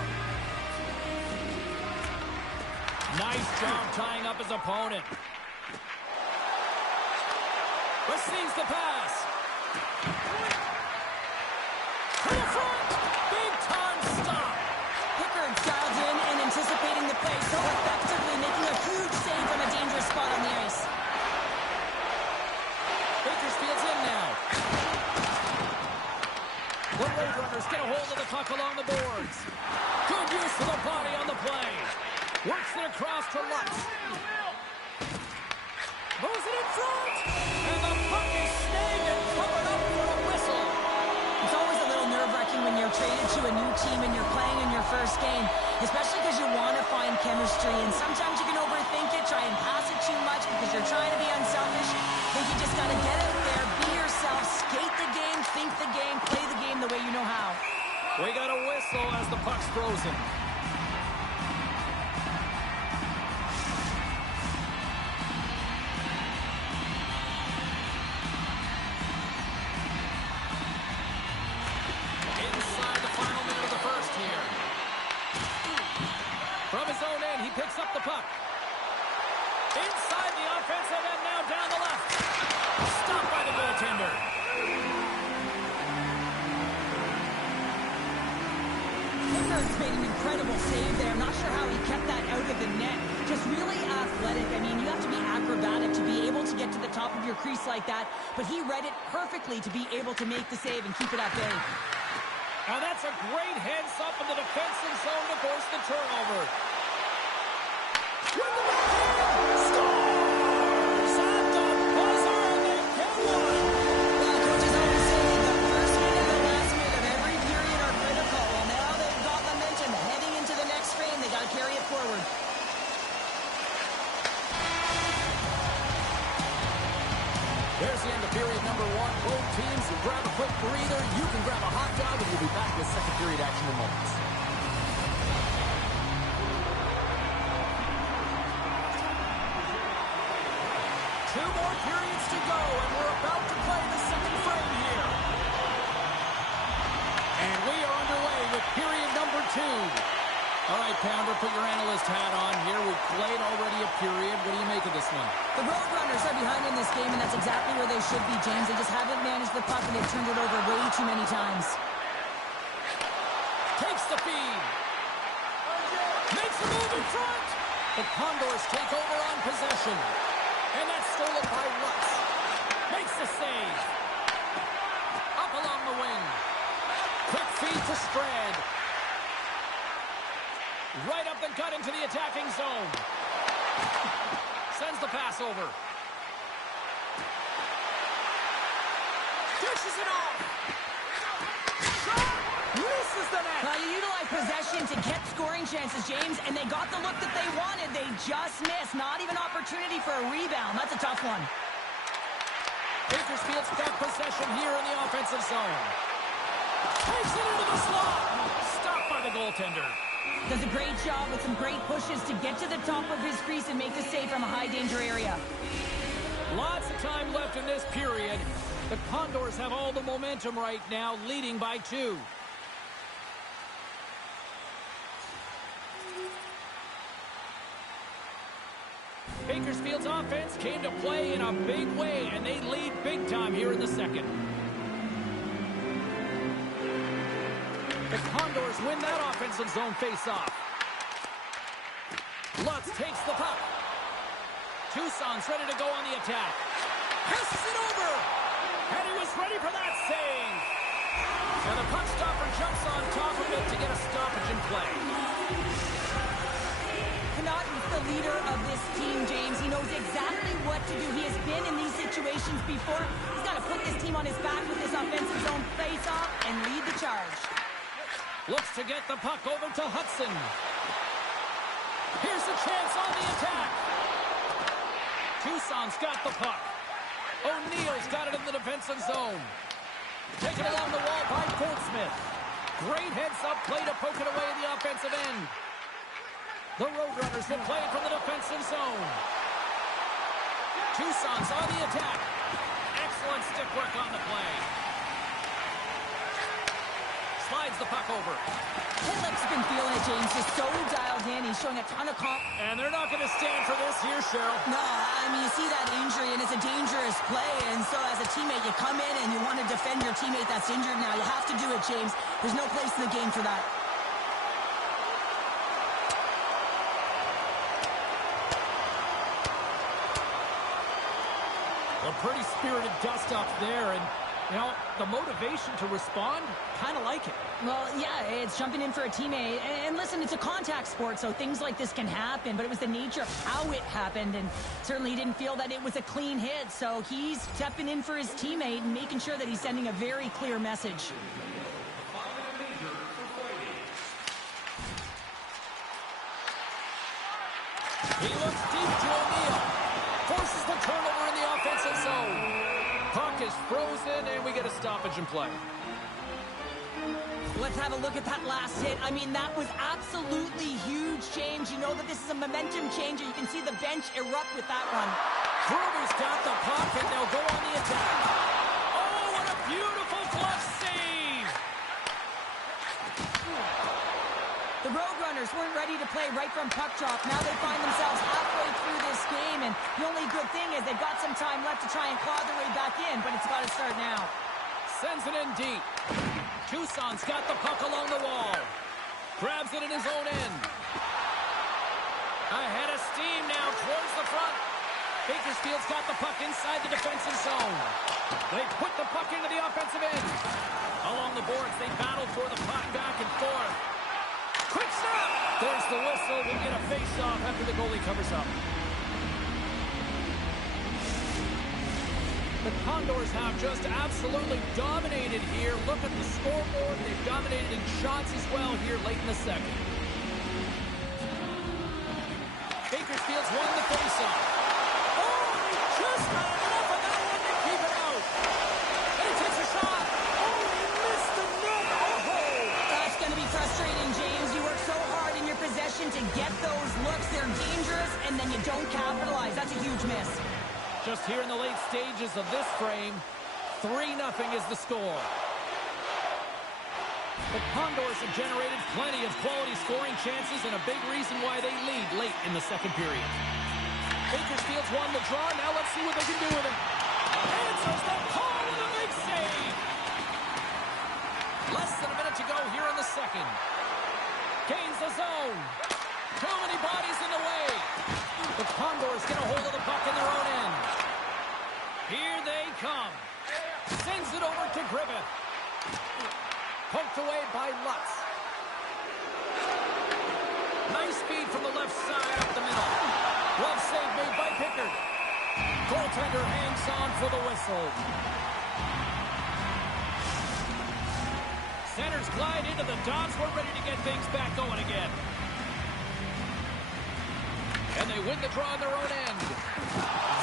Nice job tying up his opponent. Receives the pass. To the front. Big time stop. Pickard dialed in and anticipating the play so effectively, making a huge save from a dangerous spot on the ice. Bakersfield's in now. The Roadrunners get a hold of the puck along the boards. Good use of the body on the play. Works it across to Lutz. Moves it in front. And the puck is snagged and covered up for a whistle. It's always a little nerve-wracking when you're traded to a new team and you're playing in your first game, especially because you want to find chemistry, and sometimes you can overthink it, try and pass it too much because you're trying to be unselfish. I think you just got to get out there, be yourself, skate the game, think the game, play the game the way you know how. We got a whistle as the puck's frozen. Inside the final minute of the first here. From his own end, he picks up the puck. Inside the offensive end, now down the left. Stopped by the goaltender. Pickard's made an incredible save there. I'm not sure how he kept that out of the net. Just really athletic. I mean, you have to be acrobatic to be able to get to the top of your crease like that, but he read it perfectly to be able to make the save and keep it at bay. And that's a great heads-up in the defensive zone to force the turnover. With the backhand, scores! At the buzzer, and they get one! Well, coaches always say the first minute and the last minute of every period are critical. Well, now they've got momentum heading into the next frame. They got to carry it forward. There's the end of period number one. Both teams will grab a quick breather. You can grab a hot dog, and we'll be back with second period action in moments. Two more periods to go, and we're about to play the second frame here. And we are underway with period number two. All right, Pounder, put your analyst hat on here. We've played already a period. What do you make of this one? The Roadrunners are behind in this game, and that's exactly where they should be, James. They just haven't managed the puck, and they've turned it over way too many times. Takes the feed. Makes a move in front. The Condors take over on possession. And that's stolen by Lutz. Makes the save. Up along the wing. Quick feed to Strand. Right up the gut into the attacking zone. Sends the pass over. Dishes it off. Shot. Misses the net. You utilize possession to get scoring chances, James, and they got the look that they wanted. They just missed. Not even opportunity for a rebound. That's a tough one. Bakersfield's got possession here in the offensive zone. Takes it into the slot. Stopped by the goaltender. Does a great job with some great pushes to get to the top of his crease and make the save from a high-danger area. Lots of time left in this period. The Condors have all the momentum right now, leading by 2. Bakersfield's offense came to play in a big way, and they lead big time here in the second. The Condors win that offensive zone face-off. Lutz takes the puck. Tucson's ready to go on the attack. Passes it over. And he was ready for that save. And the puck stopper jumps on top of it to get a stoppage in play. Connaughton's the leader of this team, James. He knows exactly what to do. He has been in these situations before. He's got to put this team on his back with this offensive zone face-off and lead the charge. Looks to get the puck over to Hudson. Here's a chance on the attack. Tucson's got the puck. O'Neill's got it in the defensive zone. Taken along the wall by Goldsmith. Great heads-up play to poke it away in the offensive end. The Roadrunners will play it from the defensive zone. Tucson's on the attack. Excellent stick work on the play. Slides the puck over. Pitlick's been feeling it, James. Just so dialed in. He's showing a ton of And they're not going to stand for this here, Cheryl. No, I mean, you see that injury, and it's a dangerous play. And so as a teammate, you come in and you want to defend your teammate that's injured now. You have to do it, James. There's no place in the game for that. A pretty spirited dust-up there, and, you know, the motivation to respond, kind of like it. Well, yeah, it's jumping in for a teammate. And listen, it's a contact sport, so things like this can happen, but it was the nature of how it happened, and certainly he didn't feel that it was a clean hit, so he's stepping in for his teammate and making sure that he's sending a very clear message. He looks deep to O'Neal. Forces the turnover in the offensive zone. Puck is frozen, and we get a stoppage in play. Let's have a look at that last hit. I mean, that was absolutely huge change. You know that this is a momentum changer. You can see the bench erupt with that one. Kruger's got the puck, and they'll go on the attack. Oh, what a beautiful glove save! The Roadrunners weren't ready to play right from puck drop. Now they find themselves halfway through this game, and the only good thing is they've got some time left to try and claw their way back in, but it's got to start now. Sends it in deep. Tucson's got the puck along the wall. Grabs it in his own end. Ahead of steam now towards the front. Bakersfield's got the puck inside the defensive zone. They put the puck into the offensive end. Along the boards, they battle for the puck back and forth. Quick stop! There's the whistle. We'll get a face-off after the goalie covers up. The Condors have just absolutely dominated here. Look at the scoreboard. They've dominated in shots as well here late in the second. Bakersfield's won the faceoff. Oh, he just got enough of that one to keep it out. And he takes a shot. Oh, he missed the net. Oh, That's going to be frustrating, James. You work so hard in your possession to get those looks. They're dangerous, and then you don't capitalize. That's a huge miss. just here in the late stages of this frame, 3-0 is the score. The Condors have generated plenty of quality scoring chances and a big reason why they lead late in the second period. Bakersfield's won the draw. Now let's see what they can do with it. Answers the call with a big save. Less than a minute to go here in the second. Gains the zone. Too many bodies in the way. The Condors get a hold of the puck in their own end. Here they come. Sends it over to Griffith. Poked away by Lutz. Nice feed from the left side up the middle. Glove save made by Pickard. Goaltender hangs on for the whistle. Centers glide into the dots. We're ready to get things back going again. And they win the draw on their own end.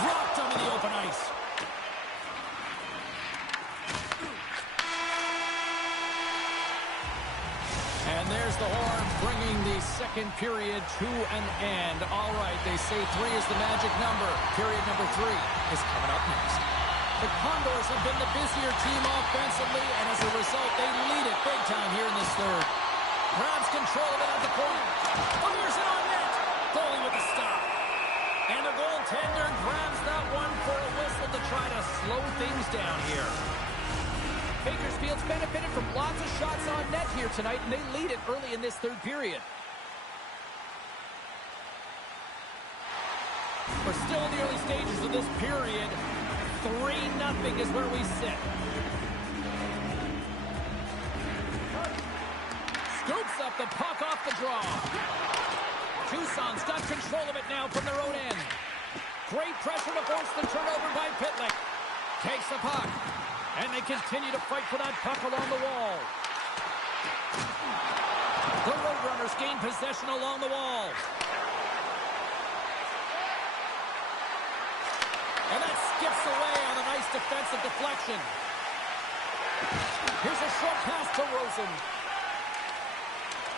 Dropped them in the open ice. And there's the horn, bringing the second period to an end. All right, they say 3 is the magic number. Period number 3 is coming up next. The Condors have been the busier team offensively, and as a result, they lead it big time here in this third. Grabs control of it at the point. Fires it on net. Goalie with the stop. And the goaltender grabs that one for a whistle to try to slow things down here. Bakersfield's benefited from lots of shots on net here tonight, and they lead it early in this third period. We're still in the early stages of this period. 3-0 is where we sit. Scoops up the puck off the draw. Tucson's got control of it now from their own end. Great pressure to force the turnover by Pitlick. Takes the puck. And they continue to fight for that puck along the wall. The Roadrunners gain possession along the wall. And that skips away on a nice defensive deflection. Here's a short pass to Rosen.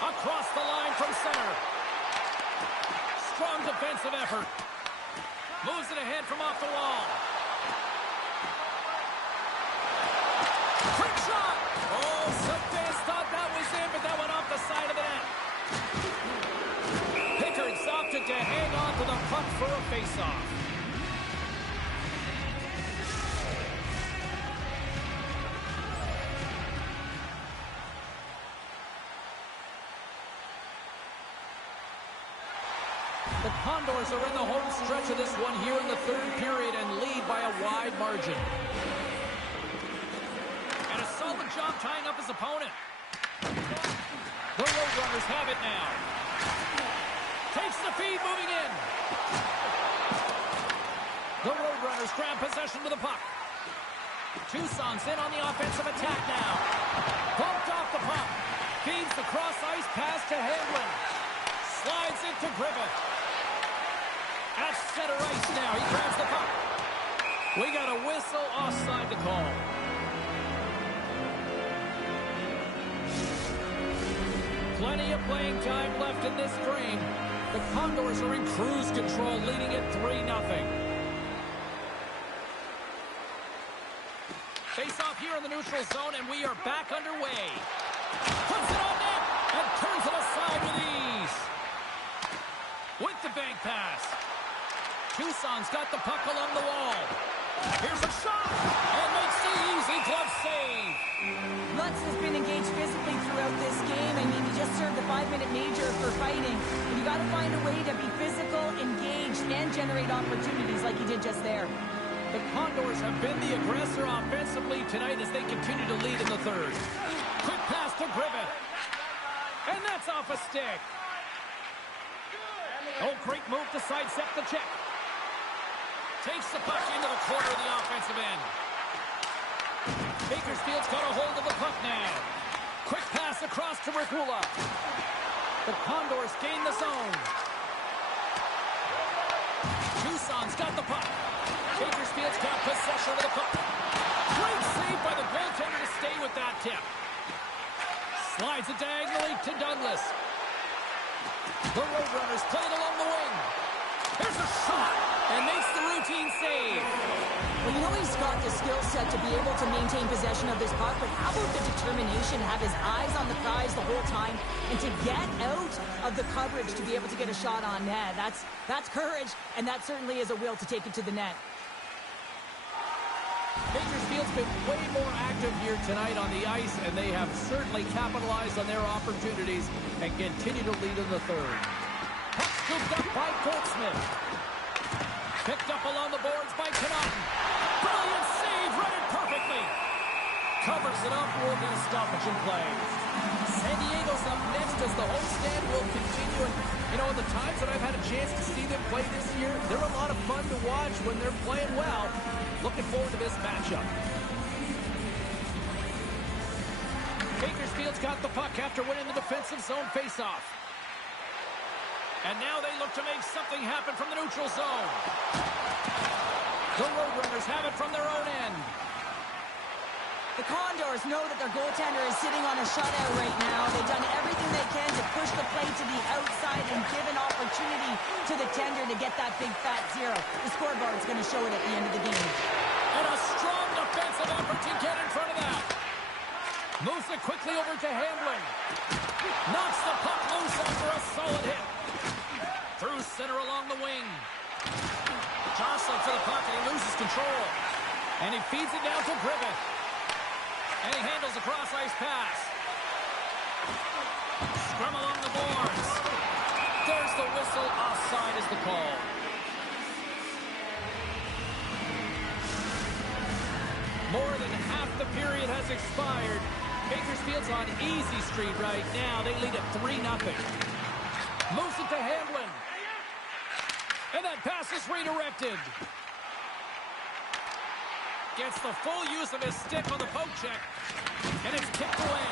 Across the line from center. Strong defensive effort. Moves it ahead from off the wall. Quick shot! Oh, Subban's thought that face-off. The Condors are in the home stretch of this one here in the third period and lead by a wide margin. And a solid job tying up his opponent. The Roadrunners have it now. Takes the feed, moving in. The Roadrunners grab possession with the puck. Tucson's in on the offensive attack now. Bumped off the puck. Feeds the cross-ice pass to Hamlin. Slides it to Griffith. At center ice now. He grabs the puck. We got a whistle offside to call. Plenty of playing time left in this frame. The Condors are in cruise control, leading it 3-0. Face off here in the neutral zone, and we are back underway. Puts it on net and turns it aside with ease. With the bank pass. Tucson's got the puck along the wall. Here's a shot, and makes the easy glove save. Lutz has been engaged physically throughout this game. I mean, he just served a 5-minute major for fighting. And you got to find a way to be physical, engaged, and generate opportunities like he did just there. The Condors have been the aggressor offensively tonight as they continue to lead in the third. Quick pass to Griffith. And that's off a stick. Oh, great move to sidestep the check. Takes the puck into the corner of the offensive end. Bakersfield's got a hold of the puck now. Quick pass across to Rikula. The Condors gain the zone. Tucson's got the puck. Bakersfield's got possession of the puck. Great save by the goaltender to stay with that tip. Slides it diagonally to Douglas. The Roadrunners play it along the wing. Here's a shot, and makes the routine save. Well, you know he's got the skill set to be able to maintain possession of this puck, but how about the determination to have his eyes on the prize the whole time and to get out of the coverage to be able to get a shot on net? That's courage, and that certainly is a will to take it to the net. Bakersfield's been way more active here tonight on the ice, and they have certainly capitalized on their opportunities and continue to lead in the third. Puck scooped up by Goldsmith. Picked up along the boards by Connaughton. Brilliant save, read it perfectly. Covers it up, we'll get a stoppage in play. San Diego's up next as the homestand will continue. And, you know, the times that I've had a chance to see them play this year, they're a lot of fun to watch when they're playing well. Looking forward to this matchup. Bakersfield's got the puck after winning the defensive zone faceoff. And now they look to make something happen from the neutral zone. The Roadrunners have it from their own end. The Condors know that their goaltender is sitting on a shutout right now. They've done everything they can to push the play to the outside and give an opportunity to the tender to get that big fat zero. The scoreboard's going to show it at the end of the game. And a strong defensive effort to get in front of that. Moves it quickly over to Hamlin. Knocks the puck loose after a solid hit. Through center along the wing. Jostling for the puck and he loses control. And he feeds it down to Griffith. And he handles a cross-ice pass. Scrum along the boards. There's the whistle. Offside is the call. More than half the period has expired. Bakersfield's on easy street right now. They lead at 3-0. Moves it to Hamlin. And that pass is redirected. Gets the full use of his stick on the poke check. And it's kicked away.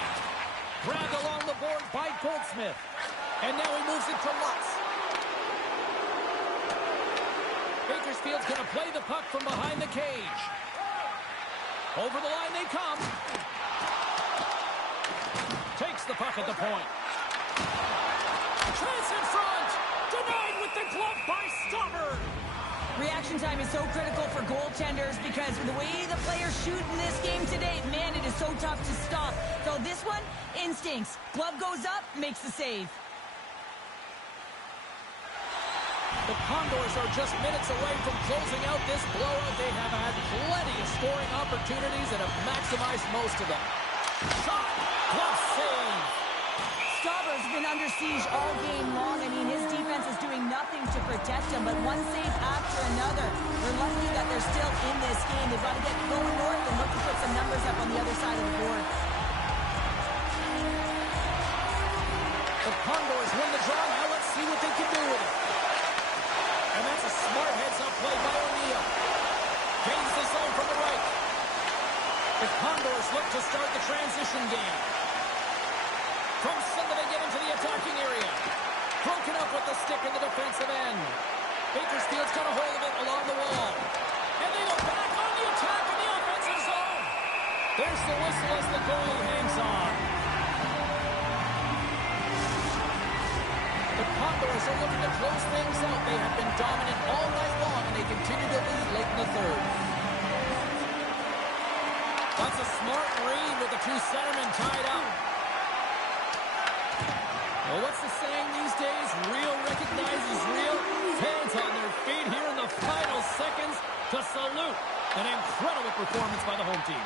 Grabbed along the board by Goldsmith. And now he moves it to Lutz. Bakersfield's going to play the puck from behind the cage. Over the line they come. Takes the puck at the point. Chance in front. Denied with the glove by Stubber. Reaction time is so critical for goaltenders because the way the players shoot in this game today, man, it is so tough to stop. So this one, instincts. Glove goes up, makes the save. The Condors are just minutes away from closing out this blowout. They have had plenty of scoring opportunities and have maximized most of them. Shot! Glove save! Stauber's been under siege all game long. I mean, his defense is doing nothing to protect him, but one save after another. They're lucky that they're still in this game. They've got to get going north and look to put some numbers up on the other side of the board. The Condors win the draw. Now let's see what they can do with it. And that's a smart heads-up play by O'Neal. Gains the zone from the right. The Condors look to start the transition game. From center they get into the attacking area. Broken up with the stick in the defensive end. Bakersfield's got a hold of it along the wall. And they go back on the attack in the offensive zone. There's the whistle as the goalie hangs on. The Condors are looking to close things out. They have been dominant all night long, and they continue to lead late in the third. That's a smart read with the two centermen tied up. Well, what's the saying these days? Real recognizes real. Fans on their feet here in the final seconds to salute an incredible performance by the home team.